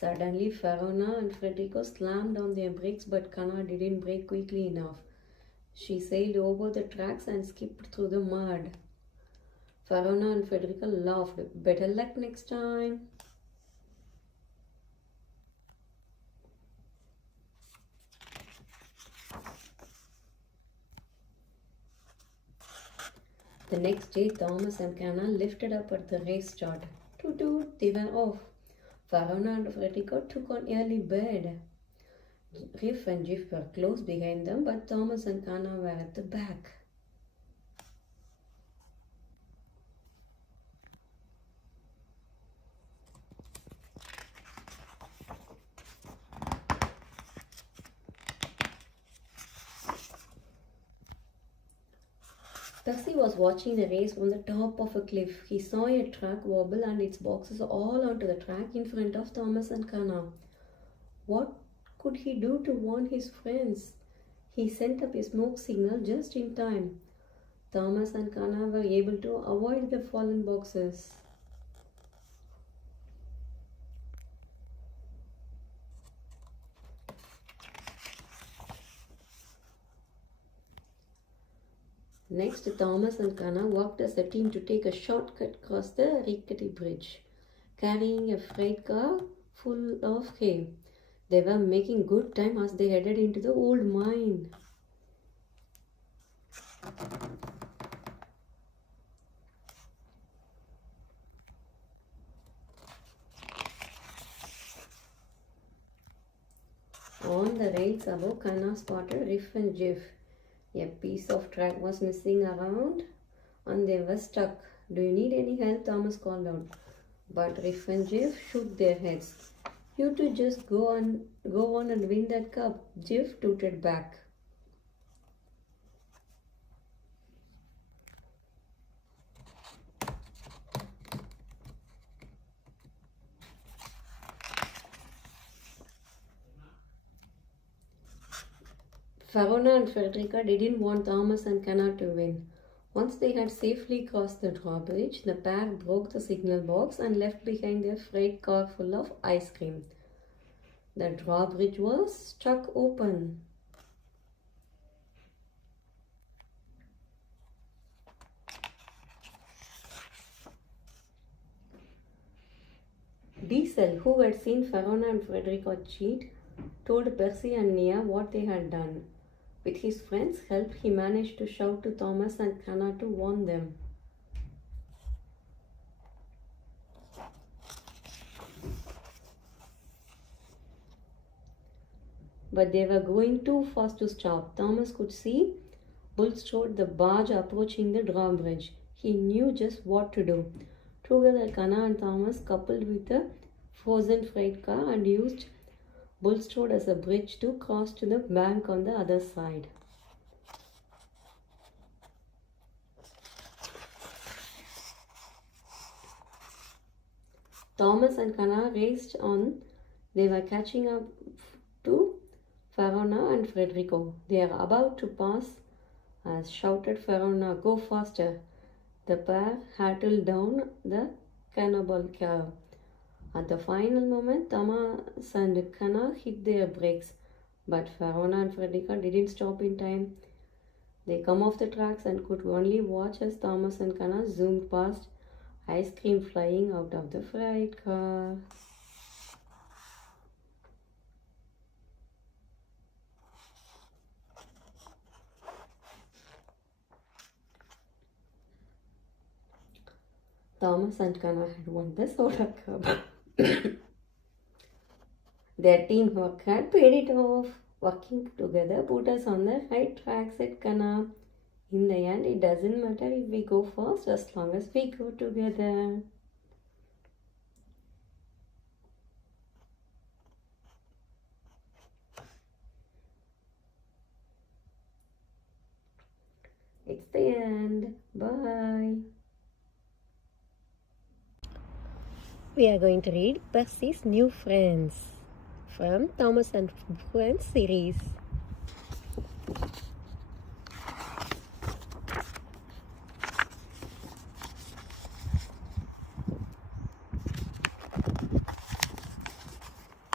Suddenly, Verona and Federico slammed on their brakes, but Cana didn't brake quickly enough. She sailed over the tracks and skipped through the mud. Verona and Federico laughed. Better luck next time. The next day, Thomas and Cana lifted up at the race-start. Toot toot, they were off. Verona and Federico took on early bed. Riff and Jiff were close behind them, but Thomas and Cana were at the back. Percy was watching the race from the top of a cliff. He saw a truck wobble and its boxes all onto the track in front of Thomas and Cana. What could he do to warn his friends? He sent up a smoke signal just in time. Thomas and Cana were able to avoid the fallen boxes. Next, Thomas and Cana worked as a team to take a shortcut across the rickety bridge, carrying a freight car full of hay. They were making good time as they headed into the old mine. On the rails above, Cana spotted Riff and Jiff. A piece of track was missing around and they were stuck. Do you need any help? Thomas called out. But Riff and Jiff shook their heads. You two just go on and win that cup, Jiff tooted back. Verona and Frederica didn't want Thomas and Cana to win. Once they had safely crossed the drawbridge, the pair broke the signal box and left behind their freight car full of ice cream. The drawbridge was stuck open. Diesel, who had seen Verona and Frederica cheat, told Percy and Nia what they had done. With his friends' help, he managed to shout to Thomas and Cana to warn them. But they were going too fast to stop. Thomas could see Bulstrode the barge approaching the drawbridge. He knew just what to do. Together, Cana and Thomas coupled with the frozen freight car and used Bulstrode as a bridge to cross to the bank on the other side. Thomas and Cana raced on. They were catching up to Verona and Federico. They are about to pass as shouted Verona, "Go faster!" The pair rattled down the cannibal curve. At the final moment, Thomas and Cana hit their brakes, but Verona and Frederica didn't stop in time. They come off the tracks and could only watch as Thomas and Cana zoomed past, ice cream flying out of the freight car. Thomas and Cana had won the soda cup. Their teamwork had paid it off. Working together put us on the right track, said Cana. In the end, it doesn't matter if we go fast as long as we go together. It's the end. Bye. We are going to read Percy's New Friends from Thomas and Friends series.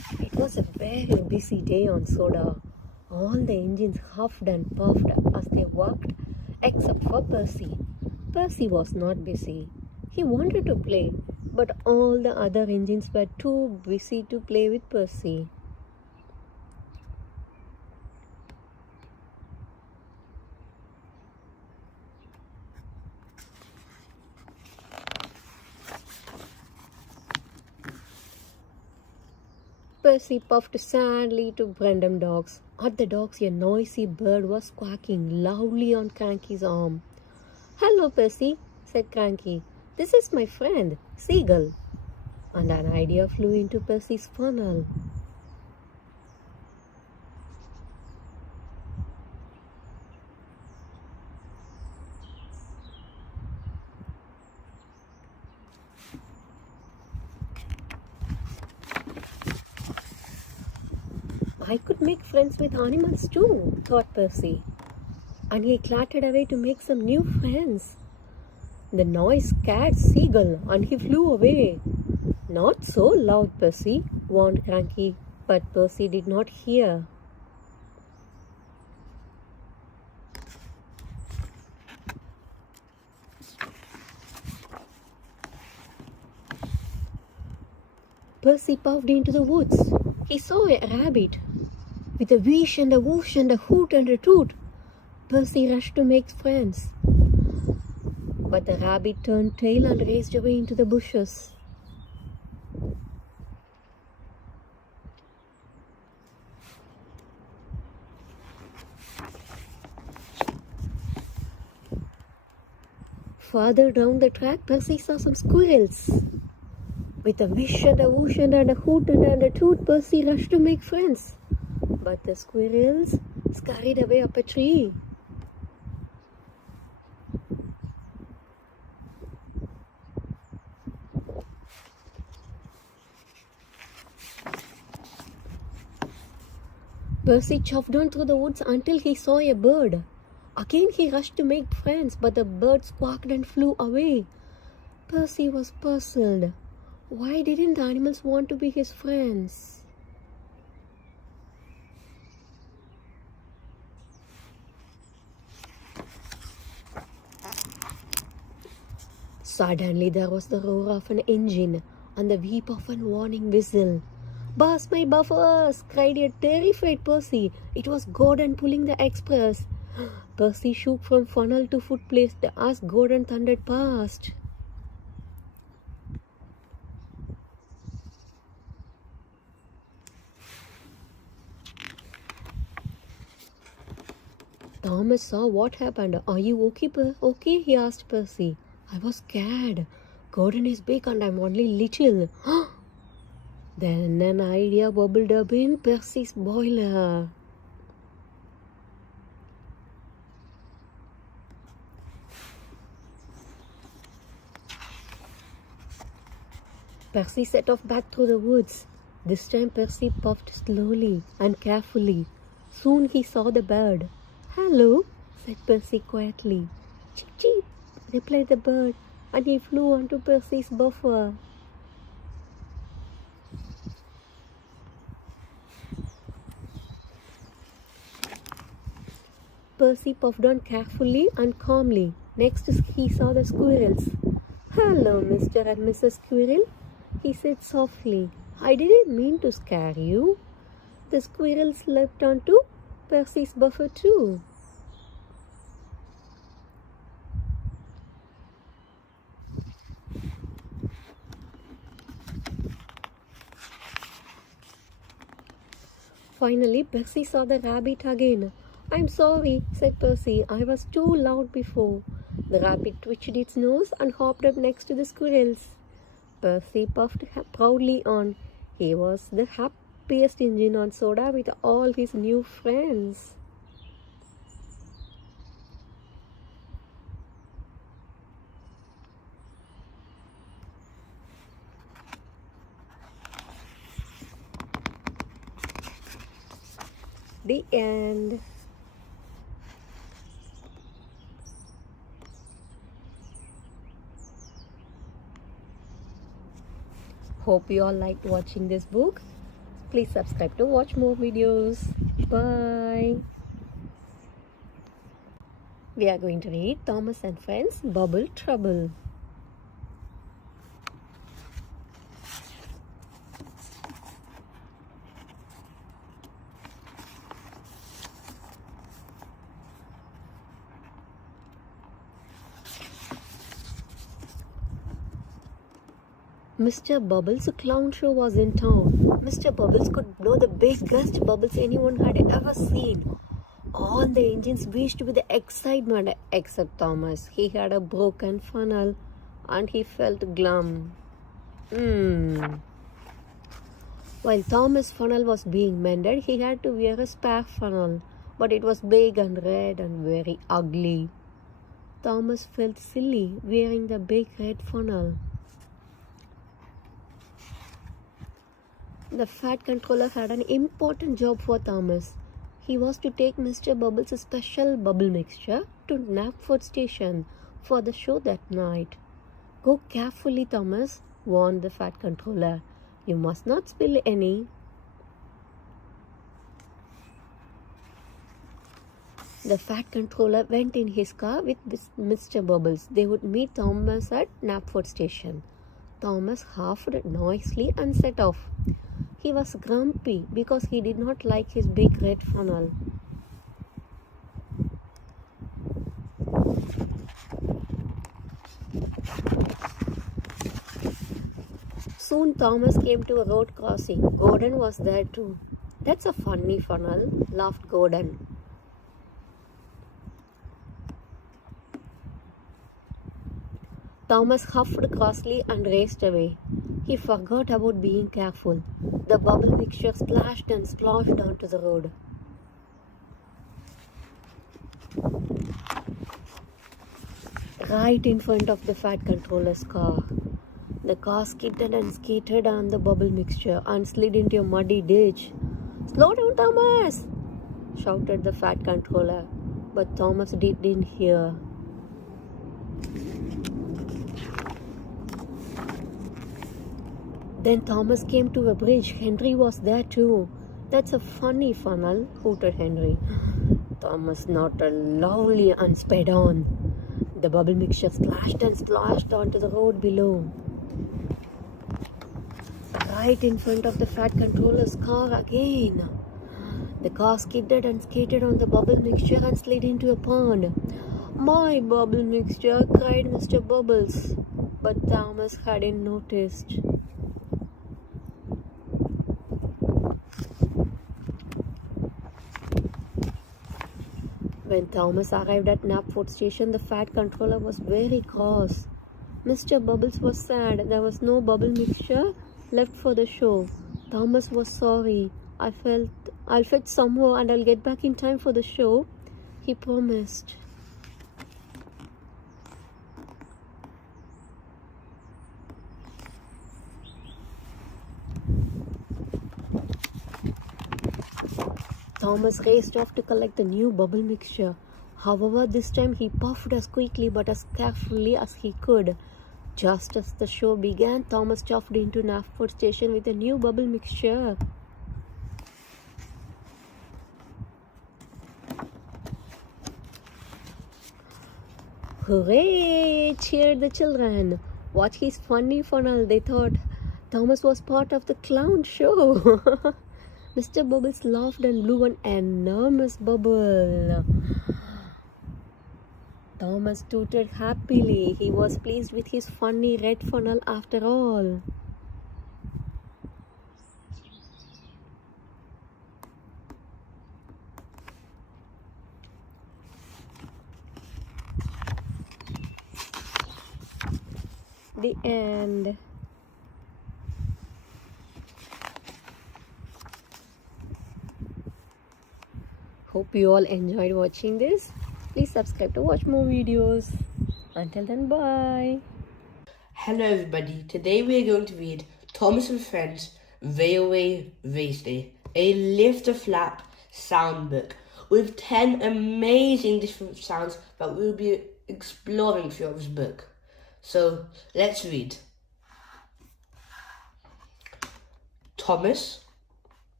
was a very busy day on Soda. All the engines huffed and puffed as they worked, except for Percy. Percy was not busy. He wanted to play, but all the other engines were too busy to play with Percy. Percy puffed sadly to Brendam Docks. At the docks, a noisy bird was quacking loudly on Cranky's arm. "Hello, Percy," said Cranky. "This is my friend, Seagull." And an idea flew into Percy's funnel. "I could make friends with animals too," thought Percy. And he clattered away to make some new friends. The noise scared Seagull and he flew away. "Not so loud, Percy," warned Cranky, but Percy did not hear. Percy puffed into the woods. He saw a rabbit. With a whoosh and a whoosh and a hoot and a toot, Percy rushed to make friends. But the rabbit turned tail and raced away into the bushes. Farther down the track, Percy saw some squirrels. With a wish and a whoosh and a hoot and a toot, Percy rushed to make friends. But the squirrels scurried away up a tree. Percy chopped on through the woods until he saw a bird. Again he rushed to make friends, but the bird squawked and flew away. Percy was puzzled. Why didn't the animals want to be his friends? Suddenly there was the roar of an engine and the weep of a warning whistle. "Burst my buffers!" cried a terrified Percy. It was Gordon pulling the express. Percy shook from funnel to footplate as Gordon thundered past. Thomas saw what happened. "Are you okay, okay?" he asked Percy. "I was scared. Gordon is big and I'm only little." Then an idea bubbled up in Percy's boiler. Percy set off back through the woods. This time Percy puffed slowly and carefully. Soon he saw the bird. "Hello," said Percy quietly. "Chip, chip," replied the bird, and he flew onto Percy's buffer. Percy puffed on carefully and calmly. Next he saw the squirrels. "Hello, Mr. and Mrs. Squirrel," he said softly. "I didn't mean to scare you." The squirrels leapt onto Percy's buffer too. Finally, Percy saw the rabbit again. "I'm sorry," said Percy. "I was too loud before." The rabbit twitched its nose and hopped up next to the squirrels. Percy puffed proudly on. He was the happiest engine on Soda with all his new friends. The end. Hope you all liked watching this book. Please subscribe to watch more videos. Bye. We are going to read Thomas and Friends Bubble Trouble. Mr. Bubbles' clown show was in town. Mr. Bubbles could blow the biggest bubbles anyone had ever seen. All the engines wished with excitement except Thomas. He had a broken funnel and he felt glum. While Thomas' funnel was being mended, he had to wear a spare funnel, but it was big and red and very ugly. Thomas felt silly wearing the big red funnel. The Fat Controller had an important job for Thomas. He was to take Mr. Bubbles' special bubble mixture to Knapford Station for the show that night. Go carefully, Thomas, warned the Fat Controller. You must not spill any. The Fat Controller went in his car with Mr. Bubbles. They would meet Thomas at Knapford Station. Thomas huffed noisily and set off. He was grumpy because he did not like his big red funnel. Soon Thomas came to a road crossing. Gordon was there too. That's a funny funnel, laughed Gordon. Thomas huffed crossly and raced away. He forgot about being careful. The bubble mixture splashed and sloshed onto the road. Right in front of the Fat Controller's car. The car skidded and skated on the bubble mixture and slid into a muddy ditch. "Slow down, Thomas!" shouted the Fat Controller, but Thomas didn't hear. Then Thomas came to a bridge. Henry was there too. "That's a funny funnel," hooted Henry. Thomas nodded loudly and sped on. The bubble mixture splashed and splashed onto the road below. Right in front of the Fat Controller's car again. The car skidded and skated on the bubble mixture and slid into a pond. "My bubble mixture!" cried Mr. Bubbles. But Thomas hadn't noticed. When Thomas arrived at Knapford Station, the Fat Controller was very cross. Mr. Bubbles was sad. There was no bubble mixture left for the show. Thomas was sorry. I'll fetch some more and I'll get back in time for the show," he promised. Thomas raced off to collect the new bubble mixture. However, this time he puffed as quickly but as carefully as he could. Just as the show began, Thomas chuffed into Knapford Station with a new bubble mixture. "Hooray!" cheered the children. "Watch his funny funnel," they thought. Thomas was part of the clown show. Mr. Bubbles laughed and blew an enormous bubble. Thomas tooted happily. He was pleased with his funny red funnel after all. The end. Hope you all enjoyed watching this. Please subscribe to watch more videos. Until then, bye. Hello everybody, today we are going to read Thomas and Friends Railway Race Day, a lift a flap sound book with 10 amazing different sounds that we'll be exploring throughout this book. So let's read. Thomas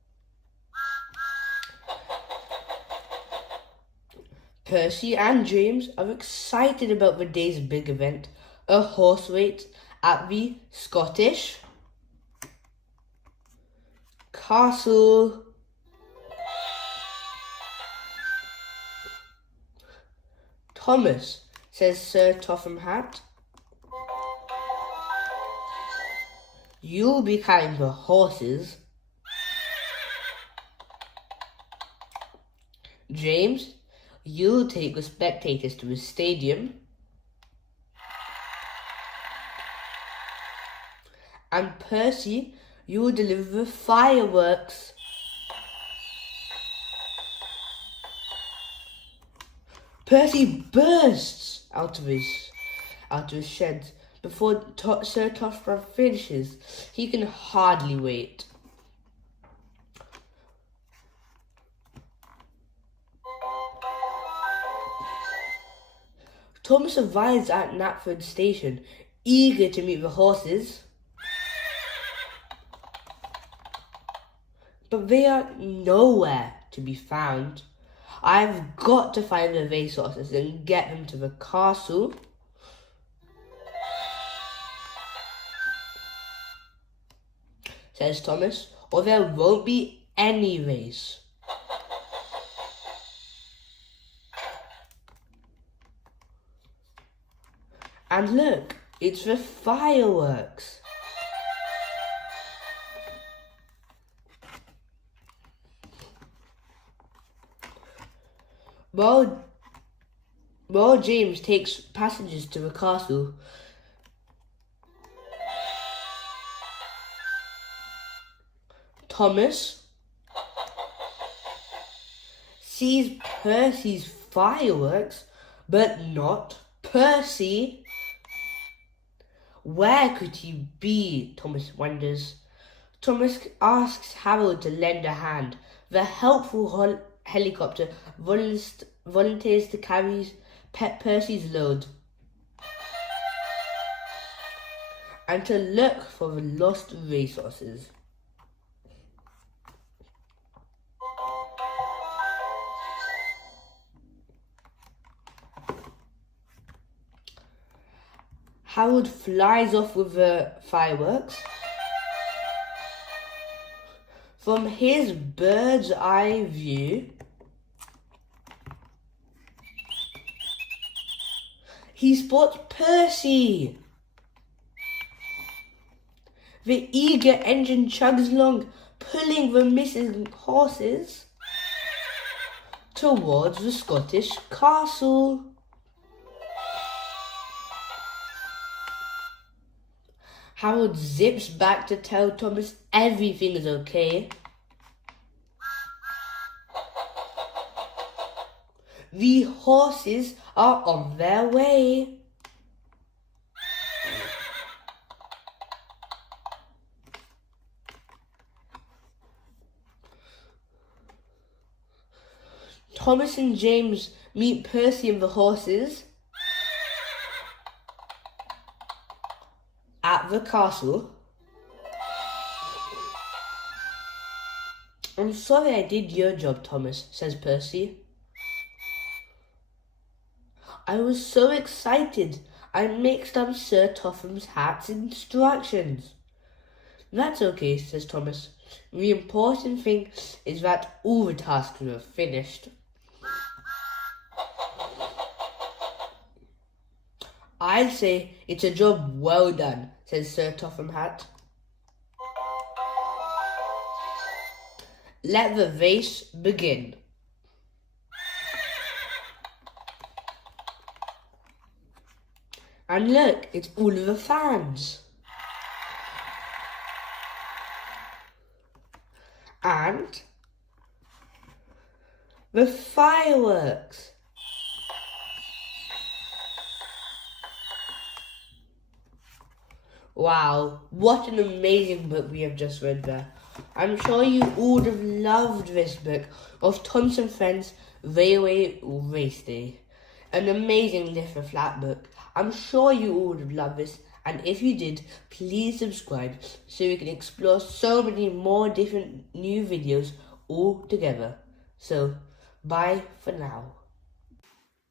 Percy and James are excited about the day's big event, a horse race at the Scottish Castle. Thomas, says Sir Topham Hatt, you'll be carrying the horses. James, you'll take the spectators to the stadium. And Percy, you'll deliver the fireworks. Percy bursts out of his shed before Sir Topham finishes. He can hardly wait. Thomas arrives at Knapford Station, eager to meet the horses. But they are nowhere to be found. I've got to find the racehorses and get them to the castle. Says Thomas, or there won't be any race. And look, it's the fireworks. While James takes passengers to the castle, Thomas sees Percy's fireworks, but not Percy. Where could he be? Thomas wonders. Thomas asks Harold to lend a hand. The helpful helicopter volunteers to carry Percy's load and to look for the lost racehorses. Harold flies off with the fireworks. From his bird's eye view, he spots Percy. The eager engine chugs along, pulling the missing horses towards the Scottish castle. Harold zips back to tell Thomas everything is okay. The horses are on their way. Thomas and James meet Percy and the horses at the castle. I'm sorry I did your job, Thomas, says Percy. I was so excited, I mixed up Sir Topham Hatt's instructions. That's okay, says Thomas. The important thing is that all the tasks were finished. I'd say it's a job well done, says Sir Topham Hatt. Let the race begin. And look, it's all of the fans. And the fireworks. Wow, what an amazing book we have just read there. I'm sure you all would have loved this book of Thomas and Friends Railway Race Day. An amazing Lift the Flap book. I'm sure you all would have loved this, and if you did, please subscribe so we can explore so many more different new videos all together. So, bye for now.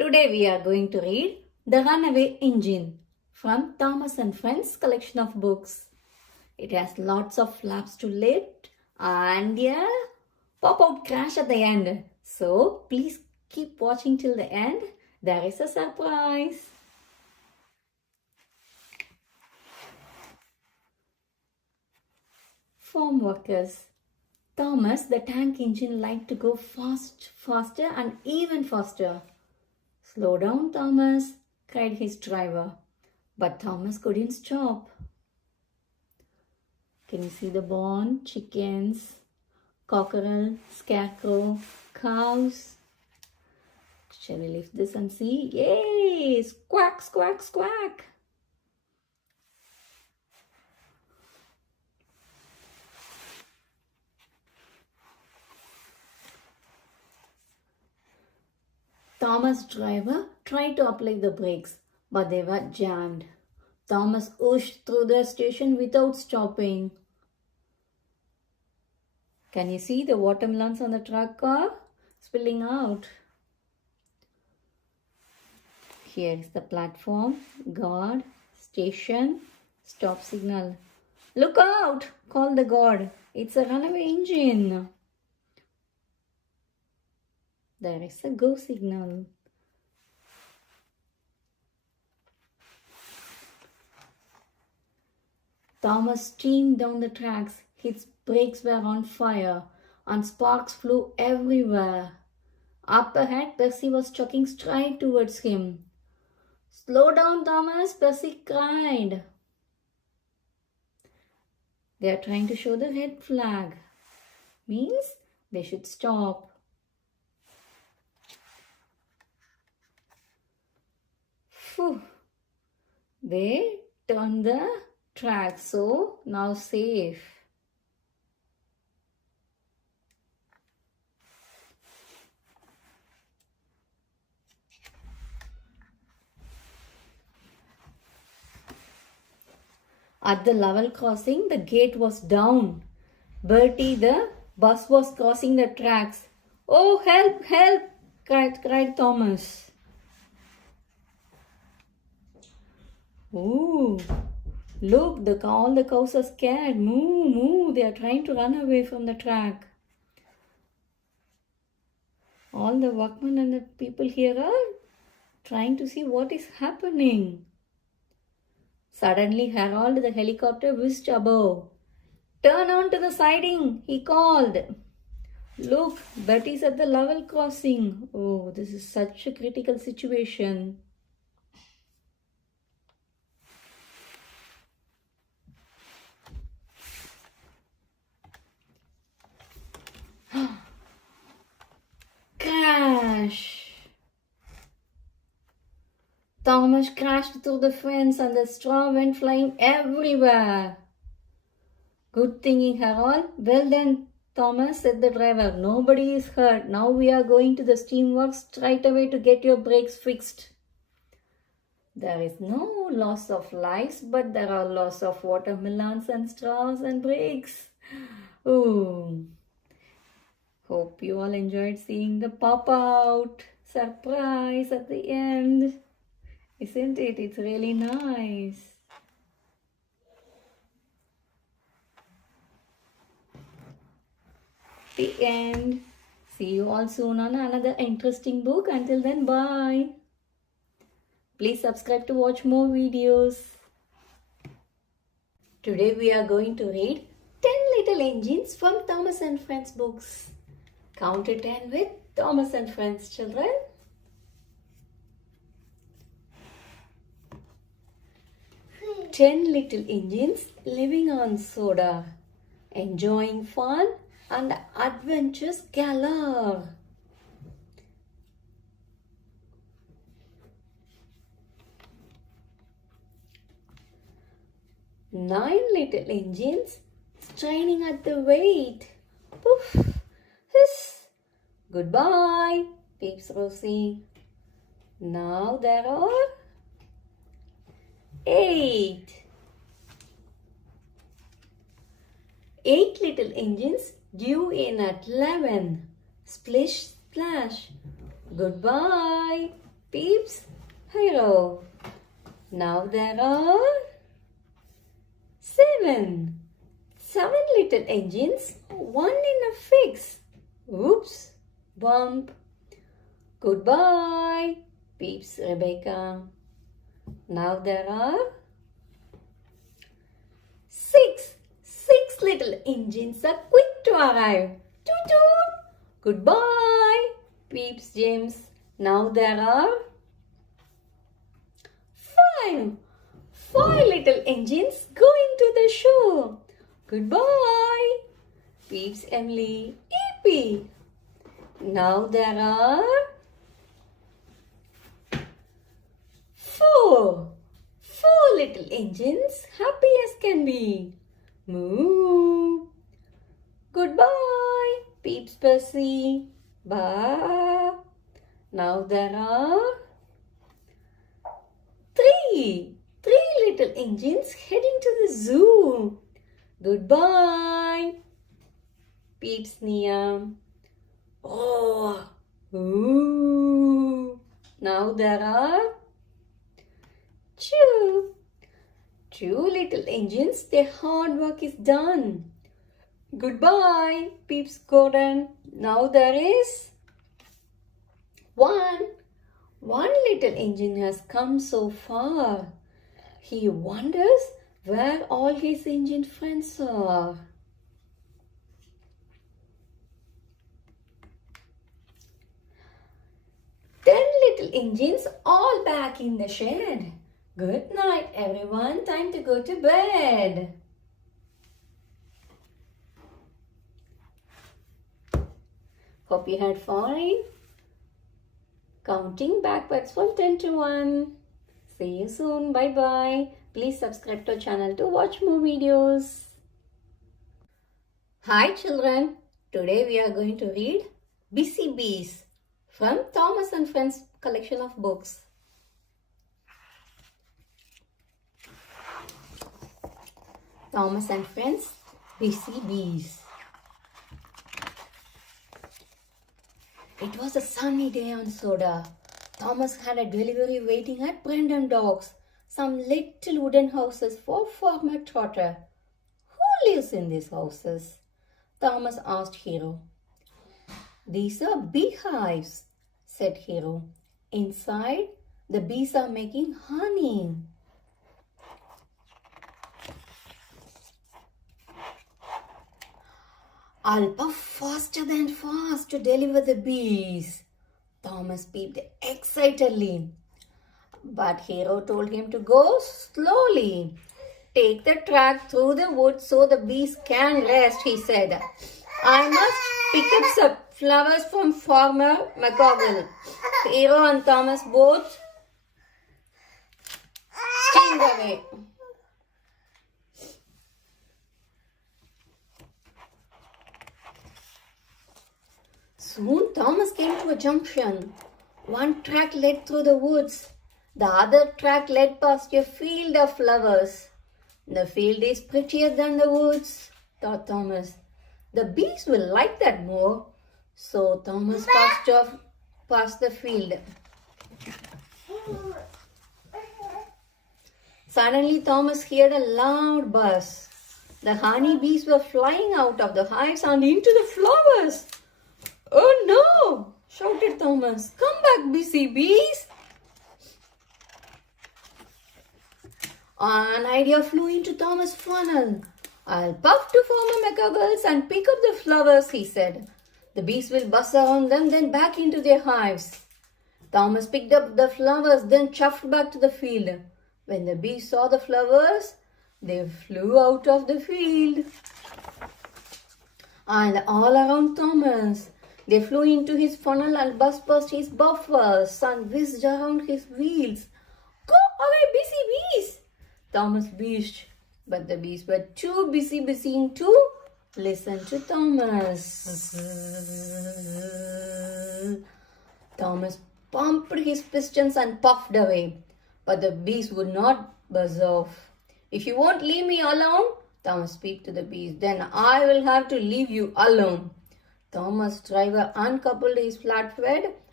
Today we are going to read The Runaway Engine from Thomas and Friends collection of books. It has lots of flaps to lift and a pop-out crash at the end. So please keep watching till the end. There is a surprise. Farm workers. Thomas, the tank engine, liked to go faster and even faster. Slow down, Thomas, cried his driver. But Thomas couldn't stop. Can you see the barn, chickens, cockerel, scarecrow, cows? Shall we lift this and see? Yay! Squawk, squawk, squawk! Thomas' driver tried to apply the brakes, but they were jammed. Thomas whooshed through the station without stopping. Can you see the watermelons on the truck car spilling out? Here is the platform, guard, station, stop signal. Look out! Called the guard. It's a runaway engine. There is a go signal. Thomas steamed down the tracks. His brakes were on fire and sparks flew everywhere. Up ahead, Percy was chucking straight towards him. Slow down, Thomas, Percy cried. They are trying to show the red flag. Means they should stop. Phew. They turned the track, so now safe. At the level crossing, the gate was down. Bertie, the bus, was crossing the tracks. Oh, help, help, cried Thomas. Ooh, look, all the cows are scared. Moo, moo, they are trying to run away from the track. All the workmen and the people here are trying to see what is happening. Suddenly, Harold, the helicopter, whizzed above. Turn on to the siding, he called. Look, Betty's at the level crossing. Oh, this is such a critical situation. Crash! Thomas crashed through the fence and the straw went flying everywhere. Good thinking, Harold. Well done, Thomas, said the driver. Nobody is hurt. Now we are going to the steamworks right away to get your brakes fixed. There is no loss of lives, but there are loss of watermelons and straws and brakes. Ooh. Hope you all enjoyed seeing the pop-out surprise at the end. Isn't it? It's really nice. The end. See you all soon on another interesting book. Until then, bye. Please subscribe to watch more videos. Today we are going to read 10 Little Engines from Thomas and Friends books. Count to 10 with Thomas and Friends, children. 10 little engines living on soda, enjoying fun and adventures galore. Nine little engines straining at the weight. Poof, hiss, goodbye, peeps Rosie. Now there are 8. 8 little engines due in at 11. Splish, splash. Goodbye. Peeps, Hero. Now there are 7. 7 little engines, one in a fix. Oops, bump. Goodbye, Peeps, Rebecca. Now there are 6. 6 little engines are quick to arrive. Toot toot. Goodbye, Peeps, James. Now there are 5. 5 little engines going to the show. Goodbye, Peeps, Emily, Eepy. Now there are 4. 4 little engines, happy as can be. Moo. Goodbye, Peeps, Percy. Bye. Now there are 3. 3 little engines heading to the zoo. Goodbye, Peeps, Nia. Oh, ooh. Now there are 2. 2 little engines, their hard work is done. Goodbye, Peeps, Gordon. Now there is 1. 1 little engine has come so far. He wonders where all his engine friends are. Little engines all back in the shed. Good night, everyone. Time to go to bed. Hope you had fun. Counting backwards from 10 to 1. See you soon. Bye bye. Please subscribe to our channel to watch more videos. Hi children. Today we are going to read Busy Bees from Thomas and Friends collection of books. Thomas and Friends, Busy Bees. It was a sunny day on Soda. Thomas had a delivery waiting at Brandon Docks, some little wooden houses for Farmer Trotter. Who lives in these houses? Thomas asked Hero. These are beehives, said Hero. Inside, the bees are making honey. I'll puff faster than fast to deliver the bees. Thomas peeped excitedly. But Hero told him to go slowly. Take the track through the woods so the bees can rest, he said. I must pick up some flowers from Farmer McGoggle. Hero and Thomas both steamed away. Soon Thomas came to a junction. One track led through the woods. The other track led past a field of flowers. The field is prettier than the woods, thought Thomas. The bees will like that more. So Thomas passed off past the field. Suddenly Thomas heard a loud buzz. The honey bees were flying out of the hives and into the flowers. Oh no! Shouted Thomas. Come back, busy bees! An idea flew into Thomas' funnel. I'll puff to Farmer McGoggles and pick up the flowers, he said. The bees will buzz around them, then back into their hives. Thomas picked up the flowers, then chuffed back to the field. When the bees saw the flowers, they flew out of the field. And all around Thomas. They flew into his funnel and buzzed past his buffers and whizzed around his wheels. Go away, busy bees! Thomas wished, but the bees were too busy busying to listen to Thomas. Thomas pumped his pistons and puffed away, but the bees would not buzz off. If you won't leave me alone, Thomas speak to the bees, then I will have to leave you alone. Thomas' driver uncoupled his flatbed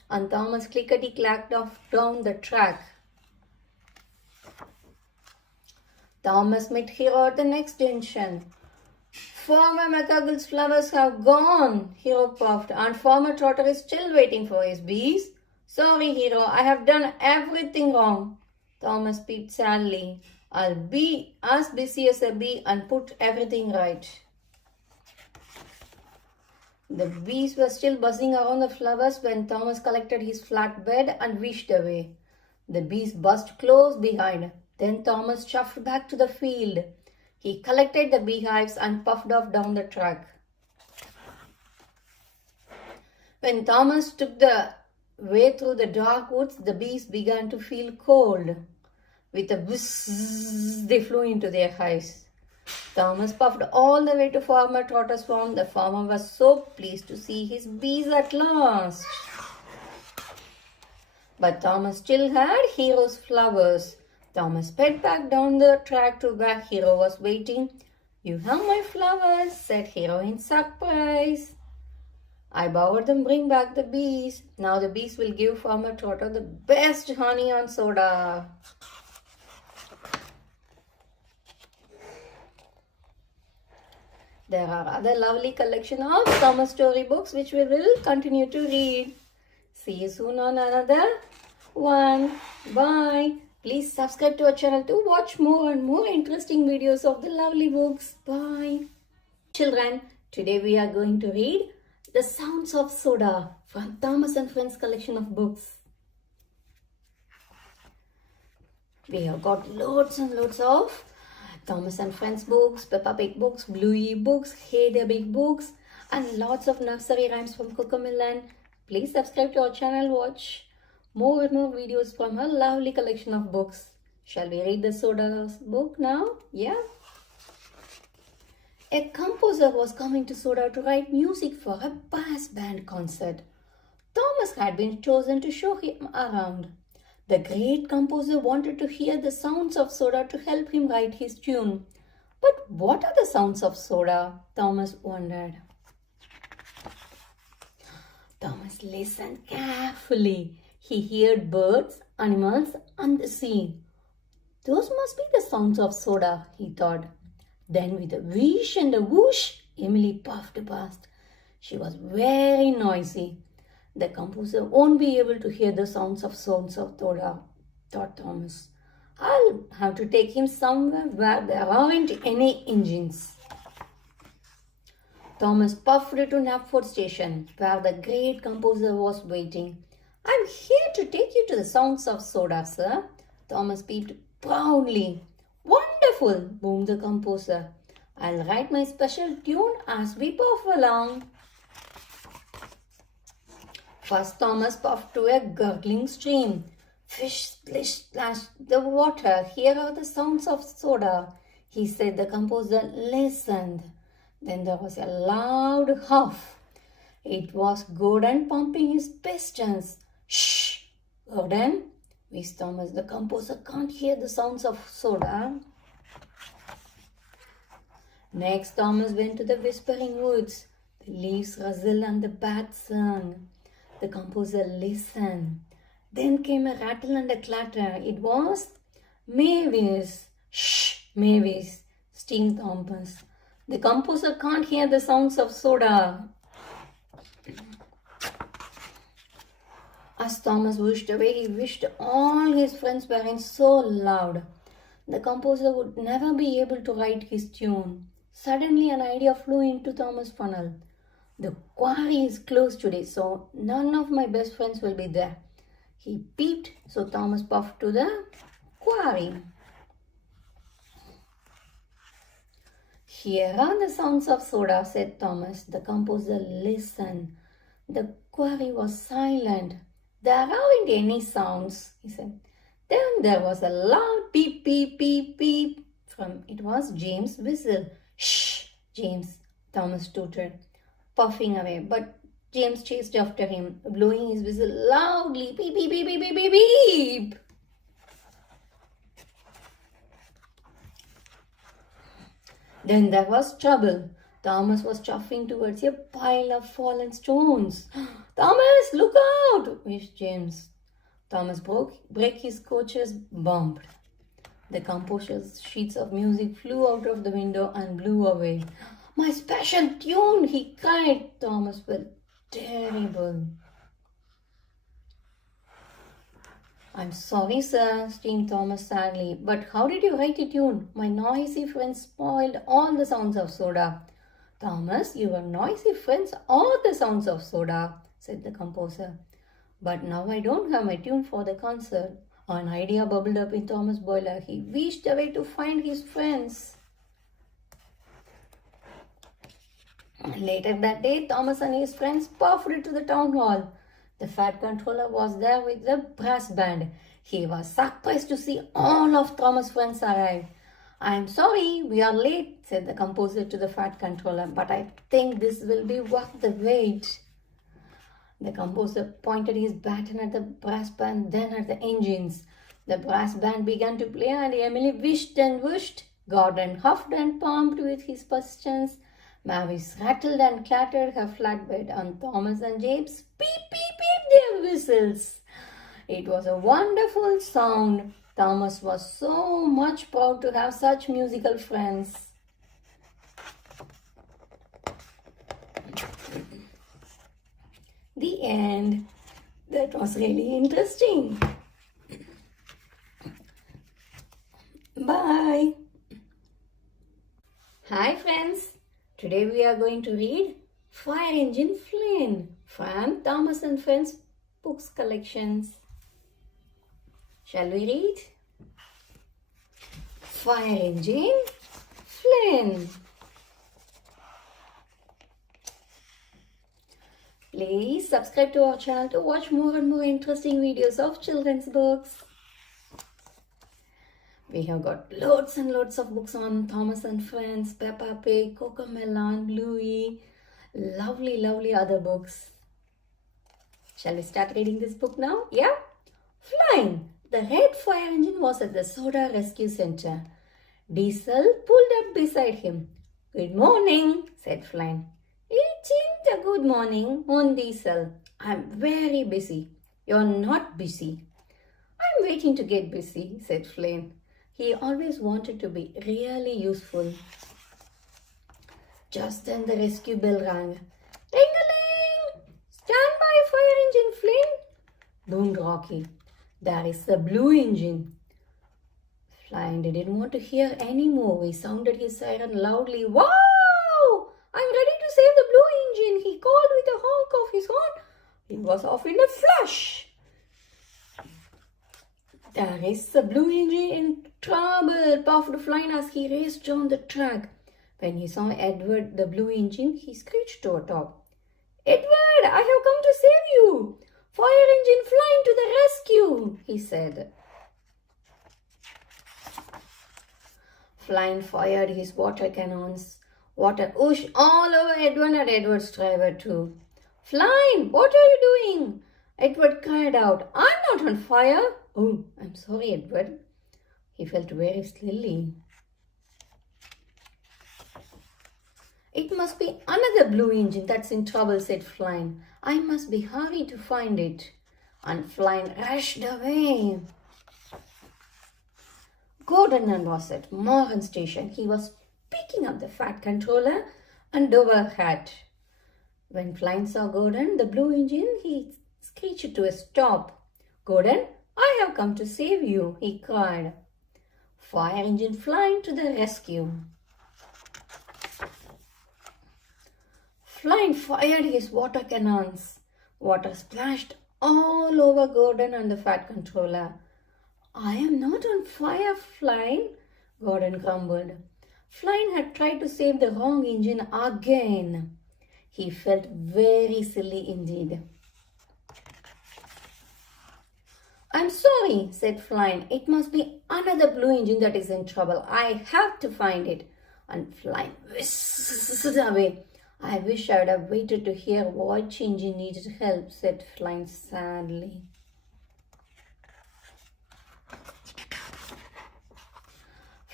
and Thomas clickety-clacked off down the track. Thomas met Hero at the next junction. Farmer McCuggle's flowers have gone, Hero puffed, and Farmer Trotter is still waiting for his bees. Sorry, Hero, I have done everything wrong. Thomas peeped sadly. I'll be as busy as a bee and put everything right. The bees were still buzzing around the flowers when Thomas collected his flatbed and wished away. The bees buzzed close behind. Then Thomas shuffled back to the field. He collected the beehives and puffed off down the track. When Thomas took the way through the dark woods, the bees began to feel cold. With a whizz, they flew into their hives. Thomas puffed all the way to Farmer Trotter's farm. The farmer was so pleased to see his bees at last. But Thomas still had Hero's flowers. Thomas sped back down the track to where Hero was waiting. You have my flowers, said Hero in surprise. I bowed them, bring back the bees. Now the bees will give Farmer Trotter the best honey and soda. There are other lovely collection of summer storybooks which we will continue to read. See you soon on another one. Bye. Please subscribe to our channel to watch more and more interesting videos of the lovely books. Bye. Children, today we are going to read The Sounds of Soda from Thomas and Friends collection of books. We have got loads and loads of Thomas and Friends books, Peppa Pig books, Bluey books, Hey There Big books, and lots of nursery rhymes from Cocomelon. Please subscribe to our channel, watch more and more videos from her lovely collection of books. Shall we read the Soda's book now? Yeah. A composer was coming to Soda to write music for a bass band concert. Thomas had been chosen to show him around. The great composer wanted to hear the sounds of Soda to help him write his tune. But what are the sounds of Soda? Thomas wondered. Thomas listened carefully. He heard birds, animals, and the sea. Those must be the sounds of Soda, he thought. Then with a whoosh and a whoosh, Emily puffed past. She was very noisy. The composer won't be able to hear the sounds of Soda, thought Thomas. I'll have to take him somewhere where there aren't any engines. Thomas puffed to Knapford Station, where the great composer was waiting. I'm here to take you to the sounds of Soda, sir. Thomas peeped proudly. Wonderful, boomed the composer. I'll write my special tune as we puff along. First, Thomas puffed to a gurgling stream. Fish splish splashed the water. Here are the sounds of Soda, he said. The composer listened. Then there was a loud huff. It was Gordon pumping his pistons. Shh, Gordon, wheezed Thomas. The composer can't hear the sounds of Soda. Next, Thomas went to the whispering woods. The leaves rustled and the bats sang. The composer listened. Then came a rattle and a clatter. It was Mavis. Shh, Mavis, steamed Thomas. The composer can't hear the sounds of Soda. As Thomas whooshed away, he wished all his friends weren't so loud. The composer would never be able to write his tune. Suddenly, an idea flew into Thomas' funnel. The quarry is closed today, so none of my best friends will be there. He peeped, so Thomas puffed to the quarry. Here are the sounds of Soda, said Thomas. The composer listened. The quarry was silent. There aren't any sounds, he said. Then there was a loud peep, peep, peep, peep. It was James' whistle. Shh, James, Thomas tooted, puffing away. But James chased after him, blowing his whistle loudly. Beep, beep, beep, beep, beep, beep, beep. Then there was trouble. Thomas was chuffing towards a pile of fallen stones. Thomas, look out! wished James. Thomas break his coach's bump. The composer's sheets of music flew out of the window and blew away. My special tune, he cried. Thomas felt terrible. I'm sorry, sir, screamed Thomas sadly, but how did you write a tune? My noisy friends spoiled all the sounds of soda. Thomas, your noisy friends are the sounds of soda, said the composer. But now I don't have my tune for the concert. An idea bubbled up in Thomas Boiler. He wished away to find his friends. Later that day, Thomas and his friends puffed to the town hall. The Fat Controller was there with the brass band. He was surprised to see all of Thomas' friends arrive. I'm sorry, we are late, said the composer to the Fat Controller, but I think this will be worth the wait. The composer pointed his baton at the brass band, then at the engines. The brass band began to play, and Emily wished and wished. Gordon huffed and pumped with his pistons. Mavis rattled and clattered her flatbed, and Thomas and James peep, peep, peep their whistles. It was a wonderful sound. Thomas was so much proud to have such musical friends. The end. That was really interesting. Bye. Hi friends. Today we are going to read Fire Engine Flynn from Thomas and Friends books collections. Shall we read? Fire Engine Flynn. Please subscribe to our channel to watch more and more interesting videos of children's books. We have got loads and loads of books on Thomas and Friends, Peppa Pig, Cocomelon, Bluey, lovely other books. Shall we start reading this book now? Yeah? Flynn, the red fire engine, was at the Soda Rescue Center. Diesel pulled up beside him. Good morning, said Flynn. It isn't a good morning, moaned Diesel. I'm very busy. You're not busy. I'm waiting to get busy, said Flynn. He always wanted to be really useful. Just then the rescue bell rang. Ring-a-ling! Stand by, fire engine Flynn, boomed Rocky. There is the blue engine. Flynn didn't want to hear any more. He sounded his siren loudly. Wow! I'm ready to save the blue engine, he called with a honk of his horn. He was off in a flash. There is the blue engine in trouble, puffed Flynn as he raced down the track. When he saw Edward, the blue engine, he screeched to a top. Edward, I have come to save you. Fire engine Flynn to the rescue, he said. Flynn fired his water cannons. Water whooshed all over Edward and Edward's driver too. Flynn, what are you doing? Edward cried out. I'm not on fire. Oh, I'm sorry, Edward. He felt very silly. It must be another blue engine that's in trouble, said Flynn. I must be hurried to find it. And Flynn rushed away. Gordon was at Morgan Station. He was picking up the Fat Controller and Dover hat. When Flynn saw Gordon, the blue engine, he screeched to a stop. Gordon, I have come to save you, he cried. Fire engine Flynn to the rescue. Flynn fired his water cannons. Water splashed all over Gordon and the Fat Controller. I am not on fire, Flynn, Gordon grumbled. Flynn had tried to save the wrong engine again. He felt very silly indeed. I'm sorry, said Flynn. It must be another blue engine that is in trouble. I have to find it. And Flynn whizzed away. I wish I would have waited to hear which engine needed help, said Flynn sadly.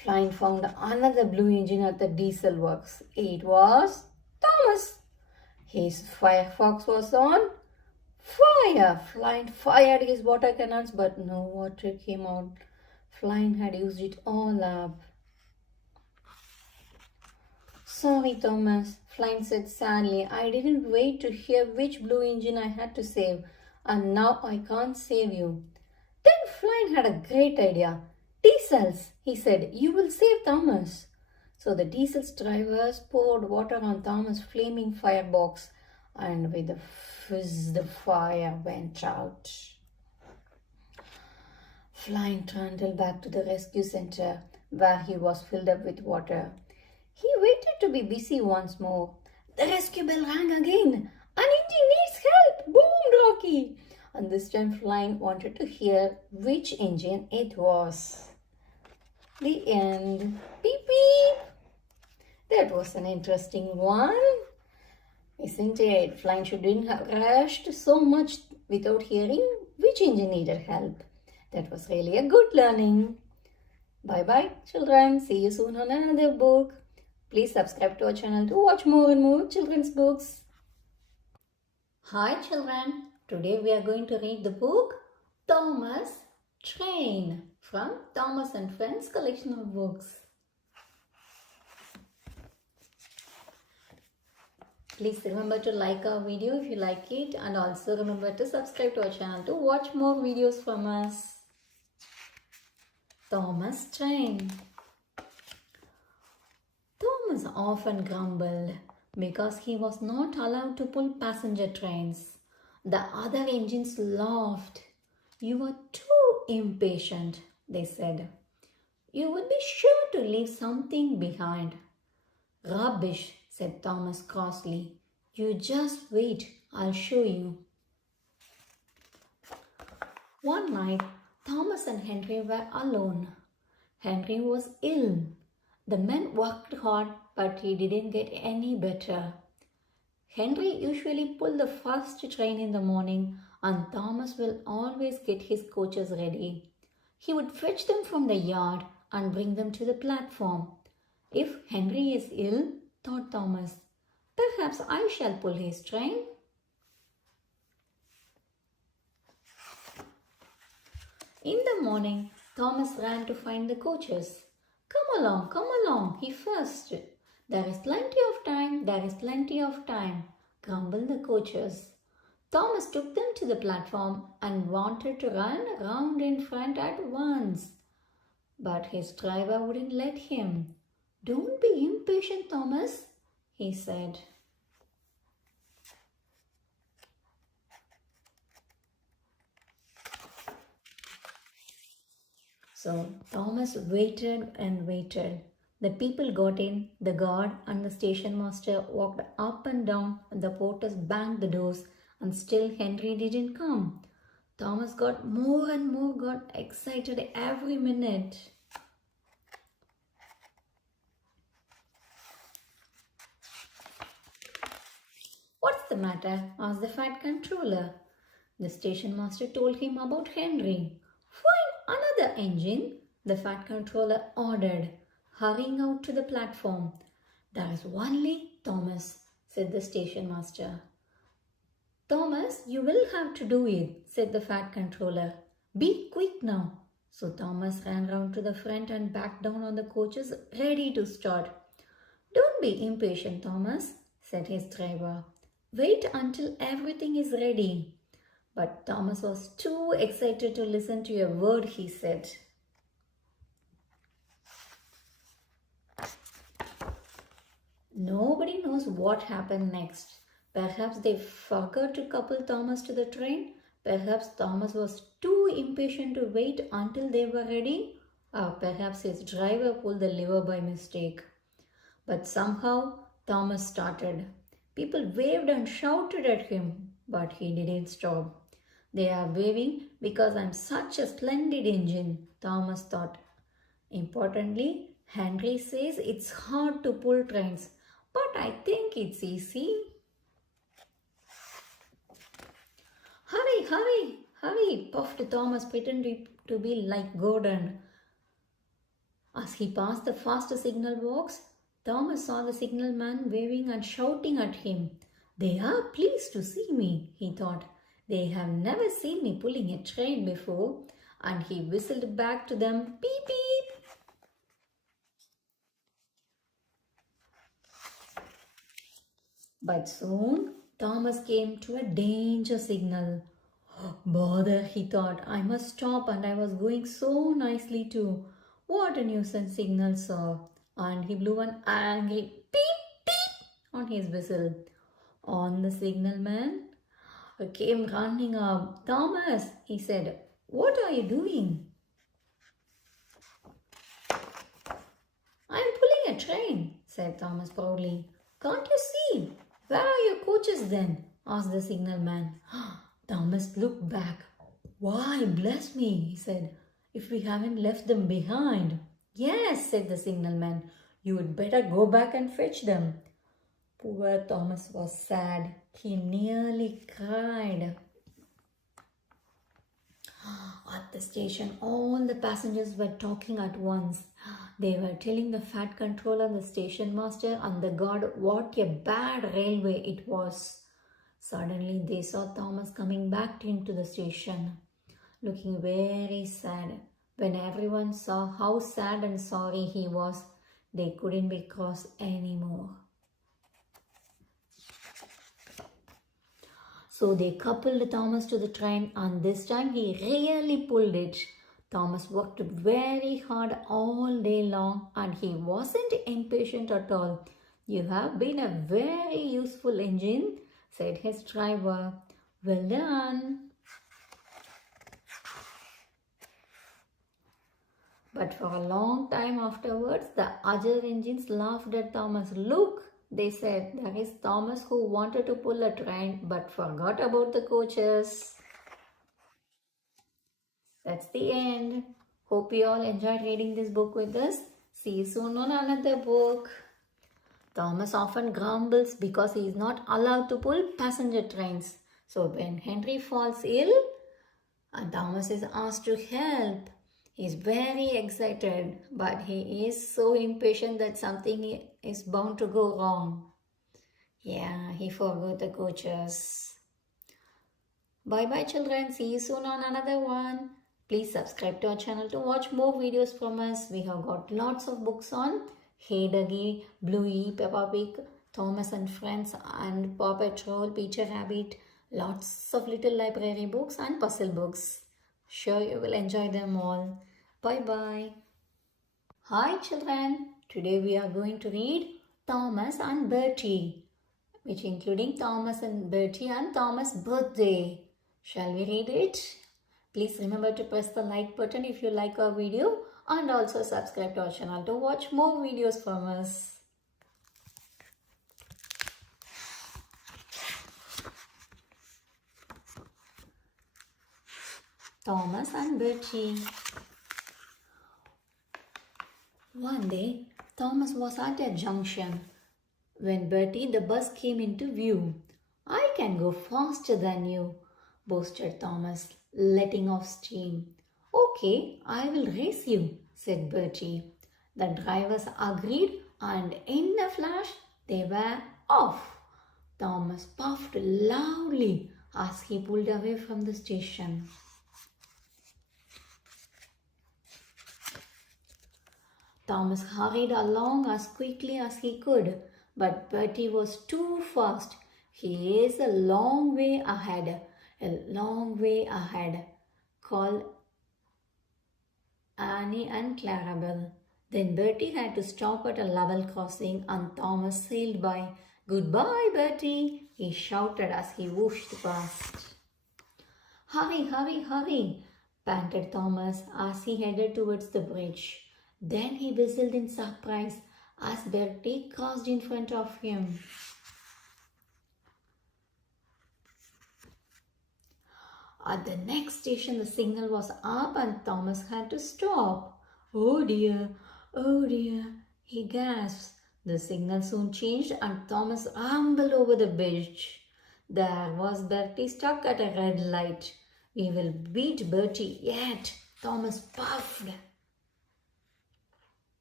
Flynn found another blue engine at the diesel works. It was Thomas. His Firefox was on fire. Flynn fired his water cannons, but no water came out. Flynn had used it all up. Sorry, Thomas, Flynn said sadly. I didn't wait to hear which blue engine I had to save, and now I can't save you. Then Flynn had a great idea. Diesels, he said, you will save Thomas. So the diesel's drivers poured water on Thomas' flaming firebox, and with a fizz, the fire went out. Flynn trundled back to the rescue center, where he was filled up with water. He waited to be busy once more. The rescue bell rang again. An engine needs help, boomed Rocky. And this time Flynn wanted to hear which engine it was. The end. Beep beep. That was an interesting one. Isn't it? Flynn shouldn't have rushed so much without hearing which engine needed help. That was really a good learning. Bye-bye, children. See you soon on another book. Please subscribe to our channel to watch more and more children's books. Hi, children. Today we are going to read the book Thomas Train from Thomas and Friends collection of books. Please remember to like our video if you like it, and also remember to subscribe to our channel to watch more videos from us. Thomas Train. Thomas often grumbled because he was not allowed to pull passenger trains. The other engines laughed. You are too impatient, they said. You would be sure to leave something behind. Rubbish, said Thomas crossly. You just wait, I'll show you. One night, Thomas and Henry were alone. Henry was ill. The men worked hard, but he didn't get any better. Henry usually pulled the first train in the morning, and Thomas will always get his coaches ready. He would fetch them from the yard and bring them to the platform. If Henry is ill, thought Thomas, perhaps I shall pull his train. In the morning, Thomas ran to find the coaches. Come along, he fussed. There is plenty of time, grumbled the coaches. Thomas took them to the platform and wanted to run round in front at once. But his driver wouldn't let him. Don't be impatient, Thomas, he said. So Thomas waited and waited. The people got in, the guard and the station master walked up and down, and the porters banged the doors, and still Henry didn't come. Thomas got more and more excited every minute. What's the matter? Asked the fat controller. The station master told him about Henry. Find another engine, the fat controller ordered, hurrying out to the platform. There is only Thomas, said the station master. Thomas, you will have to do it, said the fat controller. Be quick now. So Thomas ran round to the front and backed down on the coaches, ready to start. Don't be impatient, Thomas, said his driver. Wait until everything is ready. But Thomas was too excited to listen to a word he said. Nobody knows what happened next. Perhaps they forgot to couple Thomas to the train. Perhaps Thomas was too impatient to wait until they were ready. Or perhaps his driver pulled the lever by mistake. But somehow Thomas started. People waved and shouted at him, but he didn't stop. They are waving because I'm such a splendid engine, Thomas thought. Importantly, Henry says it's hard to pull trains, but I think it's easy. Hurry, puffed Thomas, pretending to be like Gordon. As he passed the fast signal box, Thomas saw the signalman waving and shouting at him. They are pleased to see me, he thought. They have never seen me pulling a train before, and he whistled back to them, beep beep. But soon Thomas came to a danger signal. Bother, he thought, I must stop, and I was going so nicely too. What a nuisance signal, sir. And he blew an angry beep beep on his whistle. On the signalman came running up. Thomas, he said, what are you doing? I'm pulling a train, said Thomas proudly. Can't you see? Where are your coaches then? Asked the signalman. Thomas looked back. Why, bless me, he said, if we haven't left them behind. Yes, said the signalman. You would better go back and fetch them. Poor Thomas was sad. He nearly cried. At the station, all the passengers were talking at once. They were telling the fat controller, the station master, and the guard what a bad railway it was. Suddenly, they saw Thomas coming back into the station, looking very sad. When everyone saw how sad and sorry he was, they couldn't be cross anymore. So they coupled Thomas to the train, and this time he really pulled it. Thomas worked very hard all day long, and he wasn't impatient at all. You have been a very useful engine, said his driver. Well done. But for a long time afterwards, the other engines laughed at Thomas. Look, they said, there is Thomas who wanted to pull a train but forgot about the coaches. That's the end. Hope you all enjoyed reading this book with us. See you soon on another book. Thomas often grumbles because he is not allowed to pull passenger trains. So when Henry falls ill and Thomas is asked to help, he is very excited, but he is so impatient that something is bound to go wrong. Yeah, he forgot the coaches. Bye-bye children. See you soon on another one. Please subscribe to our channel to watch more videos from us. We have got lots of books on Hey Duggee, Bluey, Peppa Pig, Thomas and Friends, and Paw Patrol, Peter Rabbit. Lots of little library books and puzzle books. Sure you will enjoy them all. Bye-bye. Hi children. Today we are going to read Thomas and Bertie, which including Thomas and Bertie and Thomas' birthday. Shall we read it? Please remember to press the like button if you like our video, and also subscribe to our channel to watch more videos from us. Thomas and Bertie. One day, Thomas was at a junction when Bertie the bus came into view. I can go faster than you, boasted Thomas, letting off steam. Okay, I will race you, said Bertie. The drivers agreed, and in a flash they were off. Thomas puffed loudly as he pulled away from the station. Thomas hurried along as quickly as he could, but Bertie was too fast. He is a long way ahead, called Annie and Clarabelle. Then Bertie had to stop at a level crossing, and Thomas sailed by. Goodbye, Bertie, he shouted as he whooshed past. Hurry, hurry, hurry, panted Thomas as he headed towards the bridge. Then he whistled in surprise as Bertie crossed in front of him. At the next station, the signal was up and Thomas had to stop. Oh dear, he gasped. The signal soon changed and Thomas rumbled over the bridge. There was Bertie stuck at a red light. We will beat Bertie yet, Thomas puffed.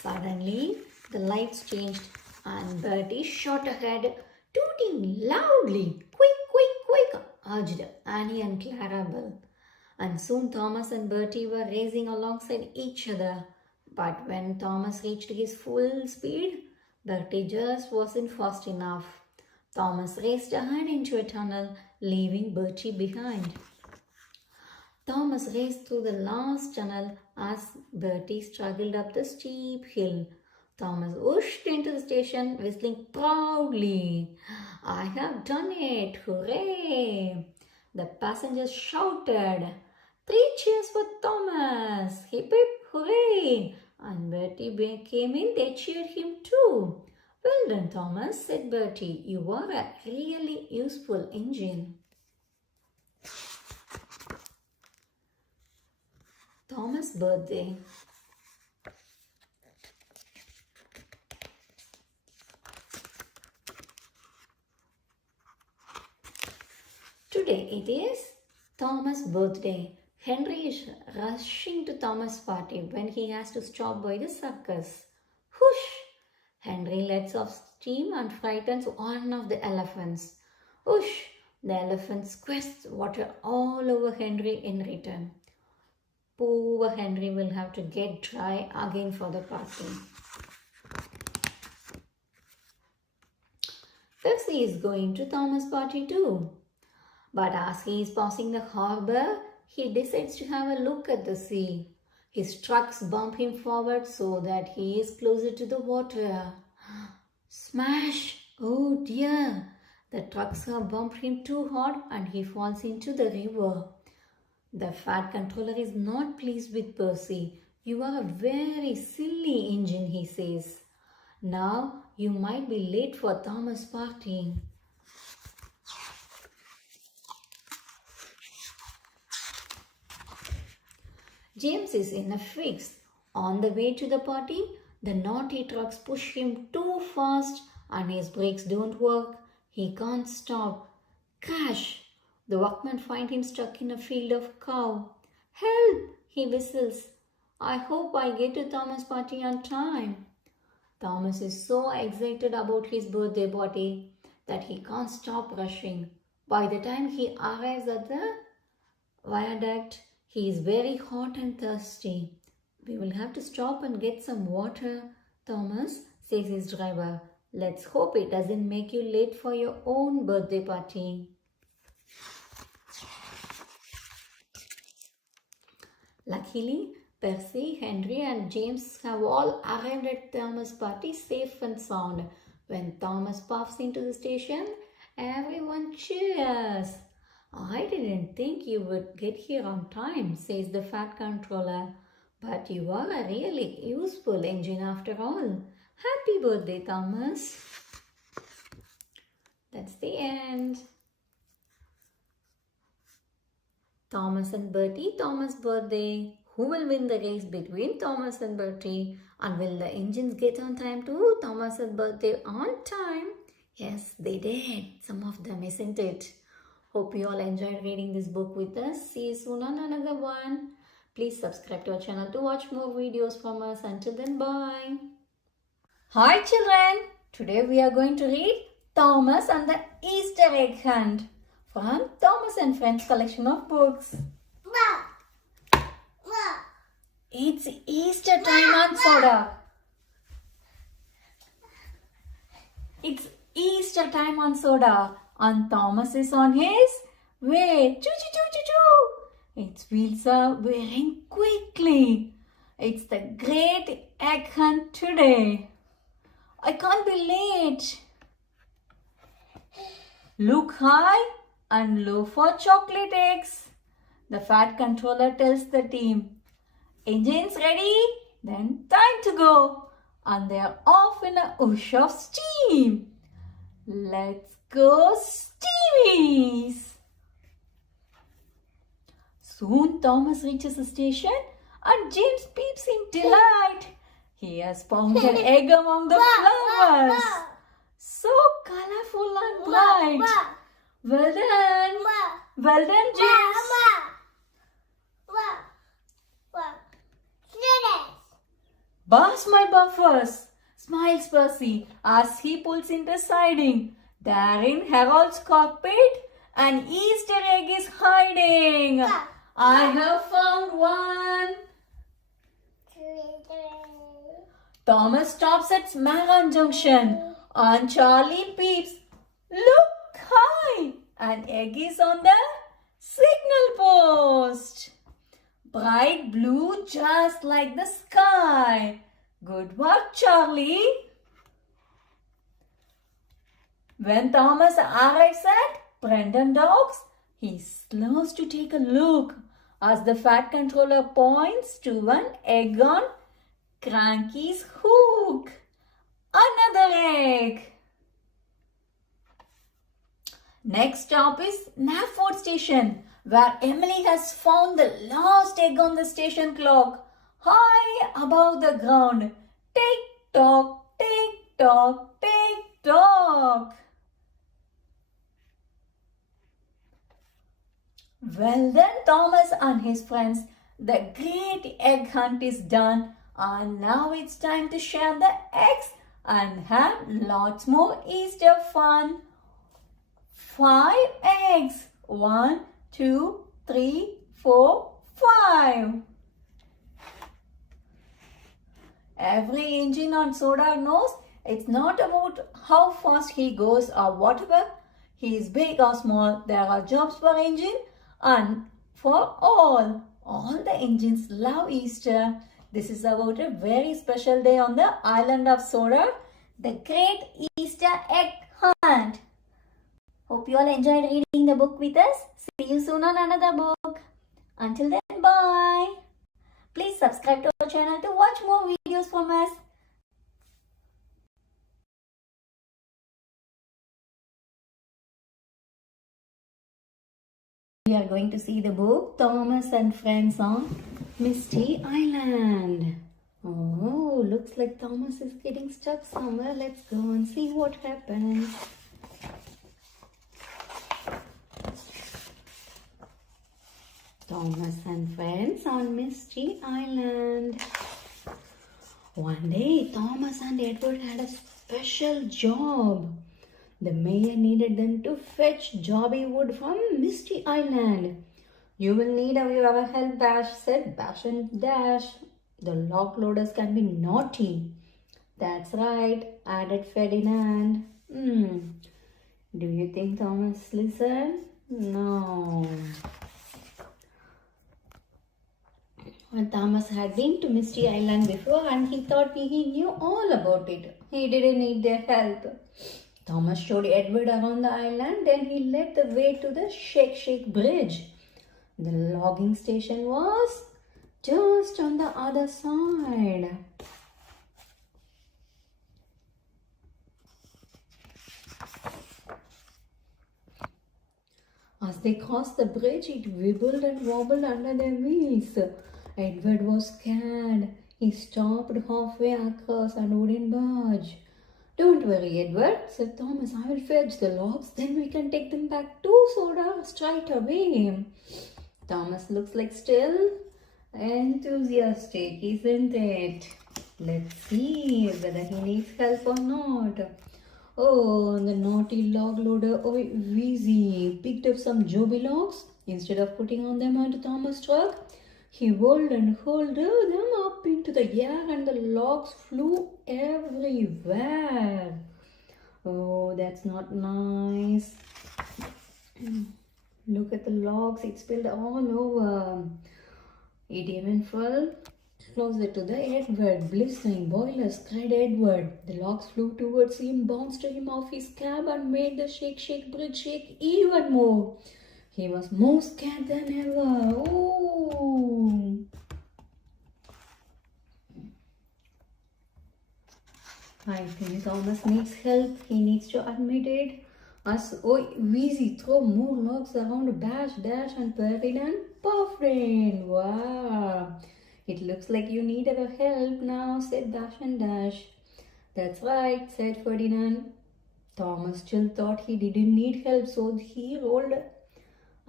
Suddenly, the lights changed and Bertie shot ahead, tooting loudly. Quick, quick, quick, urged Annie and Clarabelle. And soon Thomas and Bertie were racing alongside each other. But when Thomas reached his full speed, Bertie just wasn't fast enough. Thomas raced ahead into a tunnel, leaving Bertie behind. Thomas raced through the last tunnel as Bertie struggled up the steep hill. Thomas whooshed into the station, whistling proudly. I have done it! Hooray! The passengers shouted. 3 cheers for Thomas! Hip hip hooray! And Bertie came in, they cheered him too. Well done, Thomas, said Bertie. You are a really useful engine. Thomas' birthday. Today it is Thomas' birthday. Henry is rushing to Thomas' party when he has to stop by the circus. Whoosh! Henry lets off steam and frightens one of the elephants. Whoosh! The elephant squirts water all over Henry in return. Poor Henry will have to get dry again for the party. Percy is going to Thomas' party too. But as he is passing the harbour, he decides to have a look at the sea. His trucks bump him forward so that he is closer to the water. Smash! Oh dear! The trucks have bumped him too hard and he falls into the river. The fat controller is not pleased with Percy. You are a very silly engine, he says. Now you might be late for Thomas' party. James is in a fix. On the way to the party, the naughty trucks push him too fast and his brakes don't work. He can't stop. Crash! The workmen find him stuck in a field of cow. Help! He whistles. I hope I get to Thomas' party on time. Thomas is so excited about his birthday party that he can't stop rushing. By the time he arrives at the viaduct, he is very hot and thirsty. We will have to stop and get some water, Thomas, says his driver. Let's hope it doesn't make you late for your own birthday party. Luckily, Percy, Henry and James have all arrived at Thomas' party safe and sound. When Thomas puffs into the station, everyone cheers. I didn't think you would get here on time, says the fat controller. But you are a really useful engine after all. Happy birthday, Thomas. That's the end. Thomas and Bertie, Thomas' birthday. Who will win the race between Thomas and Bertie? And will the engines get on time to Thomas' birthday on time? Yes, they did. Some of them, isn't it? Hope you all enjoyed reading this book with us. See you soon on another one. Please subscribe to our channel to watch more videos from us. Until then, bye. Hi children. Today we are going to read Thomas and the Easter Egg Hunt from Thomas and Friends collection of books. It's Easter time on Soda. It's Easter time on Soda. And Thomas is on his way. Choo choo choo choo choo. Its wheels are wearing quickly. It's the great egg hunt today. I can't be late. Look high and low for chocolate eggs. The fat controller tells the team. Engines ready? Then time to go. And they are off in a whoosh of steam. Let's go steamies! Soon Thomas reaches the station and James peeps in delight. He has found an egg among the flowers. So colorful and bright. Well done. Well done, James. Burst my buffers, smiles Percy as he pulls in the siding. There in Harold's cockpit, an Easter egg is hiding. I have found one. Thomas stops at Smaran Junction and Charlie peeps. Look high! An egg is on the signal post. Bright blue just like the sky. Good work, Charlie. When Thomas arrives at Brendan Docks, he slows to take a look as the Fat Controller points to an egg on Cranky's hook. Another egg. Next stop is Knapford Station, where Emily has found the last egg on the station clock, high above the ground. Tick-tock, tick-tock, tick-tock. Well then, Thomas and his friends, the great egg hunt is done, and now it's time to share the eggs and have lots more Easter fun. 5 eggs. 1, 2, 3, 4, 5. Every engine on Sodar knows it's not about how fast he goes or whatever. He is big or small. There are jobs per engine and for all. All the engines love Easter. This is about a very special day on the island of Sodar, the Great Easter Egg Hunt. Hope you all enjoyed reading the book with us. See you soon on another book. Until then, bye. Please subscribe to our channel to watch more videos from us. We are going to see the book Thomas and Friends on Misty Island. Oh, looks like Thomas is getting stuck somewhere. Let's go and see what happens. Thomas and Friends on Misty Island. One day, Thomas and Edward had a special job. The mayor needed them to fetch Jobby wood from Misty Island. You will need our help, Bash, said Bash and Dash. The lock loaders can be naughty. That's right, added Ferdinand. Do you think Thomas listened? No. Thomas had been to Misty Island before and he thought he knew all about it. He didn't need their help. Thomas showed Edward around the island, then he led the way to the Shake Shake Bridge. The logging station was just on the other side. As they crossed the bridge, it wibbled and wobbled under their wheels. Edward was scared. He stopped halfway across and wouldn't budge. Don't worry, Edward, said Thomas. I will fetch the logs, then we can take them back to Sodar straight away. Thomas looks like still enthusiastic, isn't it? Let's see whether he needs help or not. Oh, the naughty log loader, Wheezy, picked up some Joby logs. Instead of putting on them onto Thomas' truck, he whirled and hurled them up into the air and the logs flew everywhere. Oh, that's not nice. Look at the logs, it spilled all over. It even fell closer to the Edward. Blistering boilers, cried Edward. The logs flew towards him, bounced him off his cab and made the Shake Shake Bridge shake even more. He was more scared than ever. Oh! I think Thomas needs help. He needs to admit it. As Wheezy throw more logs around Bash, Dash and Ferdinand puffed in. Wow! It looks like you need our help now, said Bash and Dash. That's right, said Ferdinand. Thomas still thought he didn't need help, so he rolled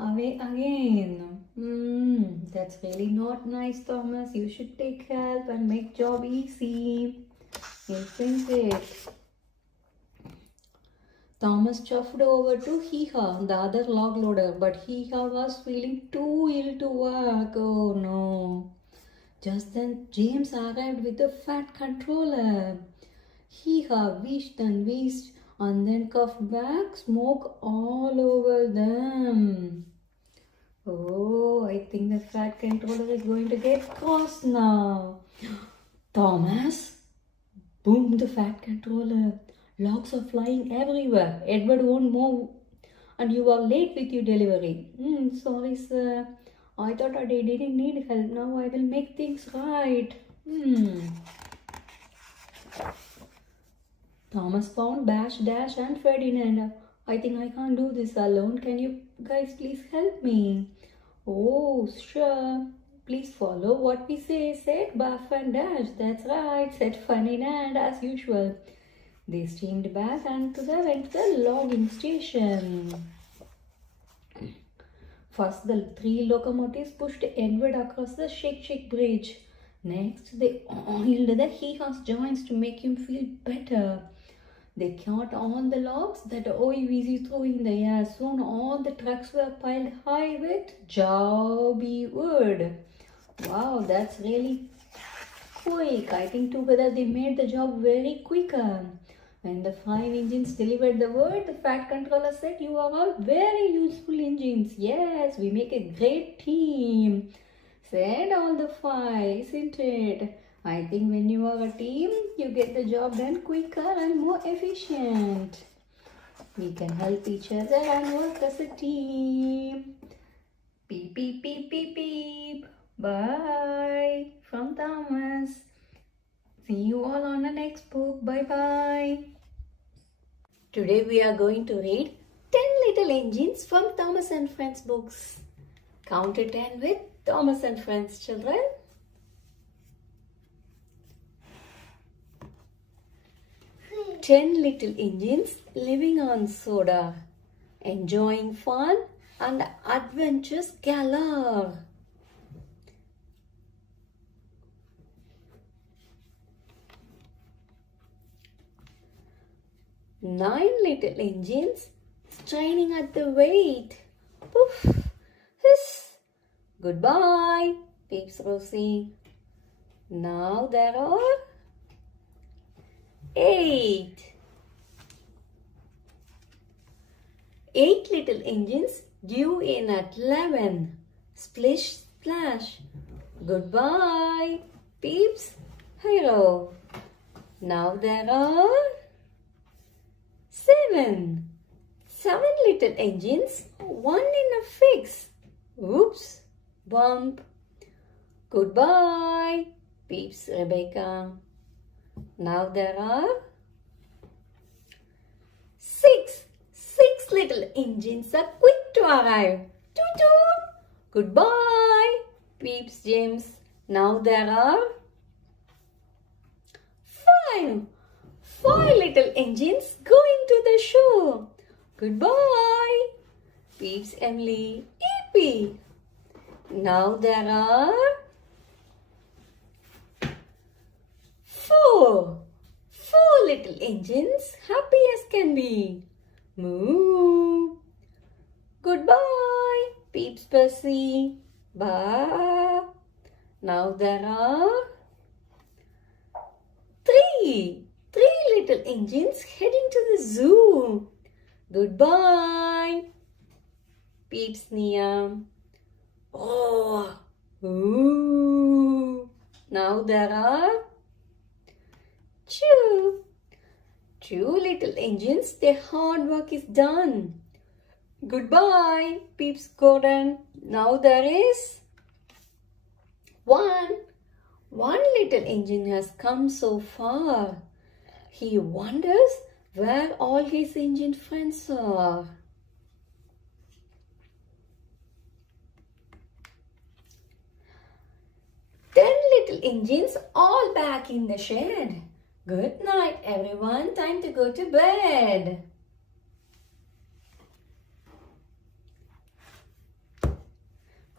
away again. That's really not nice, Thomas. You should take help and make job easy. Isn't it? Thomas chuffed over to Hee-Haw, the other log loader, but Hee-Haw was feeling too ill to work. Oh no. Just then James arrived with the fat controller. Hee-Haw wheezed and wheezed and then coughed back smoke all over them. Oh, I think the fat controller is going to get cross now. Thomas, boomed the fat controller. Logs are flying everywhere. Edward won't move and you are late with your delivery. Sorry, sir. I thought I didn't need help. Now I will make things right. Thomas found Bash, Dash and Ferdinand. I think I can't do this alone. Can you guys please help me? Oh, sure. Please follow what we say, said Buff and Dash. That's right, said Ferdinand as usual. They steamed back and went to the logging station. First, the 3 locomotives pushed Edward across the Shake Bridge. Next, they oiled the Hee-Haw's joints to make him feel better. They caught on the logs that OEVC threw in the air. Soon all the trucks were piled high with jobby wood. Wow, that's really quick. I think together they made the job very quicker. When the 5 engines delivered the word, the fat controller said, "You are all very useful engines. Yes, we make a great team," said all the 5, isn't it? I think when you are a team, you get the job done quicker and more efficient. We can help each other and work as a team. Beep, beep, beep, beep, beep. Bye from Thomas. See you all on the next book. Bye-bye. Today we are going to read 10 Little Engines from Thomas and Friends books. Count to 10 with Thomas and Friends, children. 10 little engines living on soda, enjoying fun and adventures galore. 9 little engines straining at the weight. Poof, hiss, goodbye, peeps Rosie. Now there are 8 little engines due in at 11. Splish, splash, goodbye, peeps hero. Now there are 7 little engines, one in a fix. Oops, bump. Goodbye, peeps Rebecca. Now there are 6 little engines are quick to arrive. Toot toot. Goodbye, peeps James. Now there are 5 little engines going to the show. Goodbye, peeps Emily, Eepy. Now there are 4 little engines, happy as can be. Moo. Goodbye, peeps Percy. Bye. Now there are 3 little engines heading to the zoo. Goodbye, peeps Nia. Oh, ooh. Now there are 2 little engines. Their hard work is done. Goodbye, peeps Gordon. Now there is 1 little engine has come so far. He wonders where all his engine friends are. 10 little engines all back in the shed. Good night, everyone. Time to go to bed.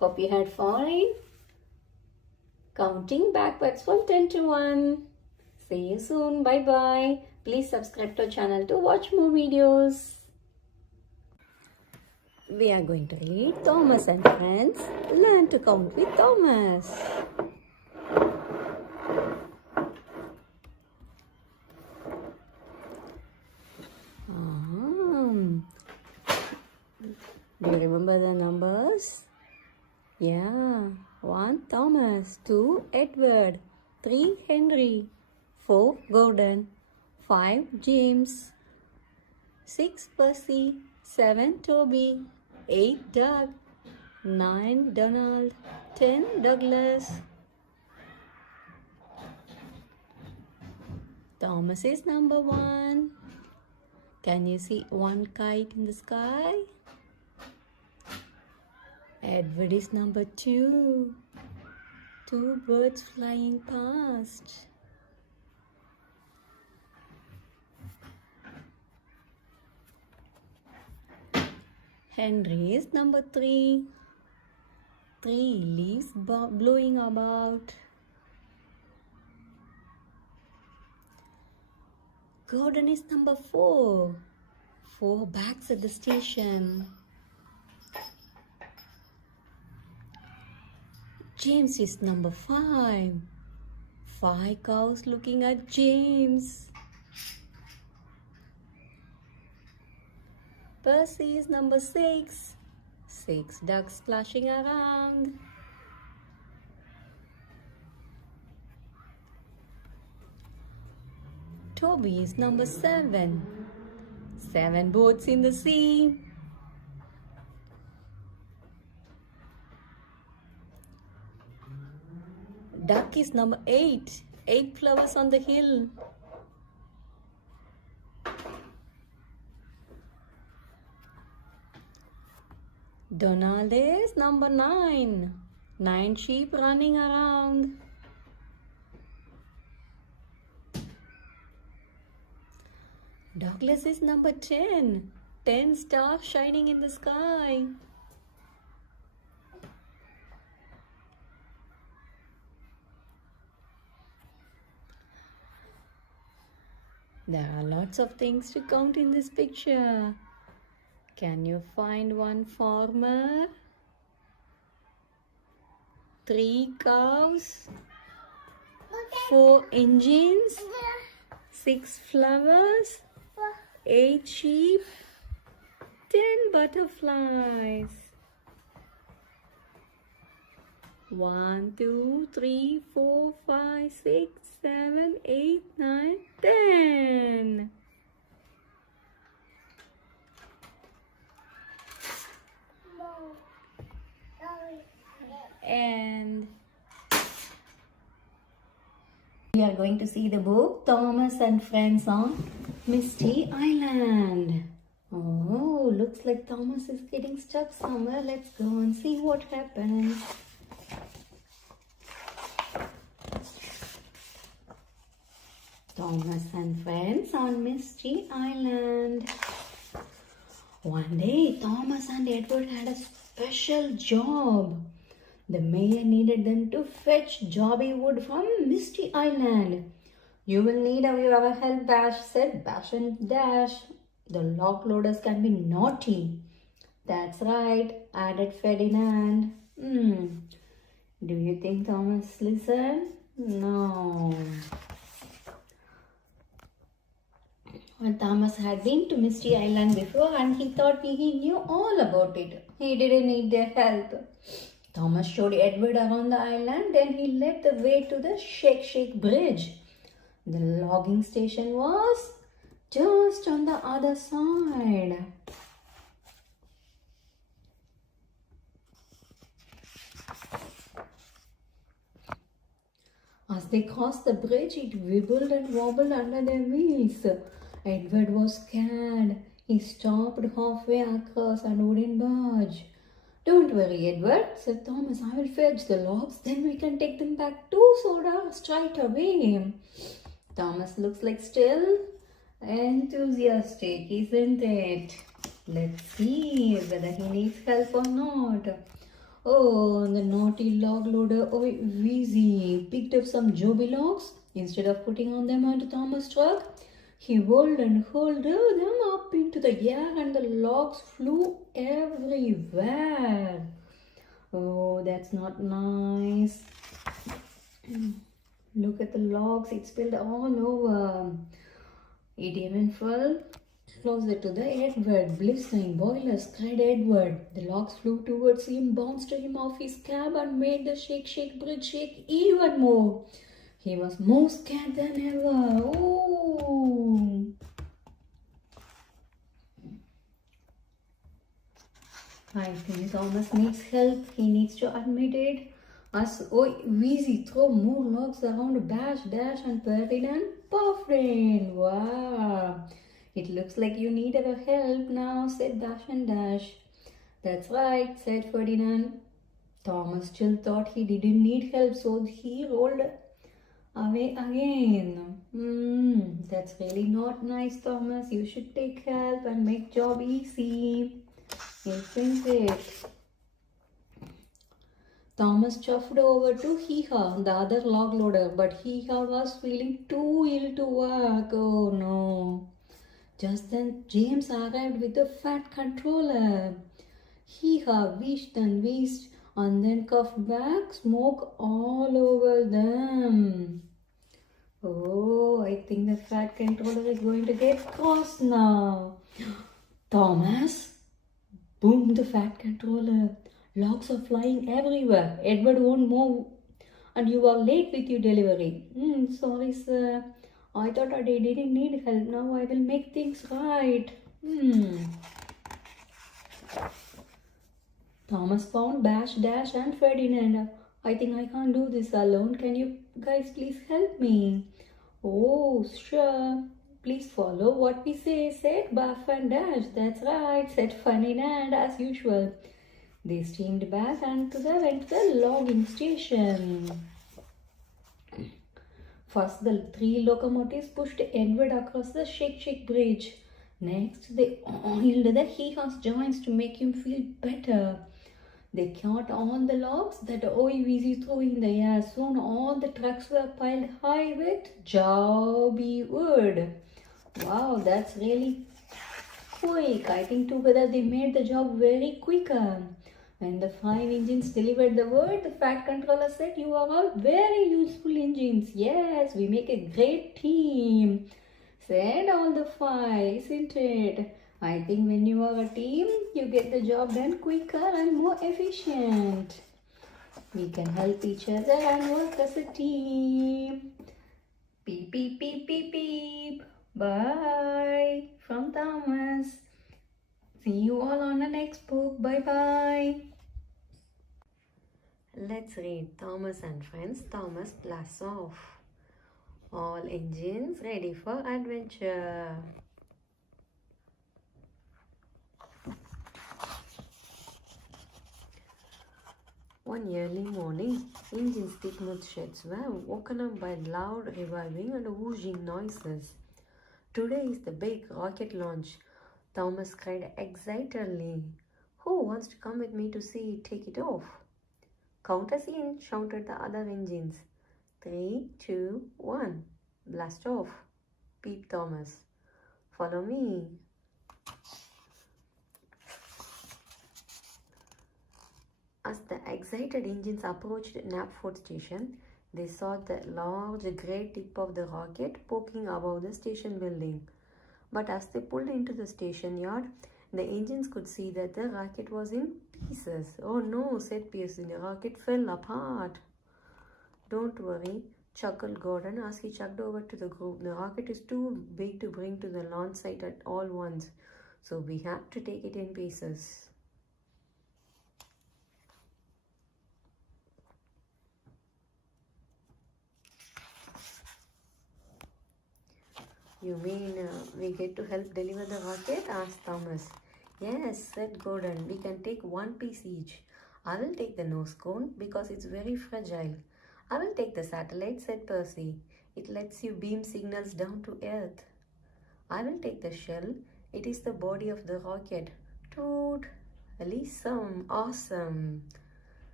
Hope you had fun. Counting backwards from 10 to 1. See you soon. Bye bye. Please subscribe to our channel to watch more videos. We are going to read Thomas and Friends. Learn to count with Thomas. Do you remember the numbers? Yeah. 1 Thomas, 2 Edward, 3 Henry, 4 Gordon, 5 James, 6 Percy, 7 Toby, 8 Doug, 9 Donald, 10 Douglas. Thomas is number 1. Can you see one kite in the sky? Edward is number 2. 2 birds flying past. Henry is number 3. 3 leaves blowing about. Gordon is number 4. 4 bags at the station. James is number 5. 5 cows looking at James. Percy is number 6. 6 ducks splashing around. Toby is number 7. 7 boats in the sea. Duck is number 8. 8 flowers on the hill. Donald is number 9. 9 sheep running around. Douglas is number 10. 10 stars shining in the sky. There are lots of things to count in this picture. Can you find one farmer? 3 cows, 4 engines, 6 flowers, 8 sheep, 10 butterflies. 1, 2, 3, 4, 5, 6, 7, 8, 9, 10. And we are going to see the book Thomas and Friends on Misty Island. Oh, looks like Thomas is getting stuck somewhere. Let's go and see what happens. Thomas and Friends on Misty Island. One day, Thomas and Edward had a special job. The mayor needed them to fetch Jobby wood from Misty Island. You will need our help, Bash said Bash and Dash. The lock loaders can be naughty. That's right, added Ferdinand. Do you think Thomas listened? No. Well, Thomas had been to Misty Island before and he thought he knew all about it. He didn't need their help. Thomas showed Edward around the island and he led the way to the Shake Shake Bridge. The logging station was just on the other side. As they crossed the bridge, it wibbled and wobbled under their wheels. Edward was scared. He stopped halfway across and wouldn't budge. Don't worry, Edward, said Thomas. I will fetch the logs, then we can take them back to Soda straight away. Thomas looks like still enthusiastic, isn't it? Let's see whether he needs help or not. Oh, the naughty log loader, oh, Wheezy, picked up some joby logs. Instead of putting on them onto Thomas' truck, he whirled and hurled them up into the air and the logs flew everywhere. Oh, that's not nice. Look at the logs, it spilled all over. It even fell closer to the Edward, blistering boilers, cried Edward. The logs flew towards him, bounced him off his cab, and made the shake bridge shake even more. He was more scared than ever. Oh! I think Thomas needs help. He needs to admit it. As Wheezy throw more logs around Bash, Dash, and Ferdinand. Puffin! Wow! It looks like you need our help now, said Bash and Dash. That's right, said Ferdinand. Thomas still thought he didn't need help, so he rolled away again. That's really not nice, Thomas. You should take help and make job easy. Isn't it? Thomas chuffed over to Hee-Haw, the other log loader, but Hee-Haw was feeling too ill to work. Oh no. Just then James arrived with a fat controller. Hee-Haw wheezed and wheezed and then coughed back smoke all over them. Oh, I think the fat controller is going to get cross now. Thomas! Boomed the fat controller. Logs are flying everywhere. Edward won't move and you are late with your delivery. Sorry, sir. I thought I didn't need help. Now I will make things right. Thomas found Bash, Dash, and Ferdinand. I think I can't do this alone. Can you guys please help me? Oh, sure. Please follow what we say, said Buff and Dash. That's right, said Ferdinand as usual. They steamed back and went to the logging station. First, the 3 locomotives pushed Edward across the Shake Bridge. Next, they oiled the Hee-Haw's joints to make him feel better. They caught on the logs that Wheezy threw in the air. Soon all the trucks were piled high with joby wood. Wow, that's really quick. I think together they made the job very quicker. When the 5 engines delivered the word, the fat controller said, "You are all very useful engines. Yes, we make a great team," said all the 5, isn't it? I think when you are a team, you get the job done quicker and more efficient. We can help each other and work as a team. Beep, beep, beep, beep, beep. Bye from Thomas. See you all on the next book. Bye-bye. Let's read Thomas and Friends. Thomas blasts off. All engines ready for adventure. One early morning, engines Dickmuth sheds were woken up by loud revolving and whooshing noises. "Today is the big rocket launch," Thomas cried excitedly. "Who wants to come with me to see it take it off?" "Count us in," shouted the other engines. 3, 2, 1. "Blast off," peeped Thomas. "Follow me." As the excited engines approached Knapford station, they saw the large grey tip of the rocket poking above the station building. But as they pulled into the station yard, the engines could see that the rocket was in pieces. "Oh no," said Pearson, "the rocket fell apart." "Don't worry," chuckled Gordon as he chugged over to the group. "The rocket is too big to bring to the launch site at all once, so we have to take it in pieces." "You mean we get to help deliver the rocket?" asked Thomas. "Yes," said Gordon. "We can take one piece each. I will take the nose cone because it's very fragile." "I will take the satellite," said Percy. "It lets you beam signals down to Earth." "I will take the shell. It is the body of the rocket." Toot! Awesome!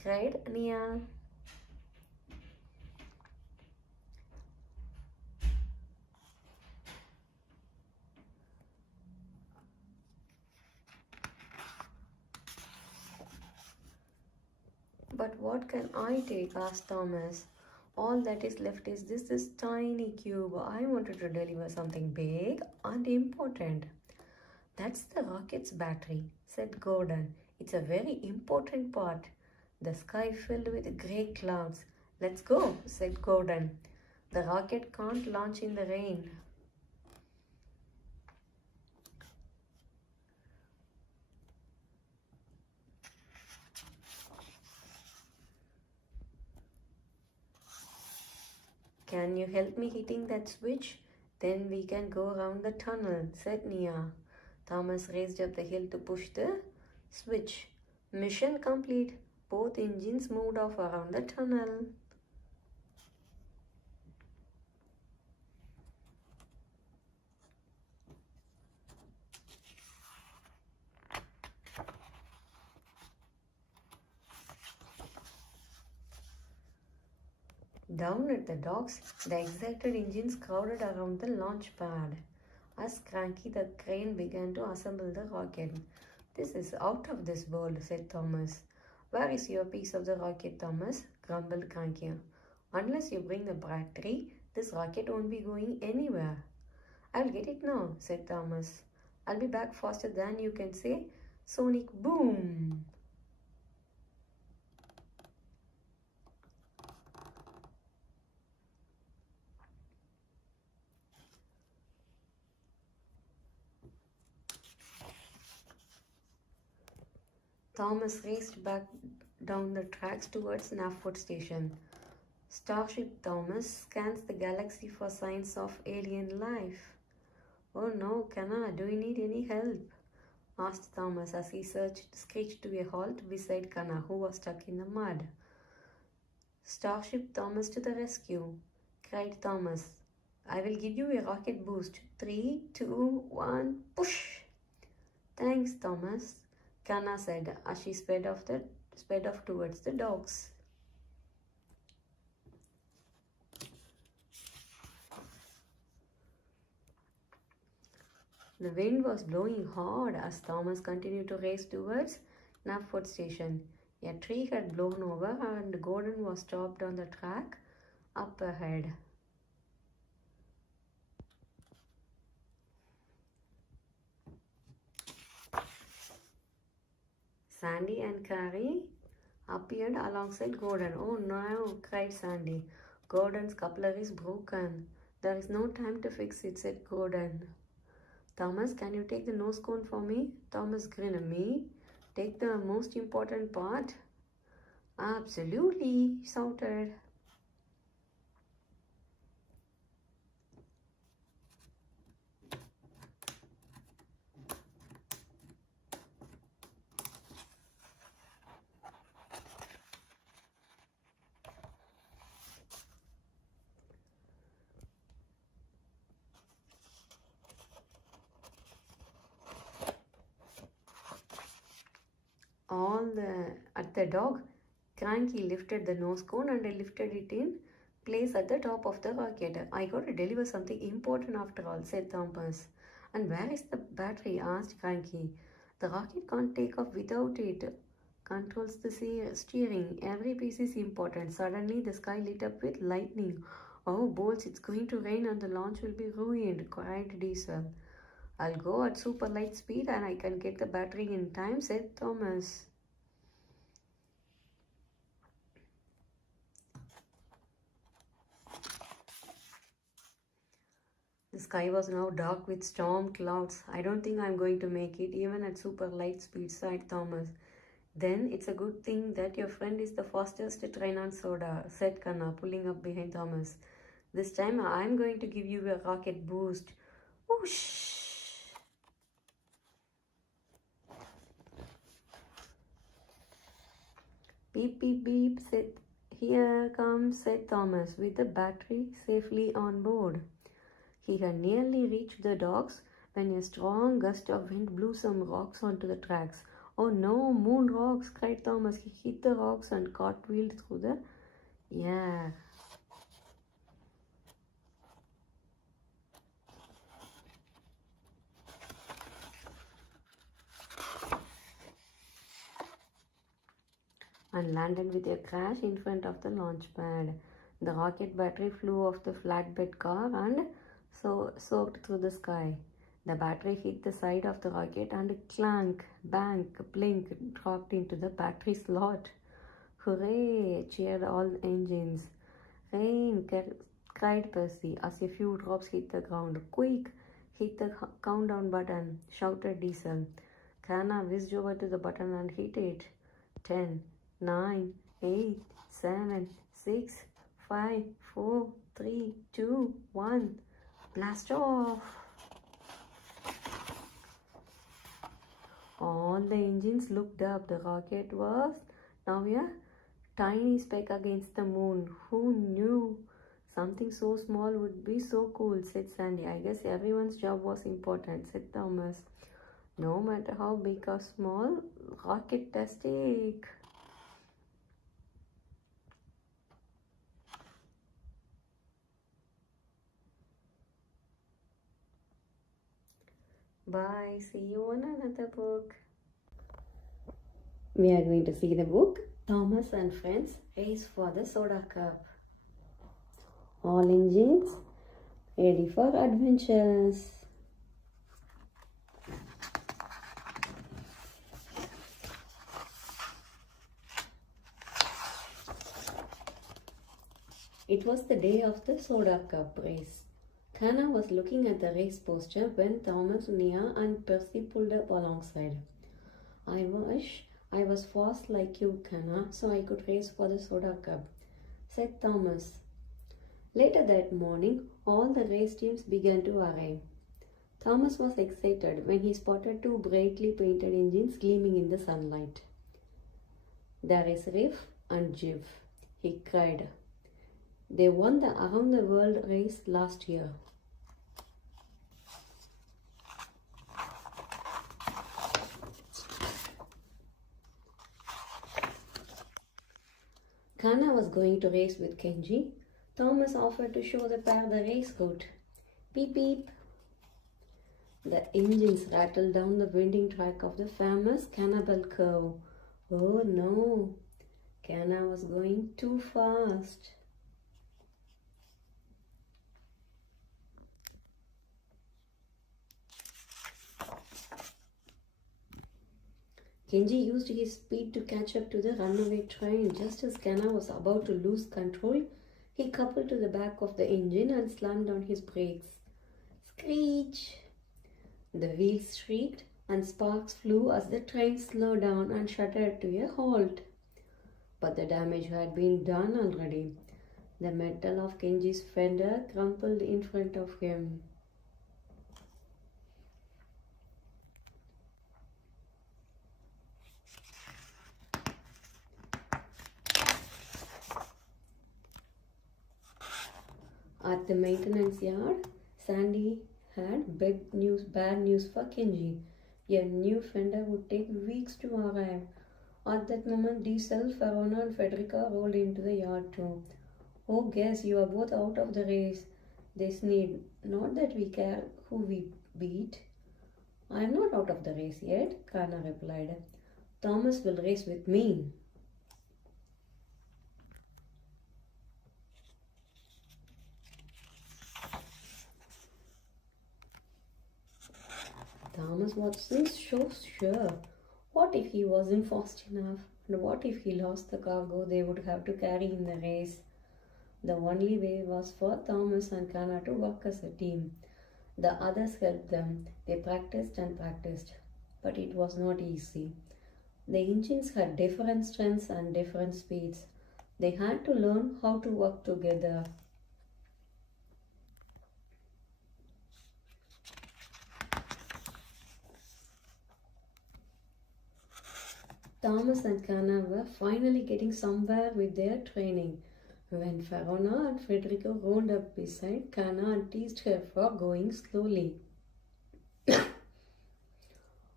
cried Nia. But what can I take? Asked Thomas. All that is left is this tiny cube. I wanted to deliver something big and important. That's the rocket's battery, said Gordon. It's a very important part. The sky filled with grey clouds. Let's go, said Gordon. The rocket can't launch in the rain. Can you help me hitting that switch? Then we can go around the tunnel, said Nia. Thomas raced up the hill to push the switch. Mission complete. Both engines moved off around the tunnel. Down at the docks, the excited engines crowded around the launch pad. As Cranky the crane began to assemble the rocket. This is out of this world, said Thomas. Where is your piece of the rocket, Thomas? Grumbled Cranky. Unless you bring the battery, this rocket won't be going anywhere. I'll get it now, said Thomas. I'll be back faster than you can say. Sonic boom! Thomas raced back down the tracks towards Knapford Station. Starship Thomas scans the galaxy for signs of alien life. Oh no, Kana, do you need any help? Asked Thomas as he screeched to a halt beside Kana, who was stuck in the mud. Starship Thomas to the rescue, cried Thomas. I will give you a rocket boost. 3, 2, 1, push! Thanks, Thomas, Kana said as she sped off towards the docks. The wind was blowing hard as Thomas continued to race towards Knapford Station. A tree had blown over and Gordon was stopped on the track up ahead. Sandy and Carrie appeared alongside Gordon. Oh no, cried Sandy. Gordon's coupler is broken. There is no time to fix it, said Gordon. Thomas, can you take the nose cone for me? Thomas grinned. Me? Take the most important part? Absolutely, he shouted. At the dock, Cranky lifted the nose cone and lifted it in place at the top of the rocket. I got to deliver something important after all, said Thomas. And where is the battery? Asked Cranky. The rocket can't take off without it. Controls the steering. Every piece is important. Suddenly, the sky lit up with lightning. Oh, bolts, it's going to rain and the launch will be ruined, cried Diesel. I'll go at super light speed and I can get the battery in time, said Thomas. The sky was now dark with storm clouds. I don't think I'm going to make it even at super light speed, sighed Thomas. Then it's a good thing that your friend is the fastest train on soda, said Kana, pulling up behind Thomas. This time I'm going to give you a rocket boost. Whoosh! Beep, beep, beep, here comes, said Thomas, with the battery safely on board. He had nearly reached the docks when a strong gust of wind blew some rocks onto the tracks. Oh no, moon rocks, cried Thomas. He hit the rocks and cartwheeled through the air. And landed with a crash in front of the launch pad. The rocket battery flew off the flatbed car and soared through the sky. The battery hit the side of the rocket and clank, bang, blink, dropped into the battery slot. Hooray! Cheered all the engines. Rain! Cried Percy as a few drops hit the ground. Quick! Hit the countdown button, shouted Diesel. Kana whizzed over to the button and hit it. 10, 9, 8, 7, 6, 5, 4, 3, 2, 1. Blast off! All the engines looked up. The rocket was now a tiny speck against the moon. Who knew? Something so small would be so cool, said Sandy. I guess everyone's job was important, said Thomas. No matter how big or small, rocket-tastic. Bye. See you on another book. We are going to see the book Thomas and Friends Race for the Soda Cup. All engines ready for adventures. It was the day of the Soda Cup race. Kana was looking at the race poster when Thomas, Nia and Percy pulled up alongside. I wish I was fast like you, Kana, so I could race for the Soda Cup, said Thomas. Later that morning, all the race teams began to arrive. Thomas was excited when he spotted two brightly painted engines gleaming in the sunlight. There is Riff and Jiv, he cried. They won the Around the World race last year. Kana was going to race with Kenji. Thomas offered to show the pair the race route. Beep beep. The engines rattled down the winding track of the famous Cannibal Curve. Oh no! Kana was going too fast. Kenji used his speed to catch up to the runaway train. Just as Kana was about to lose control, he coupled to the back of the engine and slammed on his brakes. Screech! The wheels shrieked and sparks flew as the train slowed down and shuddered to a halt. But the damage had been done already. The metal of Kenji's fender crumpled in front of him. At the maintenance yard, Sandy had bad news for Kenji. A new fender would take weeks to arrive. At that moment, Diesel, Verona and Frederica rolled into the yard too. Oh, guess you are both out of the race, they sneered. Not that we care who we beat. I am not out of the race yet, Kana replied. Thomas will race with me. Thomas wasn't so sure. What if he wasn't fast enough? And what if he lost the cargo they would have to carry in the race? The only way was for Thomas and Kana to work as a team. The others helped them. They practiced and practiced. But it was not easy. The engines had different strengths and different speeds. They had to learn how to work together. Thomas and Kana were finally getting somewhere with their training when Verona and Frederica rolled up beside Kana and teased her for going slowly.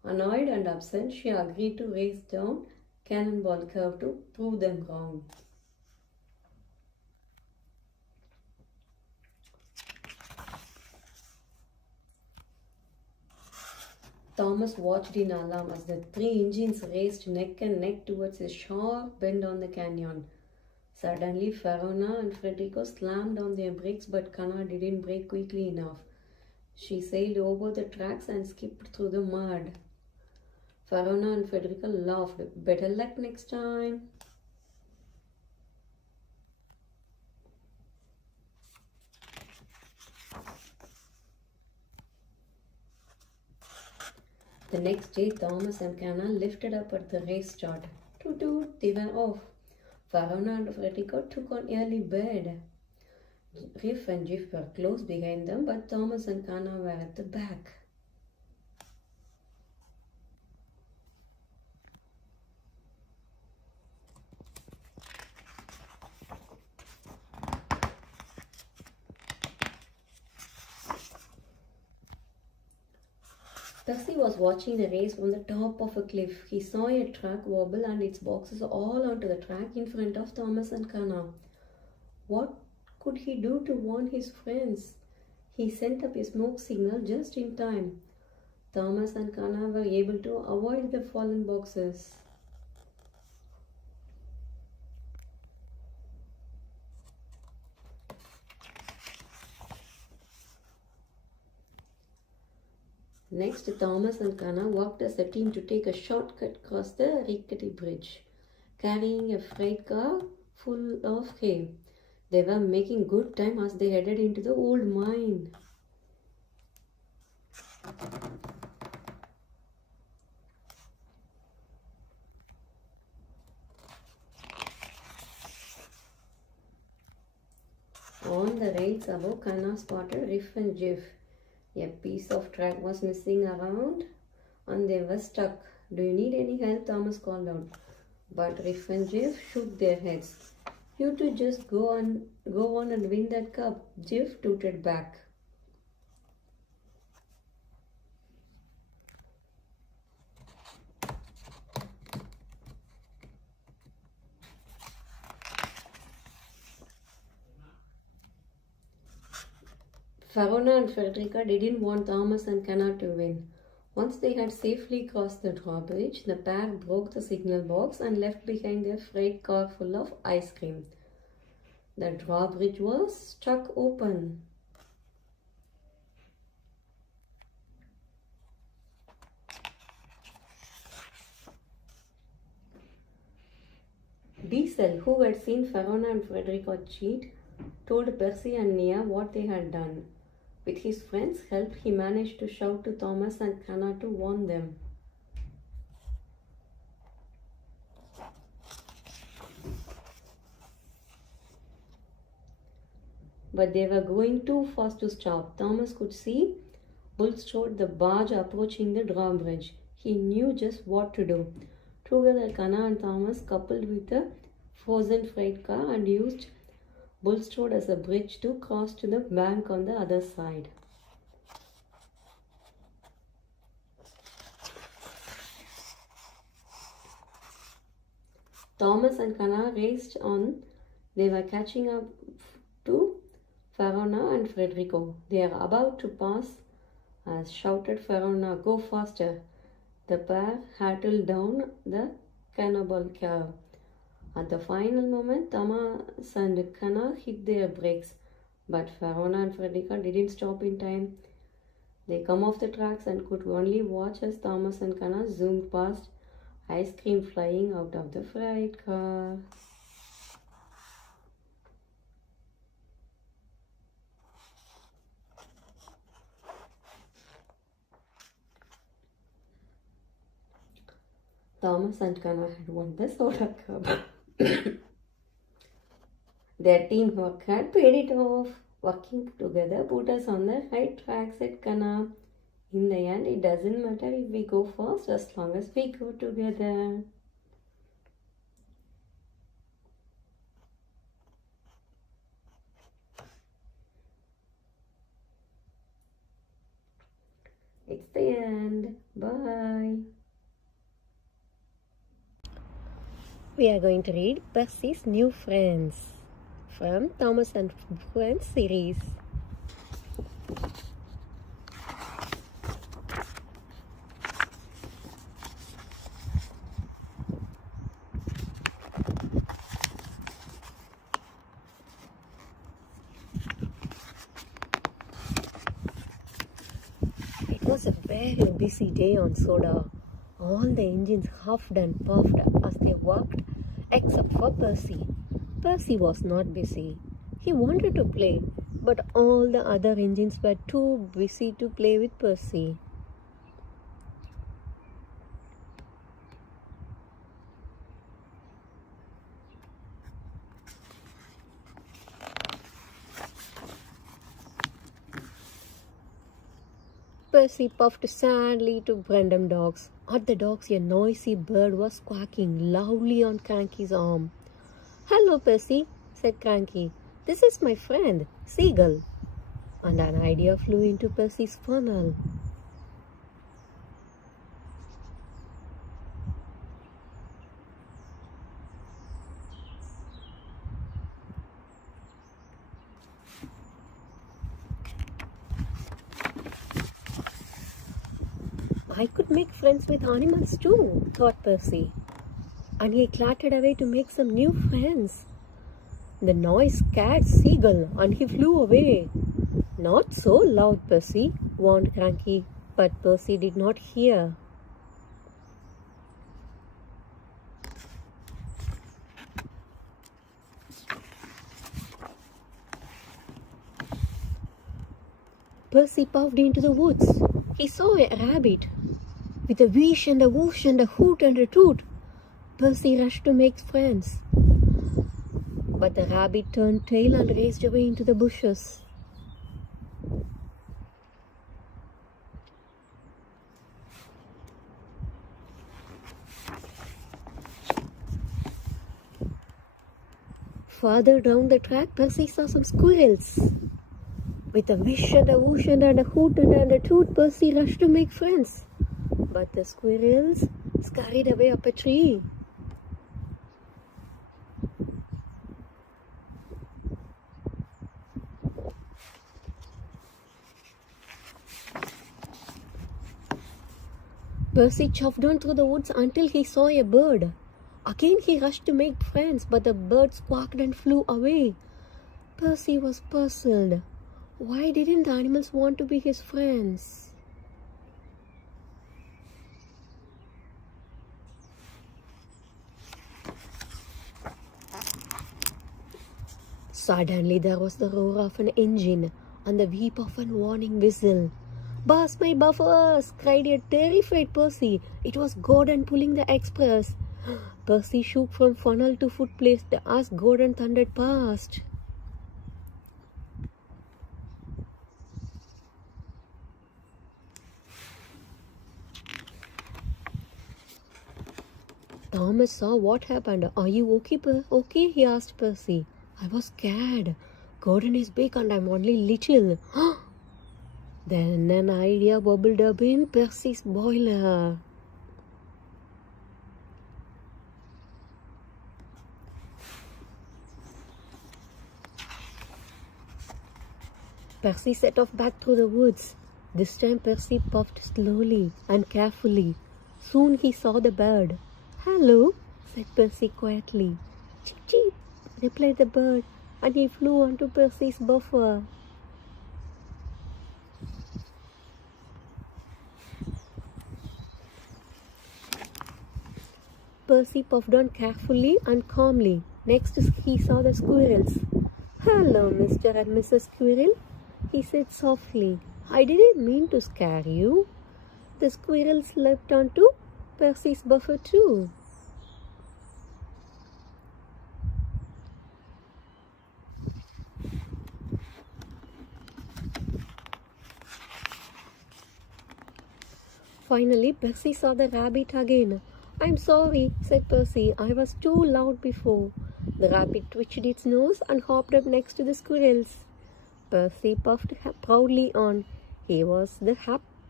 Annoyed and upset, she agreed to race down Cannonball Curve to prove them wrong. Thomas watched in alarm as the three engines raced neck and neck towards a sharp bend on the canyon. Suddenly, Farona and Federico slammed on their brakes, but Cana didn't brake quickly enough. She sailed over the tracks and skipped through the mud. Farona and Federico laughed. Better luck next time. The next day, Thomas and Cana lifted up at the race start. Toot toot, they were off. Farona and Federico took on early bed. Riff and Jiff were close behind them, but Thomas and Cana were at the back. Percy was watching the race from the top of a cliff. He saw a truck wobble and its boxes all onto the track in front of Thomas and Cana. What could he do to warn his friends? He sent up a smoke signal just in time. Thomas and Cana were able to avoid the fallen boxes. Next, Thomas and Cana walked as a team to take a shortcut across the rickety bridge, carrying a freight car full of hay. They were making good time as they headed into the old mine. On the rails above, Cana spotted Riff and Jiff. A piece of track was missing around and they were stuck. Do you need any help? Thomas called out. But Riff and Jiff shook their heads. You two just go on and win that cup, Jiff tooted back. Farona and Frederica didn't want Thomas and Cana to win. Once they had safely crossed the drawbridge, the pair broke the signal box and left behind their freight car full of ice cream. The drawbridge was stuck open. Diesel, who had seen Farona and Frederica cheat, told Percy and Nia what they had done. With his friend's help, he managed to shout to Thomas and Cana to warn them. But they were going too fast to stop. Thomas could see Bulstrode the barge approaching the drawbridge. He knew just what to do. Together, Cana and Thomas coupled with the frozen freight car and used Bulstrode as a bridge to cross to the bank on the other side. Thomas and Cana raced on. They were catching up to Farona and Federico. They are about to pass, as shouted Farona, "Go faster!" The pair hattled down the Cannonball Curve. At the final moment, Thomas and Cana hit their brakes, but Farona and Frederica didn't stop in time. They come off the tracks and could only watch as Thomas and Cana zoomed past, ice cream flying out of the freight car. Thomas and Cana had won the soda cup. Their teamwork had paid it off. Working together put us on the right track, said Cana. In the end, it doesn't matter if we go fast as long as we go together. It's the end. Bye. We are going to read Percy's New Friends from Thomas and Friends series. It was a very busy day on Soda. All the engines huffed and puffed as they worked, except for Percy. Percy was not busy. He wanted to play, but all the other engines were too busy to play with Percy. Percy puffed sadly to Brendam Docks. At the docks, a noisy bird was quacking loudly on Cranky's arm. "Hello, Percy," said Cranky. "This is my friend, Seagull." And an idea flew into Percy's funnel. "I could make friends with animals too," thought Percy. And he clattered away to make some new friends. The noise scared Seagull and he flew away. "Not so loud, Percy," warned Cranky, but Percy did not hear. Percy puffed into the woods. He saw a rabbit. With a whoosh and a whoosh and a hoot and a toot, Percy rushed to make friends. But the rabbit turned tail and raced away into the bushes. Farther down the track, Percy saw some squirrels. With a wish and a whoosh and a hoot and a toot, Percy rushed to make friends. But the squirrels scurried away up a tree. Percy chuffed on through the woods until he saw a bird. Again he rushed to make friends, but the bird squawked and flew away. Percy was puzzled. Why didn't the animals want to be his friends? Suddenly there was the roar of an engine and the weep of a warning whistle. "Burst my buffers!" cried a terrified Percy. It was Gordon pulling the express. Percy shook from funnel to footplate as Gordon thundered past. Thomas saw what happened. "Are you okay, okay?" he asked Percy. "I was scared. Gordon is big and I'm only little." Then an idea bubbled up in Percy's boiler. Percy set off back through the woods. This time Percy puffed slowly and carefully. Soon he saw the bird. "Hello," said Percy quietly. "Cheep, cheep," replied the bird, and he flew onto Percy's buffer. Percy puffed on carefully and calmly. Next he saw the squirrels. "Hello, Mr. and Mrs. Squirrel," he said softly. "I didn't mean to scare you." The squirrels leapt onto Percy's buffer too. Finally, Percy saw the rabbit again. "I'm sorry," said Percy. "I was too loud before." The rabbit twitched its nose and hopped up next to the squirrels. Percy puffed proudly on. He was the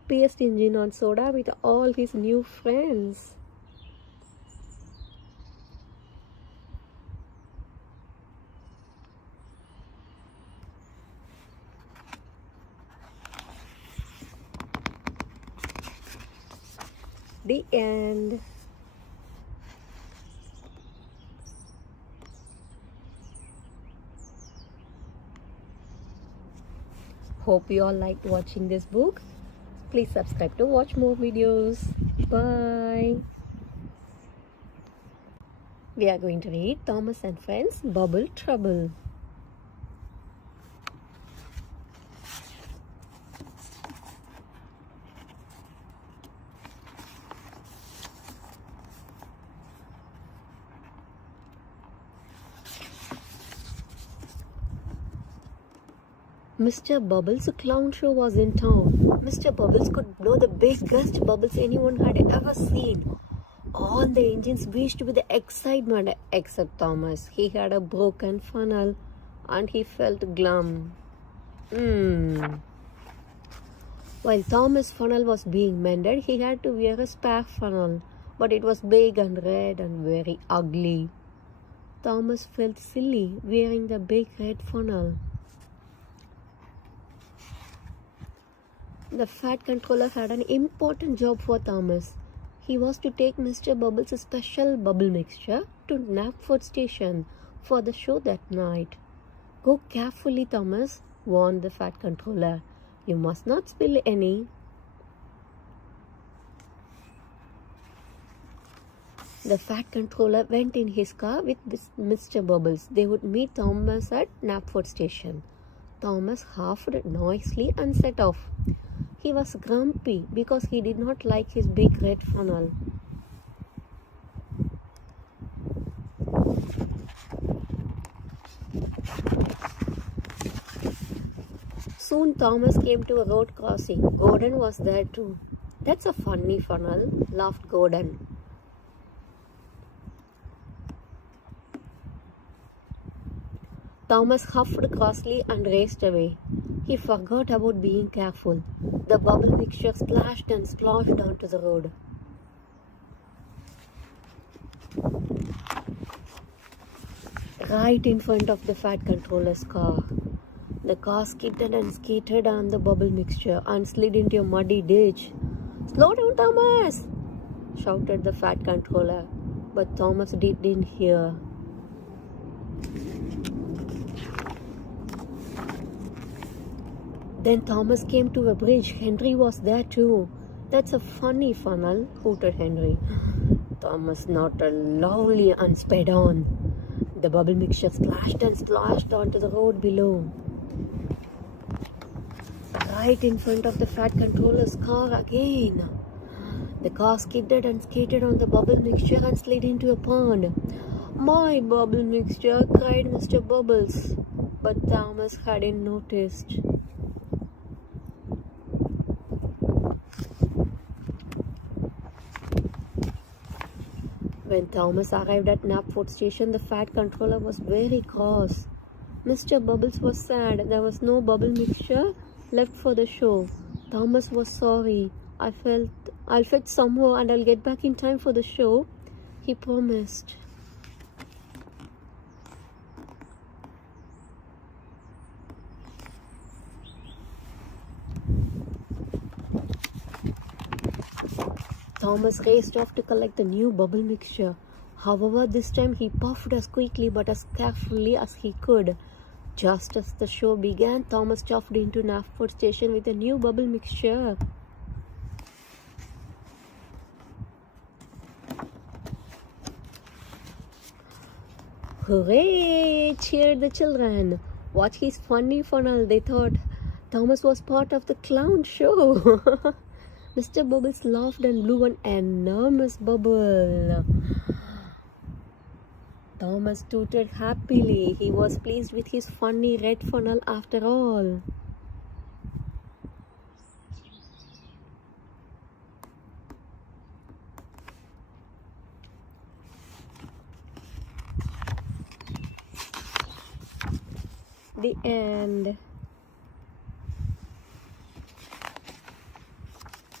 happiest engine on soda with all his new friends. The end. Hope you all liked watching this book. Please subscribe to watch more videos. Bye. We are going to read Thomas and Friends Bubble Trouble. Mr. Bubbles' clown show was in town. Mr. Bubbles could blow the biggest bubbles anyone had ever seen. All the engines wished with excitement except Thomas. He had a broken funnel and he felt glum. While Thomas' funnel was being mended, he had to wear a spare funnel, but it was big and red and very ugly. Thomas felt silly wearing the big red funnel. The Fat Controller had an important job for Thomas. He was to take Mr. Bubbles' special bubble mixture to Knapford Station for the show that night. Go carefully, Thomas, warned the Fat Controller. You must not spill any. The Fat Controller went in his car with Mr. Bubbles. They would meet Thomas at Knapford Station. Thomas huffed noisily and set off. He was grumpy because he did not like his big red funnel. Soon Thomas came to a road crossing. Gordon was there too. That's a funny funnel, laughed Gordon. Thomas huffed crossly and raced away. He forgot about being careful. The bubble mixture splashed and sloshed onto the road. Right in front of the Fat Controller's car. The car skidded and skated on the bubble mixture and slid into a muddy ditch. "Slow down, Thomas!" shouted the Fat Controller, but Thomas didn't hear. Then Thomas came to a bridge. Henry was there too. "That's a funny funnel," hooted Henry. Thomas nodded loudly and sped on. The bubble mixture splashed and splashed onto the road below. Right in front of the Fat Controller's car again. The car skidded and skated on the bubble mixture and slid into a pond. "My bubble mixture!" cried Mr. Bubbles. But Thomas hadn't noticed. When Thomas arrived at Knapford Station, the Fat Controller was very cross. Mr. Bubbles was sad. There was no bubble mixture left for the show. Thomas was sorry. I'll fetch some more and I'll get back in time for the show," he promised. Thomas raced off to collect the new bubble mixture. However, this time he puffed as quickly but as carefully as he could. Just as the show began, Thomas chuffed into Knapford Station with a new bubble mixture. "Hooray!" cheered the children. "Watch his funny funnel," they thought. Thomas was part of the clown show. Mr. Bubbles laughed and blew an enormous bubble. Thomas tooted happily. He was pleased with his funny red funnel after all. The end.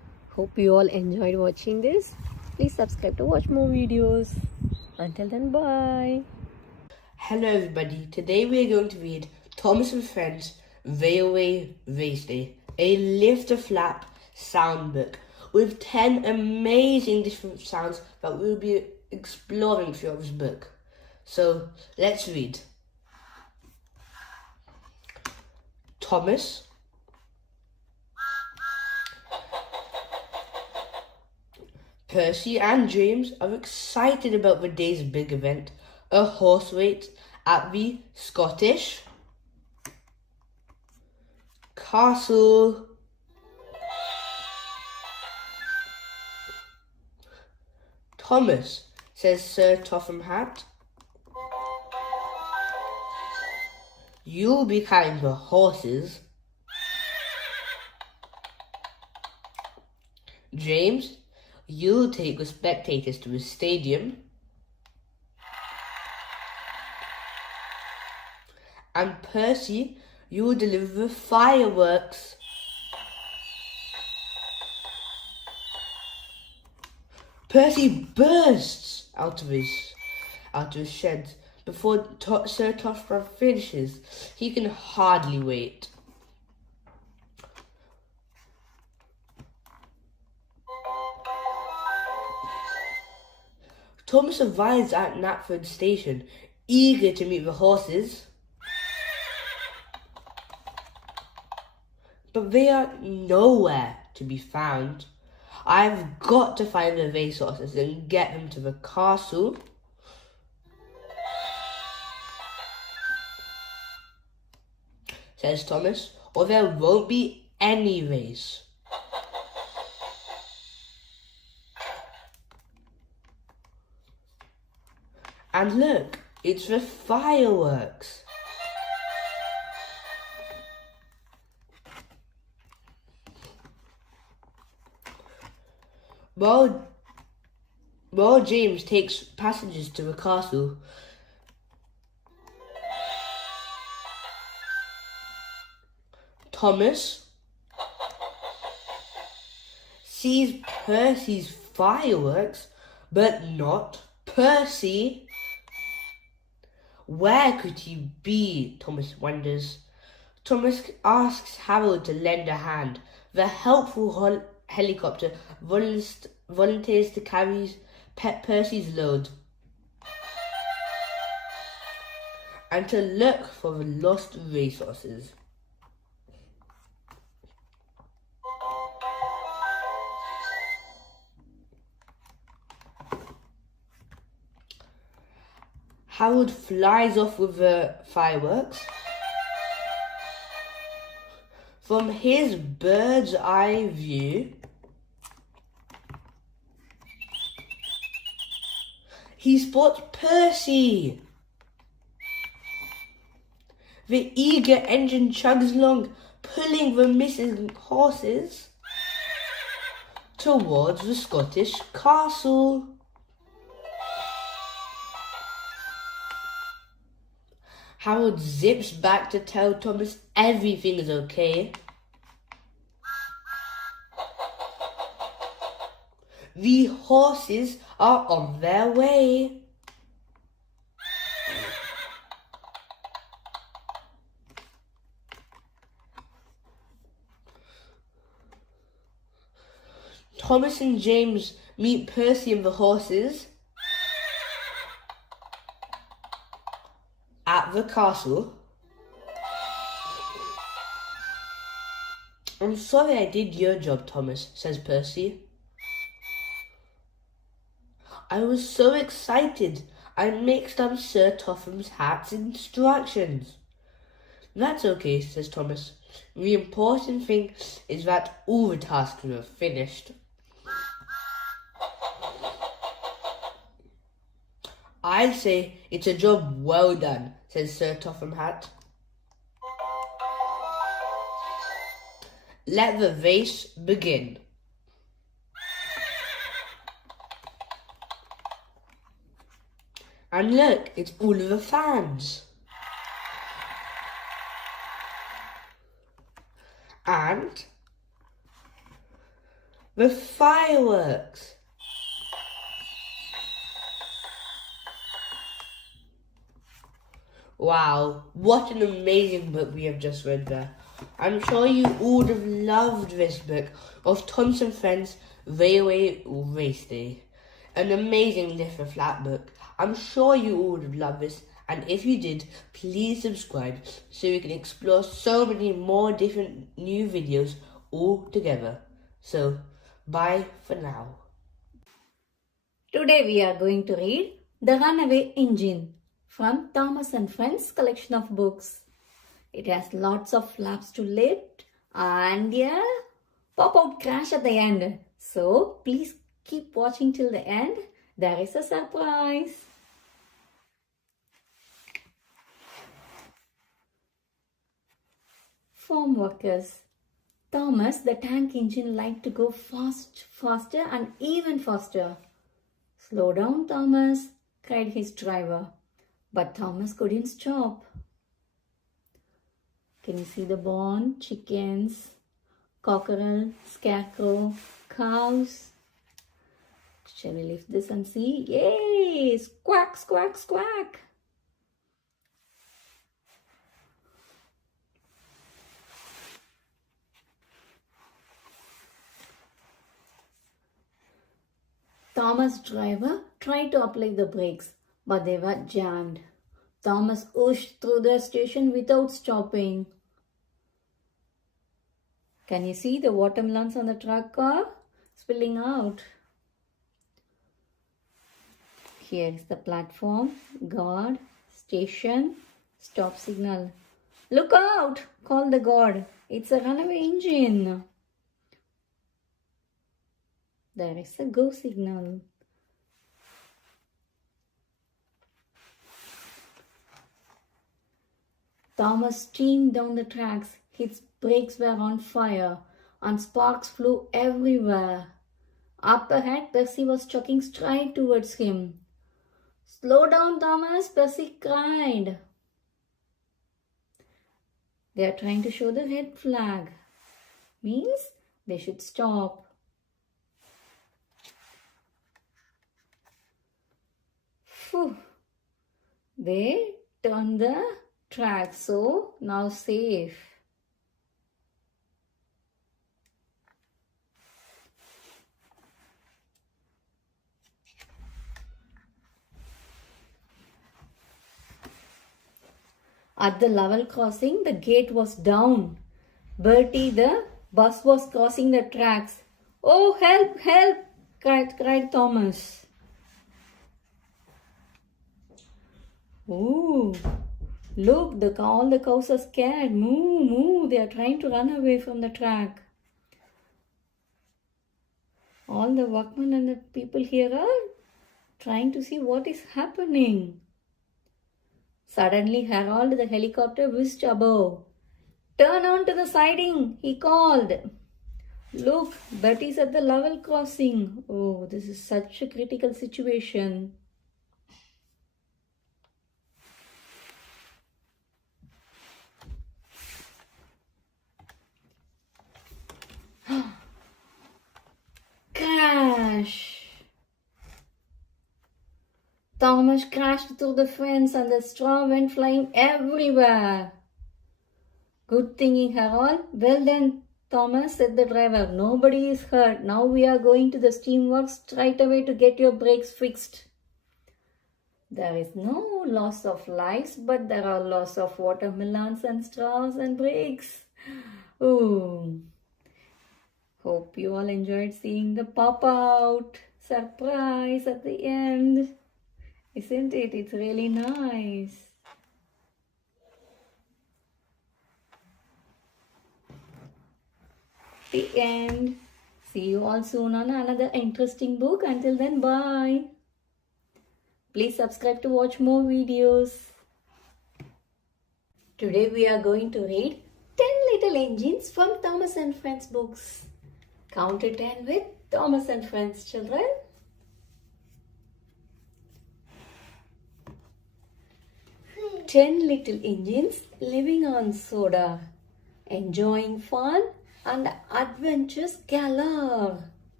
Hope you all enjoyed watching this. Please subscribe to watch more videos. Until then, bye. Hello everybody, today we are going to read Thomas and Friends Railway Race Day, a lift a flap sound book with 10 amazing different sounds that we'll be exploring throughout this book. So let's read. Thomas, Percy and James are excited about the day's big event, a horse race at the Scottish Castle. Thomas, says Sir Topham Hatt, you'll be carrying the horses. James, you'll take the spectators to the stadium. And Percy, you will deliver the fireworks. Percy bursts out of his shed before Sir Topham finishes. He can hardly wait. Thomas arrives at Knapford Station, eager to meet the horses. But they are nowhere to be found. I've got to find the racehorses and get them to the castle. Says Thomas, or there won't be any race. And look, it's the fireworks. While James takes passengers to the castle, Thomas sees Percy's fireworks, but not Percy. Where could he be? Thomas wonders. Thomas asks Harold to lend a hand. The helpful helicopter volunteers to carry Percy's load and to look for the lost racehorses. Harold flies off with the fireworks. From his bird's eye view, he spots Percy. The eager engine chugs along, pulling the missing horses towards the Scottish castle. Harold zips back to tell Thomas everything is okay. The horses are on their way. Thomas and James meet Percy and the horses at the castle. I'm sorry I did your job, Thomas, says Percy. I was so excited, I mixed up Sir Topham Hatt's instructions. That's okay, says Thomas. The important thing is that all the tasks were finished. I'd say it's a job well done, says Sir Topham Hatt. Let the race begin. And look, it's all of the fans. And with fireworks. Wow, what an amazing book we have just read there. I'm sure you all would have loved this book of Thomas and Friends Railway Race Day. An amazing Lift the Flat book. I'm sure you all would have loved this, and if you did, please subscribe so we can explore so many more different new videos all together. So, bye for now. Today we are going to read The Runaway Engine from Thomas and Friends collection of books. It has lots of flaps to lift and a pop-out crash at the end. So please keep watching till the end. There is a surprise. Farm workers. Thomas, the tank engine, liked to go faster and even faster. "Slow down, Thomas," cried his driver. But Thomas couldn't stop. Can you see the barn? Chickens, cockerel, scarecrow, cows. Shall we lift this and see? Yay! Squawk, squawk, squawk. Thomas' driver tried to apply the brakes, but they were jammed. Thomas whooshed through the station without stopping. Can you see the watermelons on the truck car spilling out? Here is the platform, guard, station, stop signal. "Look out!" called the guard. "It's a runaway engine." There is a go signal. Thomas steamed down the tracks. His brakes were on fire and sparks flew everywhere. Up ahead, Percy was chugging straight towards him. "Slow down, Thomas," Percy cried. They are trying to show the red flag. Means they should stop. Phew. They turned the track, so now safe. At the level crossing, the gate was down. Bertie, the bus, was crossing the tracks. "Oh, help, help!" cried Thomas. "Ooh, look, all the cows are scared. Moo, moo, they are trying to run away from the track." All the workmen and the people here are trying to see what is happening. Suddenly, Harold, the helicopter, whizzed above. "Turn on to the siding," he called. "Look, Betty's at the level crossing." Oh, this is such a critical situation. Crash! Thomas crashed through the fence and the straw went flying everywhere. "Good thinking, Harold." "Well done, Thomas," said the driver. "Nobody is hurt. Now we are going to the steamworks right away to get your brakes fixed." There is no loss of lives, but there are loss of watermelons and straws and brakes. Ooh. Hope you all enjoyed seeing the pop-out surprise at the end. Isn't it? It's really nice. The end. See you all soon on another interesting book. Until then, bye. Please subscribe to watch more videos. Today we are going to read 10 Little Engines from Thomas and Friends books. Count to 10 with Thomas and Friends, children. 10 little engines living on soda, enjoying fun and adventures galore.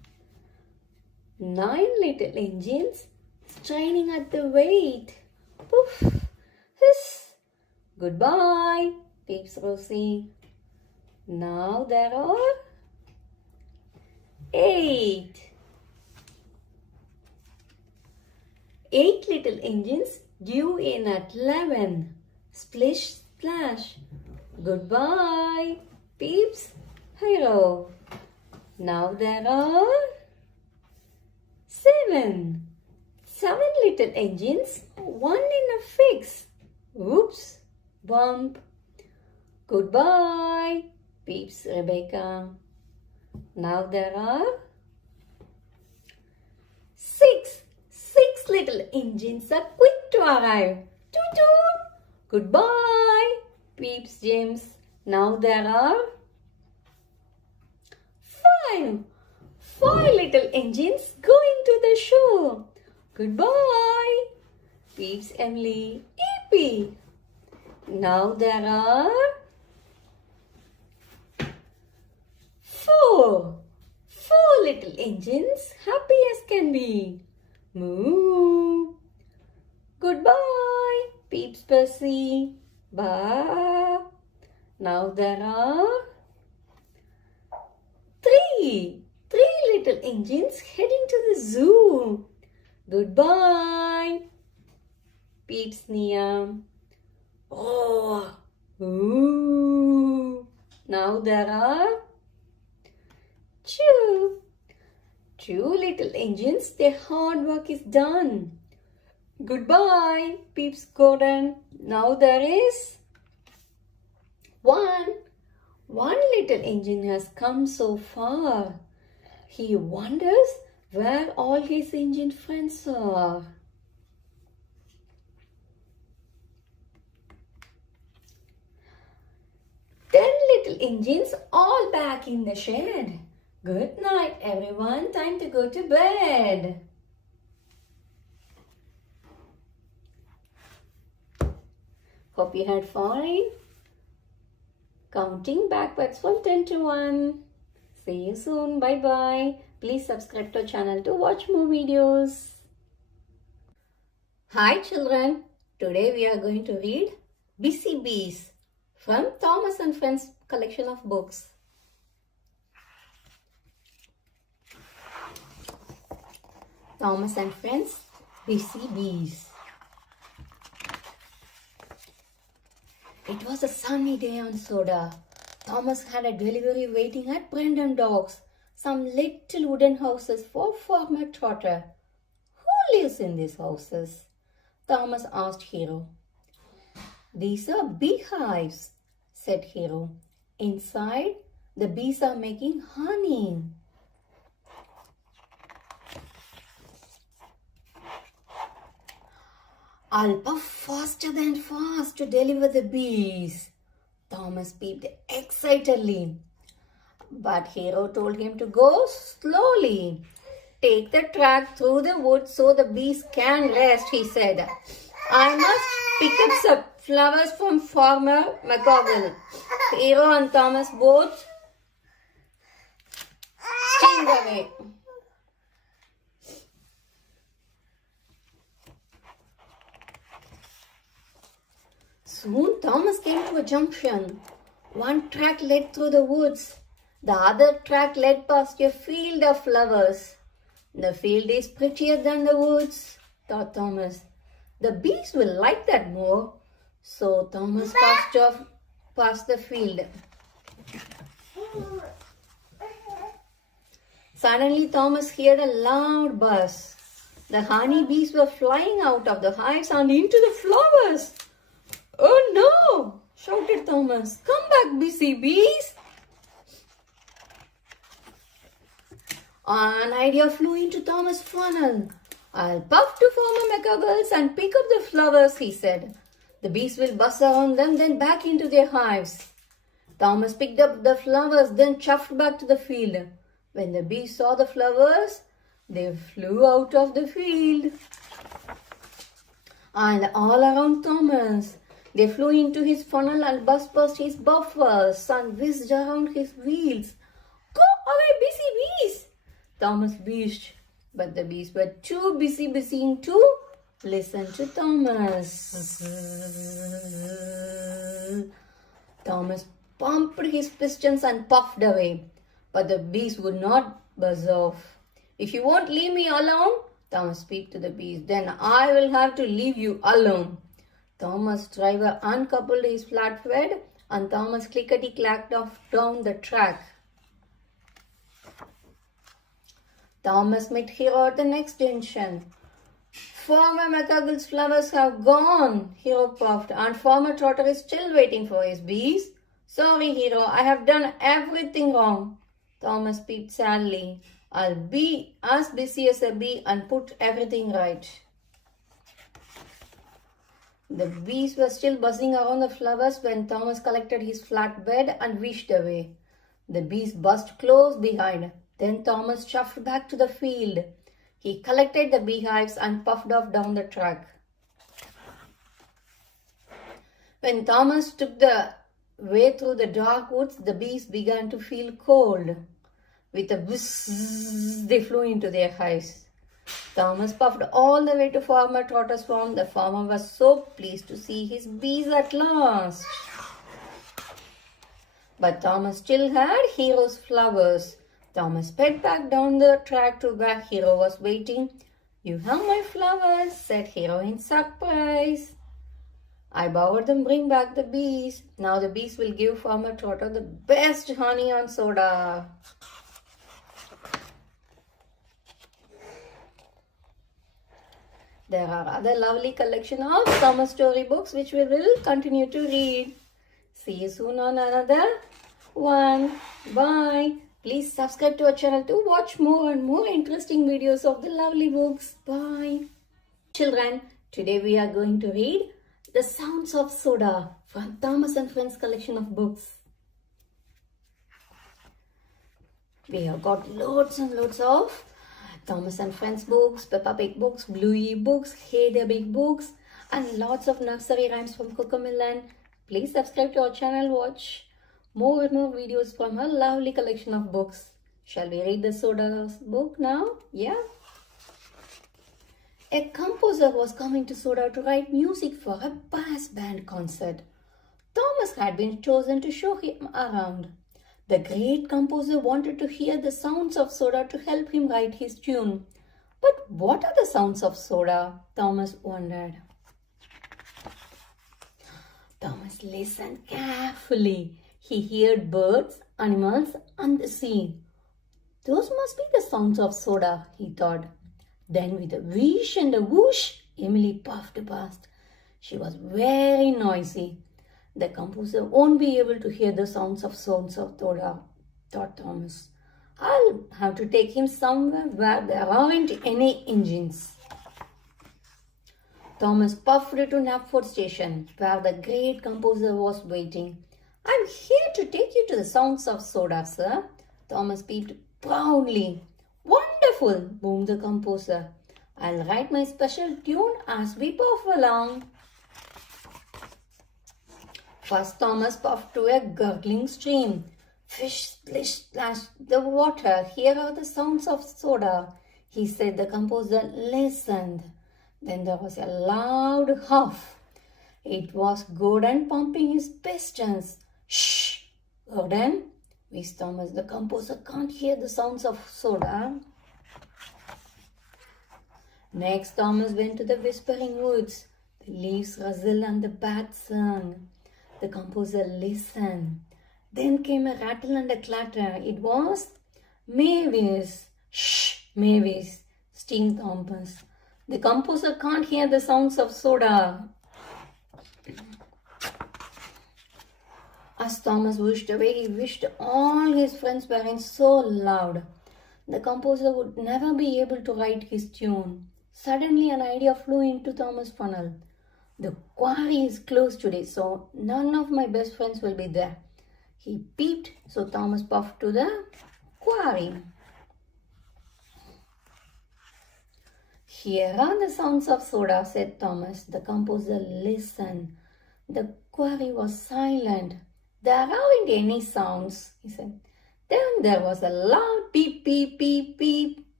9 little engines straining at the weight. Poof! Hiss! Goodbye, peeps Rosie. Now there are 8. 8 little engines due in at 11. Splish, splash. Goodbye, peeps Hero. Now there are 7. 7 little engines, one in a fix. Oops, bump. Goodbye, peeps Rebecca. Now there are 6. 6 little engines are quick to arrive. Toot toot. Goodbye, peeps James. Now there are 5. 5 little engines going to the show. Goodbye, peeps Emily. Yippee. Now there are 4. 4 little engines, happy as can be. Moo. Goodbye, peeps Percy. Bye. Now there are 3. 3 little engines heading to the zoo. Goodbye, peeps Nia. Oh, ooh. Now there are 2. 2 little engines, their hard work is done. Goodbye, peeps Gordon. Now there is 1. 1 little engine has come so far. He wonders where all his engine friends are. Ten little engines all back in the shed. Good night, everyone. Time to go to bed. Hope you had fun. Counting backwards from 10 to 1. See you soon. Bye-bye. Please subscribe to our channel to watch more videos. Hi children. Today we are going to read Busy Bees from Thomas and Friends collection of books. Thomas and Friends, Busy Bees. It was a sunny day on Soda. Thomas had a delivery waiting at Brandon Docks, some little wooden houses for Farmer Trotter. Who lives in these houses? Thomas asked Hero. These are beehives, said Hero. Inside, the bees are making honey. I'll puff faster than fast to deliver the bees. Thomas peeped excitedly. But Hero told him to go slowly. Take the track through the woods so the bees can rest, he said. I must pick up some flowers from Farmer McGoggle. Hero and Thomas both steamed away. Soon Thomas came to a junction. One track led through the woods. The other track led past a field of flowers. The field is prettier than the woods, thought Thomas. The bees will like that more. So Thomas passed off past the field. Suddenly Thomas heard a loud buzz. The honey bees were flying out of the hives and into the flowers. Oh no! Shouted Thomas. Come back, busy bees! An idea flew into Thomas' funnel. I'll puff to Farmer McGuggles and pick up the flowers, he said. The bees will buzz around them, then back into their hives. Thomas picked up the flowers, then chuffed back to the field. When the bees saw the flowers, they flew out of the field. And all around Thomas. They flew into his funnel and buzzed past his buffers and whizzed around his wheels. Go away, busy bees! Thomas wished. But the bees were too busy to listen to Thomas. Thomas pumped his pistons and puffed away, but the bees would not buzz off. If you won't leave me alone, Thomas speak to the bees, then I will have to leave you alone. Thomas' driver uncoupled his flatbed and Thomas clickety-clacked off down the track. Thomas met Hero at the next junction. Farmer McCuggle's flowers have gone, Hero puffed, and Farmer Trotter is still waiting for his bees. Sorry, Hero, I have done everything wrong. Thomas peeped sadly. I'll be as busy as a bee and put everything right. The bees were still buzzing around the flowers when Thomas collected his flatbed and wished away. The bees buzzed close behind. Then Thomas shuffled back to the field. He collected the beehives and puffed off down the track. When Thomas took the way through the dark woods, the bees began to feel cold. With a whizz, they flew into their hives. Thomas puffed all the way to Farmer Trotter's farm. The farmer was so pleased to see his bees at last. But Thomas still had Hero's flowers. Thomas sped back down the track to where Hero was waiting. You have my flowers, said Hero in surprise. I bowed them, bring back the bees. Now the bees will give Farmer Trotter the best honey and soda. There are other lovely collection of summer storybooks which we will continue to read. See you soon on another one. Bye. Please subscribe to our channel to watch more and more interesting videos of the lovely books. Bye. Children, today we are going to read The Sounds of Soda from Thomas and Friends collection of books. We have got loads and loads of Thomas and Friends books, Peppa Pig books, Bluey books, Hey the Big books, and lots of nursery rhymes from Cocomelon. Please subscribe to our channel, watch more and more videos from her lovely collection of books. Shall we read the Soda's book now? Yeah. A composer was coming to Soda to write music for a brass band concert. Thomas had been chosen to show him around. The great composer wanted to hear the sounds of Soda to help him write his tune. But what are the sounds of Soda? Thomas wondered. Thomas listened carefully. He heard birds, animals, and the sea. Those must be the sounds of Soda, he thought. Then with a whoosh and a whoosh, Emily puffed past. She was very noisy. The composer won't be able to hear the sounds of Soda, thought Thomas. I'll have to take him somewhere where there aren't any engines. Thomas puffed to Knapford Station, where the great composer was waiting. I'm here to take you to the sounds of Soda, sir. Thomas peeped proudly. Wonderful, boomed the composer. I'll write my special tune as we puff along. First, Thomas puffed to a gurgling stream. Fish splish splashed the water. Here are the sounds of Soda, he said. The composer listened. Then there was a loud huff. It was Gordon pumping his pistons. Shh, Gordon, wheezed Thomas. The composer can't hear the sounds of Soda. Next, Thomas went to the whispering woods. The leaves rustled and the bats sang. The composer listened. Then came a rattle and a clatter. It was Mavis. Shh, Mavis, steamed Thomas. The composer can't hear the sounds of Soda. As Thomas whooshed away, he wished all his friends weren't so loud. The composer would never be able to write his tune. Suddenly, an idea flew into Thomas' funnel. The quarry is closed today, so none of my best friends will be there. He peeped, so Thomas puffed to the quarry. Here are the sounds of Soda, said Thomas. The composer listened. The quarry was silent. There aren't any sounds, he said. Then there was a loud peep, peep, peep, peep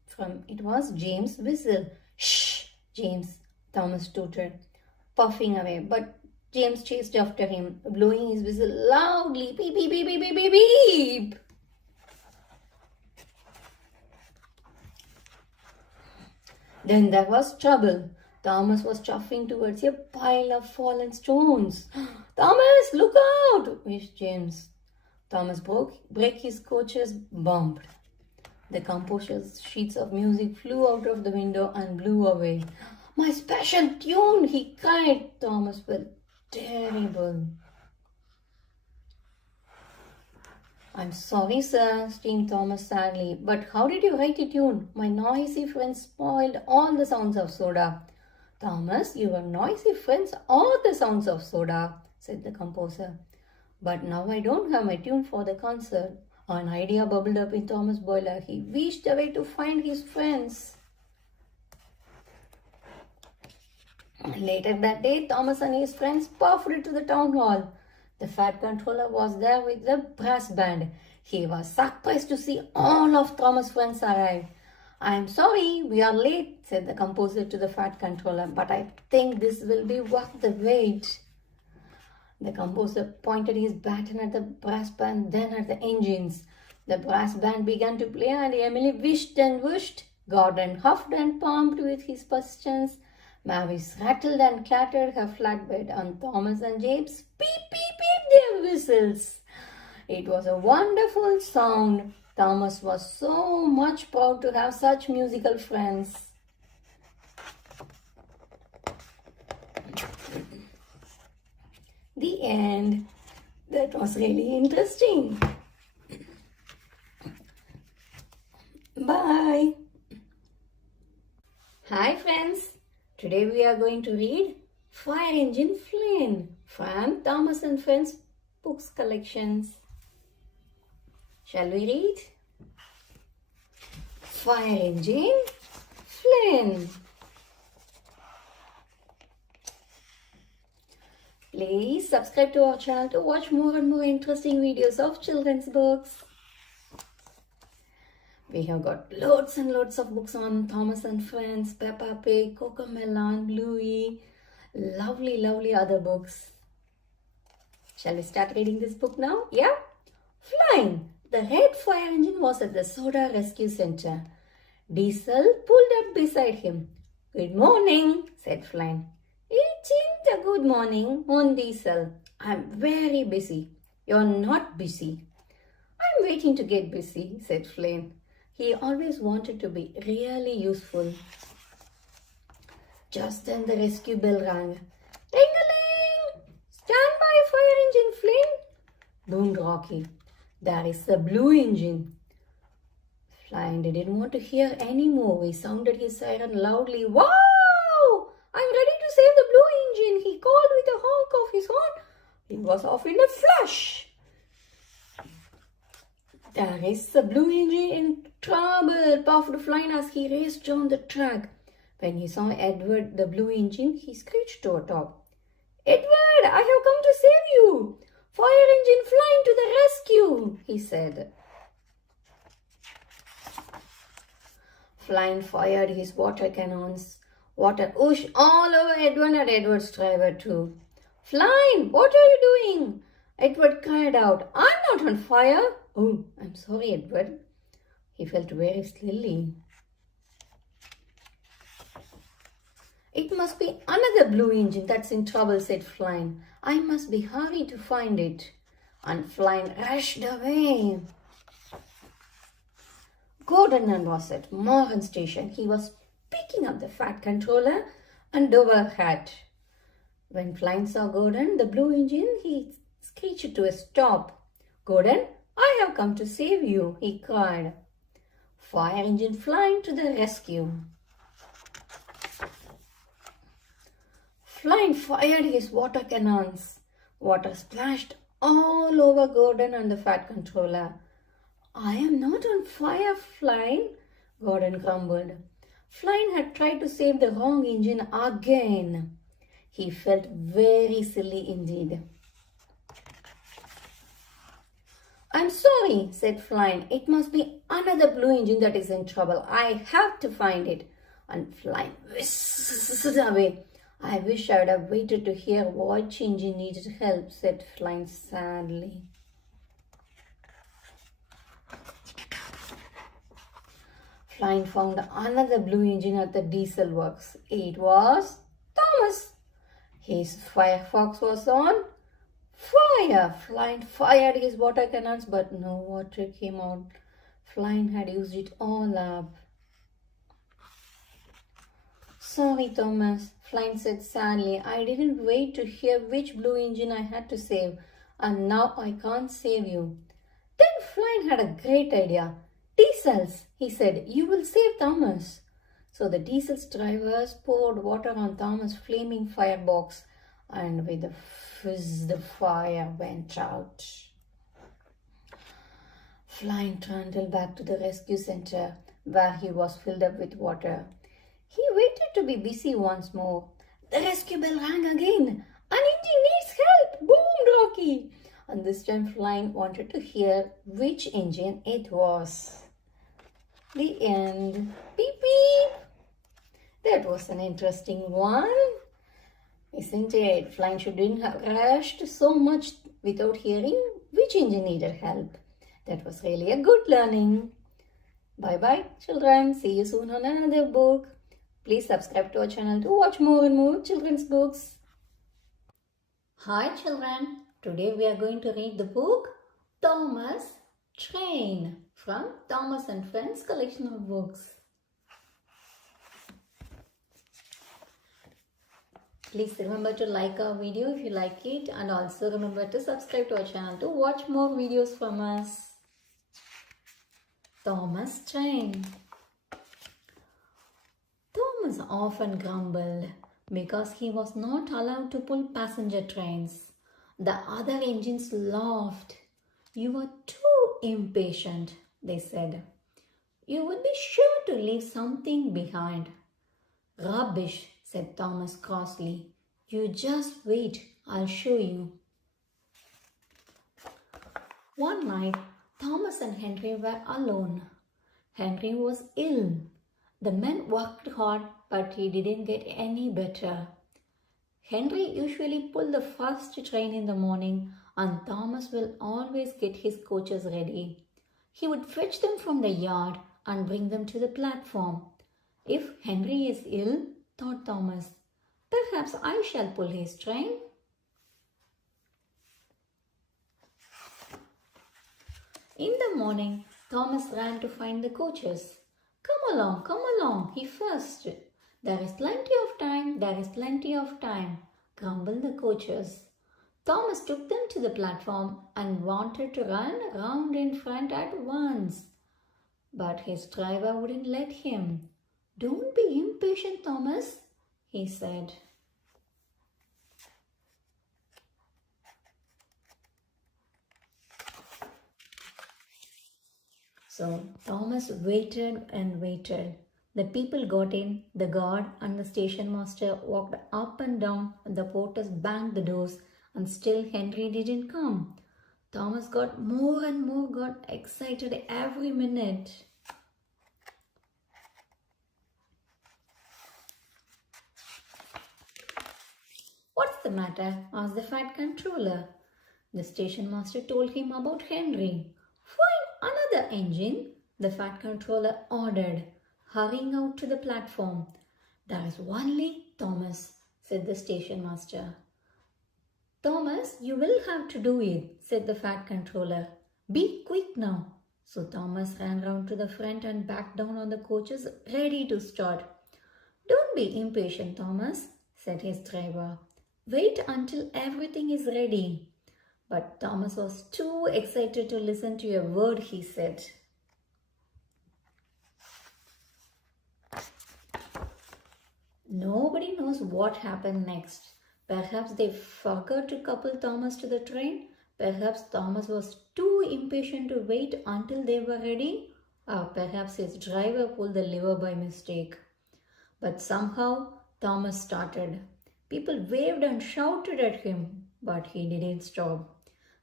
It was James' whistle. Shh, James, Thomas tooted, puffing away. But James chased after him, blowing his whistle loudly. Beep, beep, beep, beep, beep, beep, beep. Then there was trouble. Thomas was chuffing towards a pile of fallen stones. Thomas, look out! Wished James. Thomas break his coach's bumped. The composer's sheets of music flew out of the window and blew away. My special tune, he cried. Thomas felt terrible. I'm sorry, sir, screamed Thomas sadly, but how did you write a tune? My noisy friends spoiled all the sounds of soda. Thomas, your noisy friends are the sounds of soda, said the composer. But now I don't have my tune for the concert. An idea bubbled up in Thomas Boiler. He wished away to find his friends. Later that day, Thomas and his friends puffed to the town hall. The Fat Controller was there with the brass band. He was surprised to see all of Thomas' friends arrive. I'm sorry, we are late, said the composer to the Fat Controller, but I think this will be worth the wait. The composer pointed his baton at the brass band, then at the engines. The brass band began to play, and Emily wished and wished. Gordon huffed and pumped with his questions. Mavis rattled and clattered her flatbed, and Thomas and James peep, peep, peep their whistles. It was a wonderful sound. Thomas was so much proud to have such musical friends. The end. That was really interesting. Bye. Hi friends. Today we are going to read Fire Engine Flynn from Thomas and Friends books collections. Shall we read? Fire Engine Flynn. Please subscribe to our channel to watch more and more interesting videos of children's books. We have got loads and loads of books on Thomas and Friends, Peppa Pig, Cocomelon, Bluey, lovely other books. Shall we start reading this book now? Yeah? Flynn, the red fire engine, was at the Soda Rescue Center. Diesel pulled up beside him. Good morning, said Flynn. It isn't a good morning, moaned Diesel. I'm very busy. You're not busy. I'm waiting to get busy, said Flynn. He always wanted to be really useful. Just then the rescue bell rang. Ding-a-ling! Stand by, fire engine, Flynn, boomed Rocky. There is a blue engine. Flynn didn't want to hear any more. He sounded his siren loudly. Wow! I'm ready to save the blue engine, he called with a honk of his horn. He was off in a flash. There is the blue engine in trouble, puffed Flynn as he raced down the track. When he saw Edward, the blue engine, he screeched to a top. Edward, I have come to save you. Fire engine Flynn to the rescue, he said. Flynn fired his water cannons. Water whooshed all over Edward and Edward's driver too. Flynn, what are you doing? Edward cried out. I'm not on fire. Oh, I'm sorry, Edward. He felt very silly. It must be another blue engine that's in trouble, said Flynn. I must be hurried to find it. And Flynn rushed away. Gordon was at Morgan Station. He was picking up the Fat Controller and Dover hat. When Flynn saw Gordon, the blue engine, he screeched to a stop. Gordon, I have come to save you, he cried. Fire engine Flynn to the rescue. Flynn fired his water cannons. Water splashed all over Gordon and the Fat Controller. I am not on fire, Flynn, Gordon grumbled. Flynn had tried to save the wrong engine again. He felt very silly indeed. I'm sorry, said Flynn. It must be another blue engine that is in trouble. I have to find it. And Flynn whizzed away. I wish I would have waited to hear which engine needed help, said Flynn sadly. Flynn found another blue engine at the diesel works. It was Thomas. His Firefox was on fire. Flynn fired his water cannons, but no water came out. Flynn had used it all up. Sorry, Thomas, Flynn said sadly. I didn't wait to hear which blue engine I had to save, and now I can't save you. Then Flynn had a great idea. Diesels, he said, you will save Thomas. So the diesel's drivers poured water on Thomas' flaming firebox, and with a fizz, the fire went out. Flynn trundled back to the rescue center, where he was filled up with water. He waited to be busy once more. The rescue bell rang again. An engine needs help, boomed Rocky. And this time Flynn wanted to hear which engine it was. The end. Beep beep. That was an interesting one, isn't it? Flynn shouldn't have rushed so much without hearing which engine needed help. That was really a good learning. Bye-bye, children. See you soon on another book. Please subscribe to our channel to watch more and more children's books. Hi, children. Today we are going to read the book Thomas Train from Thomas and Friends collection of books. Please remember to like our video if you like it, and also remember to subscribe to our channel to watch more videos from us. Thomas Train. Thomas often grumbled because he was not allowed to pull passenger trains. The other engines laughed. You are too impatient, they said. You would be sure to leave something behind. Rubbish, said Thomas crossly. You just wait, I'll show you. One night, Thomas and Henry were alone. Henry was ill. The men worked hard, but he didn't get any better. Henry usually pulled the first train in the morning, and Thomas will always get his coaches ready. He would fetch them from the yard and bring them to the platform. If Henry is ill, thought Thomas, perhaps I shall pull his train. In the morning, Thomas ran to find the coaches. Come along, he fussed. There is plenty of time, grumbled the coaches. Thomas took them to the platform and wanted to run round in front at once. But his driver wouldn't let him. Don't be impatient, Thomas, he said. So Thomas waited and waited. The people got in, the guard and the station master walked up and down, and the porters banged the doors, and still Henry didn't come. Thomas got more and more excited every minute. What's the matter? Asked the fat controller. The station master told him about Henry. Find another engine, the fat controller ordered, hurrying out to the platform. There is only Thomas, said the station master. Thomas, you will have to do it, said the fat controller. Be quick now. So Thomas ran round to the front and back down on the coaches, ready to start. Don't be impatient, Thomas, said his driver. Wait until everything is ready. But Thomas was too excited to listen to a word he said. Nobody knows what happened next. Perhaps they forgot to couple Thomas to the train. Perhaps Thomas was too impatient to wait until they were ready. Or perhaps his driver pulled the lever by mistake. But somehow Thomas started. People waved and shouted at him, but he didn't stop.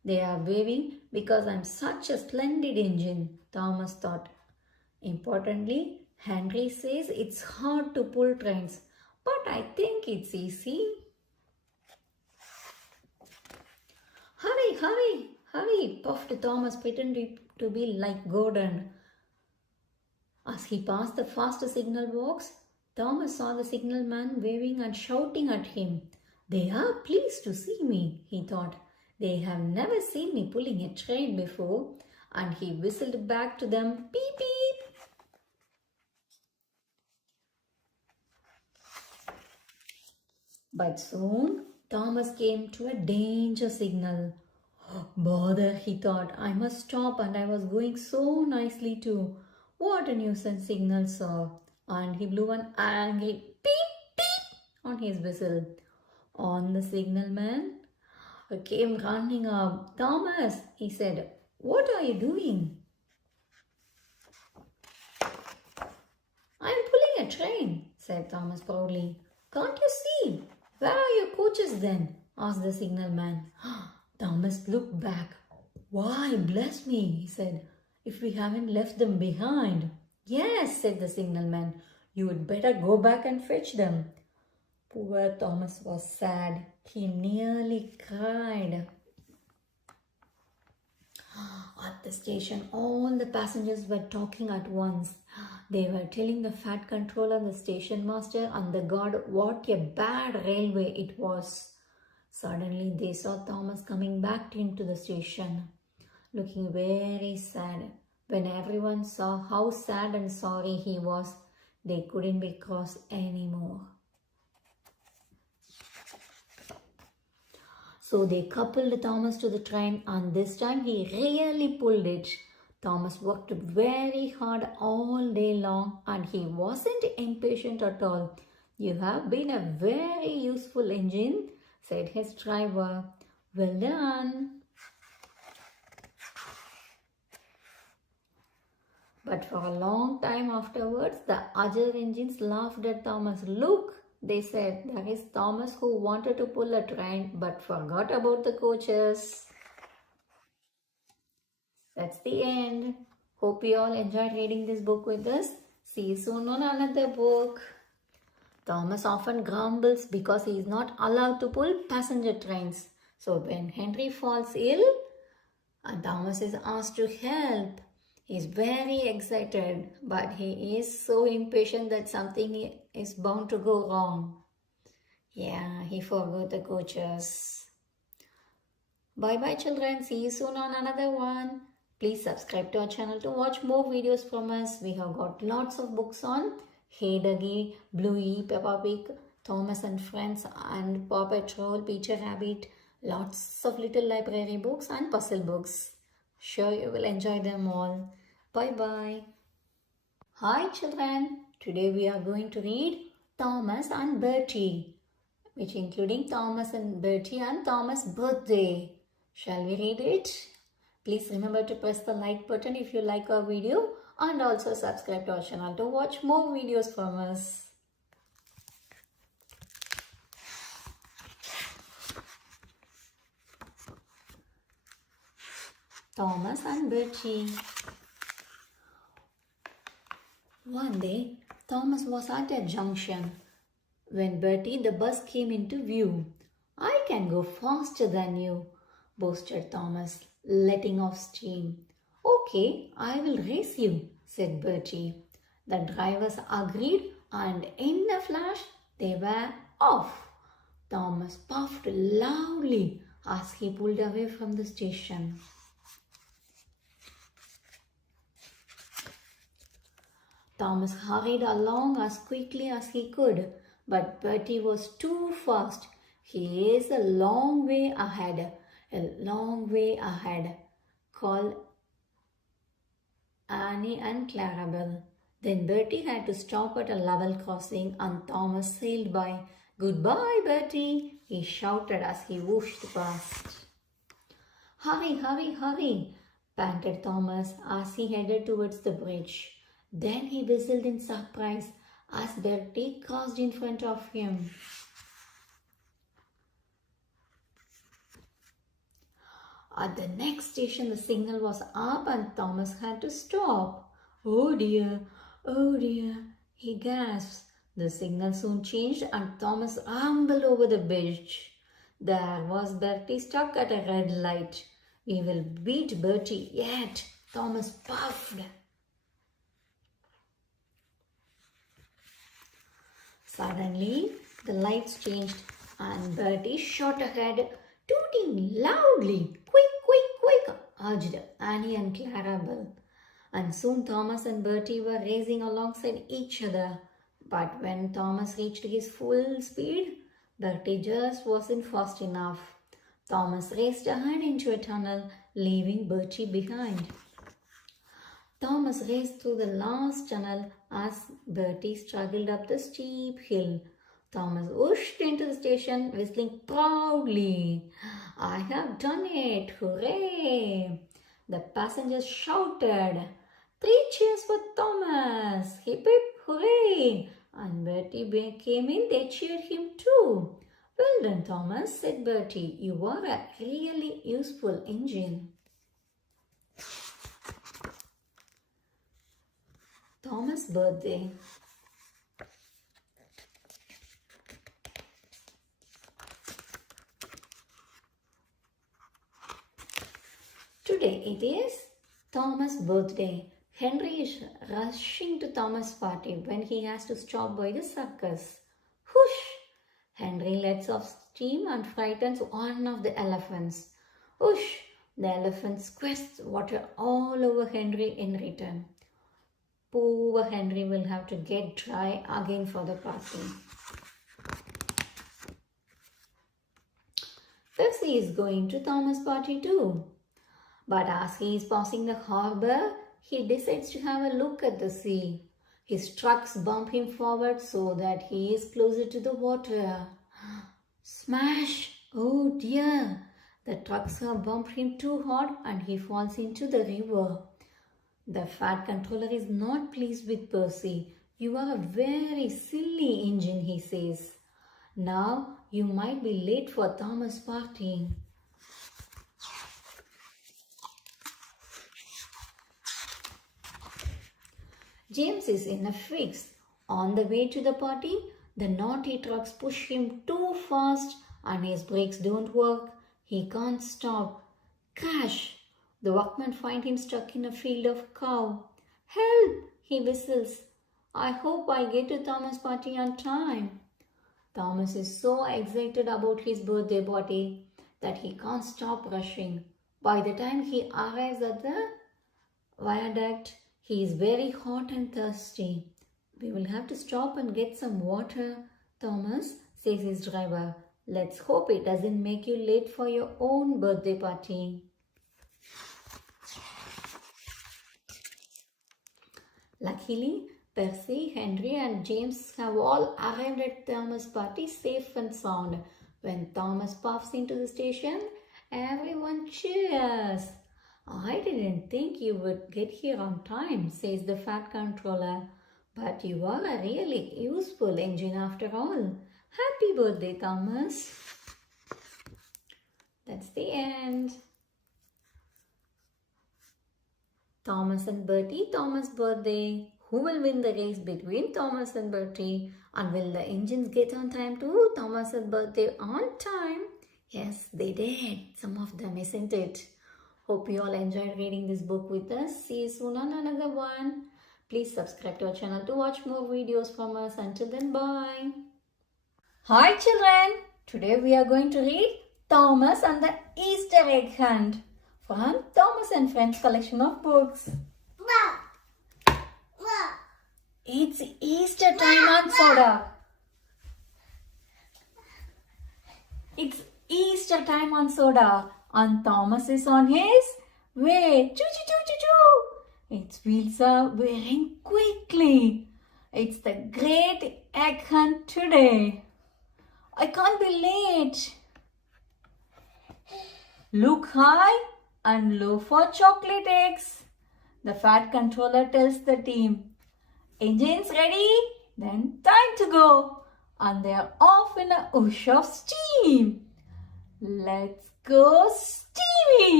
They are waving because I'm such a splendid engine, Thomas thought. Importantly, Henry says it's hard to pull trains, but I think it's easy. Hurry, hurry, hurry, puffed Thomas, pretending to be like Gordon. As he passed the fast signal box, Thomas saw the signalman waving and shouting at him. They are pleased to see me, he thought. They have never seen me pulling a train before, and he whistled back to them, beep beep. But soon Thomas came to a danger signal. Bother, he thought, I must stop, and I was going so nicely too. What a nuisance signal, sir. And he blew an angry beep beep on his whistle. On the signalman came running up. Thomas, he said, what are you doing? I'm pulling a train, said Thomas proudly. Can't you see? Where are your coaches then? Asked the signalman. Thomas looked back. Why, bless me, he said, if we haven't left them behind. Yes, said the signalman. You would better go back and fetch them. Poor Thomas was sad. He nearly cried. At the station, all the passengers were talking at once. They were telling the fat controller, the station master, and the guard what a bad railway it was. Suddenly, they saw Thomas coming back into the station, looking very sad. When everyone saw how sad and sorry he was, they couldn't be cross anymore. So they coupled Thomas to the train, and this time he really pulled it. Thomas worked very hard all day long, and he wasn't impatient at all. You have been a very useful engine, said his driver. Well done. But for a long time afterwards, the other engines laughed at Thomas. Look, they said, there is Thomas who wanted to pull a train but forgot about the coaches. That's the end. Hope you all enjoyed reading this book with us. See you soon on another book. Thomas often grumbles because he is not allowed to pull passenger trains. So when Henry falls ill and Thomas is asked to help, he is very excited, but he is so impatient that something is bound to go wrong. Yeah, he forgot the coaches. Bye-bye children. See you soon on another one. Please subscribe to our channel to watch more videos from us. We have got lots of books on Hey Duggee, Bluey, Peppa Pig, Thomas and Friends, and Paw Patrol, Peter Rabbit. Lots of little library books and puzzle books. Sure you will enjoy them all. Bye-bye. Hi children. Today we are going to read Thomas and Bertie, which including Thomas and Bertie and Thomas' birthday. Shall we read it? Please remember to press the like button if you like our video, and also subscribe to our channel to watch more videos from us. Thomas and Bertie. One day, Thomas was at a junction when Bertie the bus came into view. I can go faster than you, boasted Thomas, letting off steam. Okay, I will race you, said Bertie. The drivers agreed, and in a flash they were off. Thomas puffed loudly as he pulled away from the station. Thomas hurried along as quickly as he could, but Bertie was too fast. He is a long way ahead, called Annie and Clarabelle. Then Bertie had to stop at a level crossing, and Thomas sailed by. Goodbye, Bertie, he shouted as he whooshed past. Hurry, hurry, hurry, panted Thomas as he headed towards the bridge. Then he whistled in surprise as Bertie crossed in front of him. At the next station, the signal was up and Thomas had to stop. Oh dear, he gasped. The signal soon changed and Thomas rumbled over the bridge. There was Bertie stuck at a red light. We will beat Bertie yet, Thomas puffed. Suddenly, the lights changed and Bertie shot ahead, tooting loudly. Quick, urged Annie and Clarabelle. And soon Thomas and Bertie were racing alongside each other. But when Thomas reached his full speed, Bertie just wasn't fast enough. Thomas raced ahead into a tunnel, leaving Bertie behind. Thomas raced through the last tunnel as Bertie struggled up the steep hill. Thomas whooshed into the station, whistling proudly. I have done it! Hooray! The passengers shouted. 3 cheers for Thomas! Hip hip hooray! And Bertie came in, they cheered him too. Well done, Thomas, said Bertie. You are a really useful engine. Thomas' birthday. Today it is Thomas' birthday. Henry is rushing to Thomas' party when he has to stop by the circus. Whoosh! Henry lets off steam and frightens one of the elephants. Whoosh! The elephant squirts water all over Henry in return. Poor Henry will have to get dry again for the party. Percy is going to Thomas' party too. But as he is passing the harbour, he decides to have a look at the sea. His trucks bump him forward so that he is closer to the water. Smash! Oh dear! The trucks have bumped him too hard and he falls into the river. The Fat Controller is not pleased with Percy. You are a very silly engine, he says. Now you might be late for Thomas' party. James is in a fix. On the way to the party, the naughty trucks push him too fast and his brakes don't work. He can't stop. Crash! The workmen find him stuck in a field of cow. Help! He whistles. I hope I get to Thomas' party on time. Thomas is so excited about his birthday party that he can't stop rushing. By the time he arrives at the viaduct, he is very hot and thirsty. We will have to stop and get some water, Thomas, says his driver. Let's hope it doesn't make you late for your own birthday party. Luckily, Percy, Henry and James have all arrived at Thomas' party safe and sound. When Thomas puffs into the station, everyone cheers. I didn't think you would get here on time, says the Fat Controller. But you are a really useful engine after all. Happy birthday, Thomas. That's the end. Thomas and Bertie, Thomas' birthday. Who will win the race between Thomas and Bertie? And will the engines get on time to Thomas' birthday on time? Yes, they did. Some of them, isn't it? Hope you all enjoyed reading this book with us. See you soon on another one. Please subscribe to our channel to watch more videos from us. Until then, bye. Hi children. Today we are going to read Thomas and the Easter Egg Hunt from Thomas and Friends collection of books. It's Easter time on Soda. It's Easter time on Soda. And Thomas is on his way. Choo-choo-choo-choo-choo. Its wheels are wearing quickly. It's the great egg hunt today. I can't be late. Look high and low for chocolate eggs. The Fat Controller tells the team. Engines ready? Then time to go. And they are off in a whoosh of steam. Let's go steamy!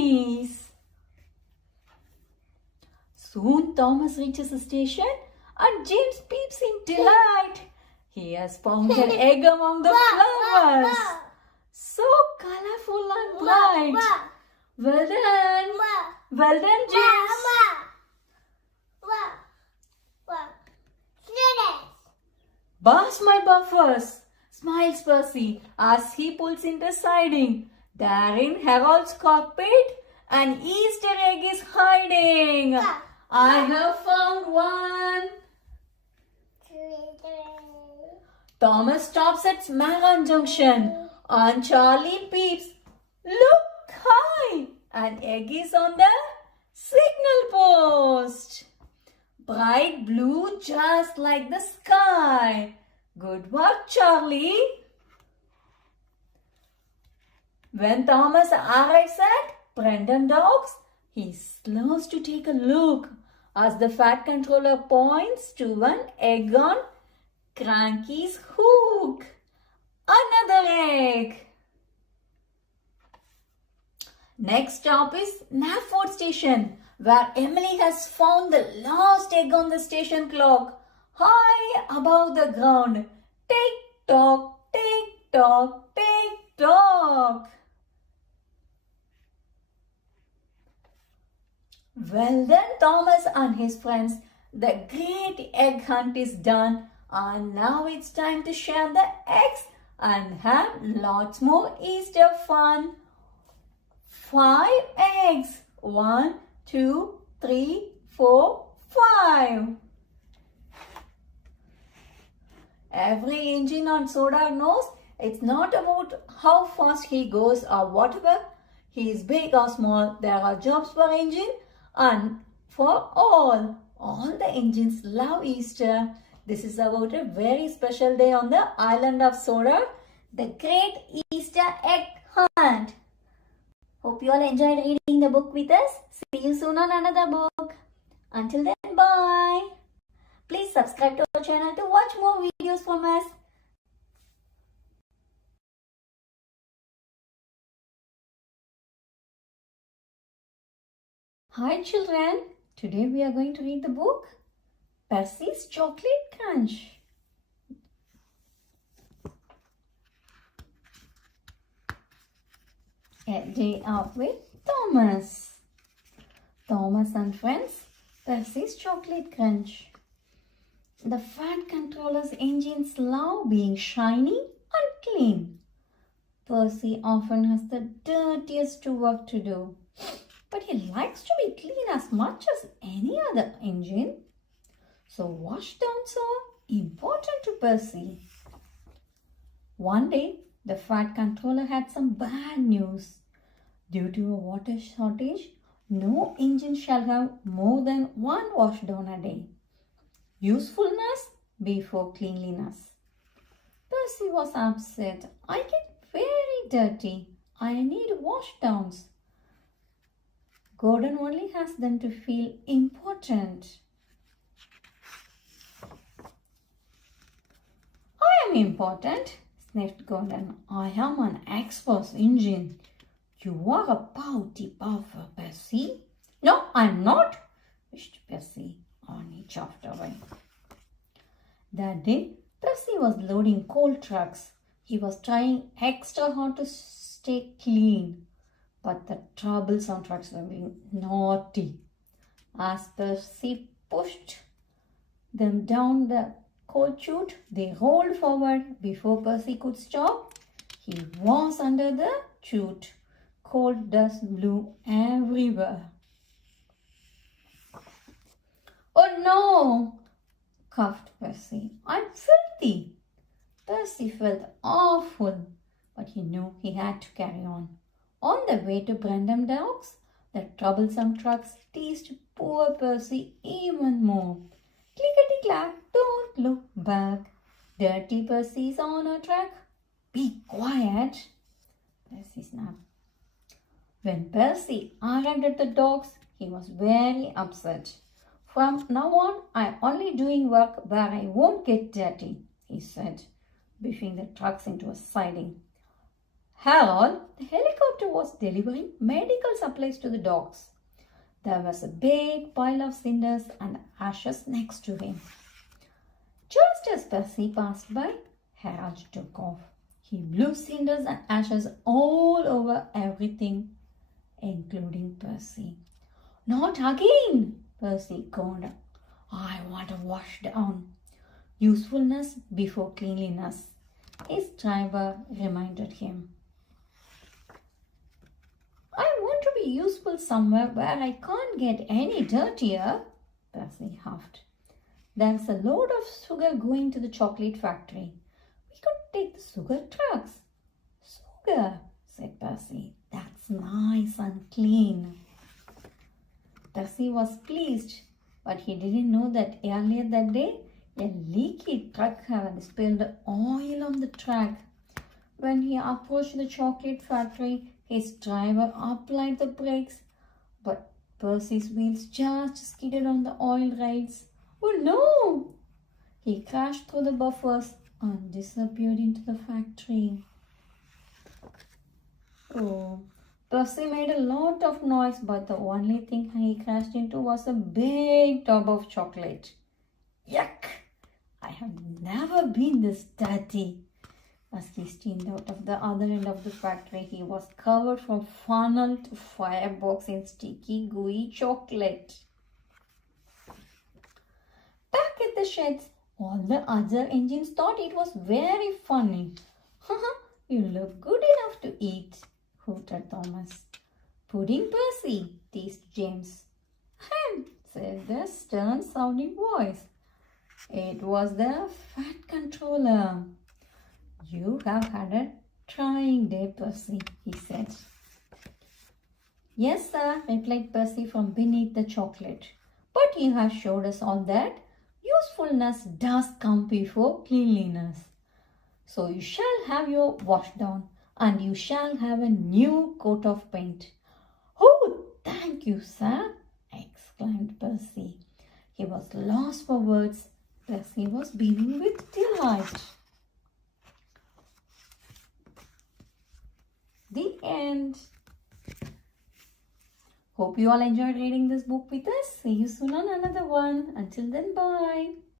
peace. Soon Thomas reaches the station and James peeps in delight. He has found an egg among the flowers. So colorful and bright. Well done. Well done, James. Burst my buffers, smiles Percy as he pulls in the siding. There in Harold's cockpit, an Easter egg is hiding. I have found one. Thomas stops at Smaran Junction and Charlie peeps. Look high! An egg is on the signal post. Bright blue just like the sky. Good work, Charlie. When Thomas arrives at Brendam Docks, he slows to take a look as the Fat Controller points to an egg on Cranky's hook. Another egg. Next stop is Knapford Station, where Emily has found the last egg on the station clock, high above the ground. Tick-tock, tick-tock, tick-tock. Well done, Thomas and his friends. The great egg hunt is done, and now it's time to share the eggs and have lots more Easter fun. 5 eggs. 1, 2, 3, 4, 5. Every engine on Soda knows it's not about how fast he goes or whatever. He is big or small. There are jobs per engine and for all. All the engines love Easter. This is about a very special day on the island of Soda, the Great Easter Egg Hunt. Hope you all enjoyed reading the book with us. See you soon on another book. Until then, bye. Please subscribe to our channel to watch more videos from us. Hi children, today we are going to read the book Percy's Chocolate Crunch. A Day Out with Thomas. Thomas and Friends, Percy's Chocolate Crunch. The Fat Controller's engines love being shiny and clean. Percy often has the dirtiest work to do, but he likes to be clean as much as any other engine. So washdowns are important to Percy. One day, the Fat Controller had some bad news. Due to a water shortage, no engine shall have more than 1 washdown a day. Usefulness before cleanliness. Percy was upset. I get very dirty. I need washdowns. Gordon only has them to feel important. I am important, sniffed Gordon. I am an express engine. You are a pouty puffer, Percy. No, I'm not, wished Percy, and he chuffed away. That day, Percy was loading coal trucks. He was trying extra hard to stay clean, but the troublesome trucks were being naughty. As Percy pushed them down the coal chute, they rolled forward. Before Percy could stop, he was under the chute. Coal dust blew everywhere. Oh no, coughed Percy. I'm filthy. Percy felt awful, but he knew he had to carry on. On the way to Brendam Docks, the troublesome trucks teased poor Percy even more. Clickety-clack, don't look back. Dirty Percy's on a track. Be quiet, Percy snapped. When Percy arrived at the docks, he was very upset. From now on, I'm only doing work where I won't get dirty, he said, pushing the trucks into a siding. Harold, the helicopter, was delivering medical supplies to the dogs. There was a big pile of cinders and ashes next to him. Just as Percy passed by, Harold took off. He blew cinders and ashes all over everything, including Percy. Not again, Percy groaned. I want to wash down. Usefulness before cleanliness, his driver reminded him. I want to be useful somewhere where I can't get any dirtier, Percy huffed. There's a load of sugar going to the chocolate factory. We could take the sugar trucks. Sugar, said Percy. That's nice and clean. Percy was pleased, but he didn't know that earlier that day, a leaky truck had spilled oil on the track. When he approached the chocolate factory, his driver applied the brakes, but Percy's wheels just skidded on the oil rails. Oh no! He crashed through the buffers and disappeared into the factory. Oh, Percy made a lot of noise, but the only thing he crashed into was a big tub of chocolate. Yuck! I have never been this dirty. As he steamed out of the other end of the factory, he was covered from funnel to firebox in sticky, gooey chocolate. Back at the sheds, all the other engines thought it was very funny. You look good enough to eat, hooted Thomas. Pudding Percy, teased James. Said the stern-sounding voice. It was the Fat Controller. You have had a trying day, Percy, he said. Yes, sir, replied Percy from beneath the chocolate. But you have showed us all that usefulness does come before cleanliness. So you shall have your wash down, and you shall have a new coat of paint. Oh, thank you, sir, exclaimed Percy. He was lost for words. Percy was beaming with delight. The end. Hope you all enjoyed reading this book with us. See you soon on another one. Until then, bye.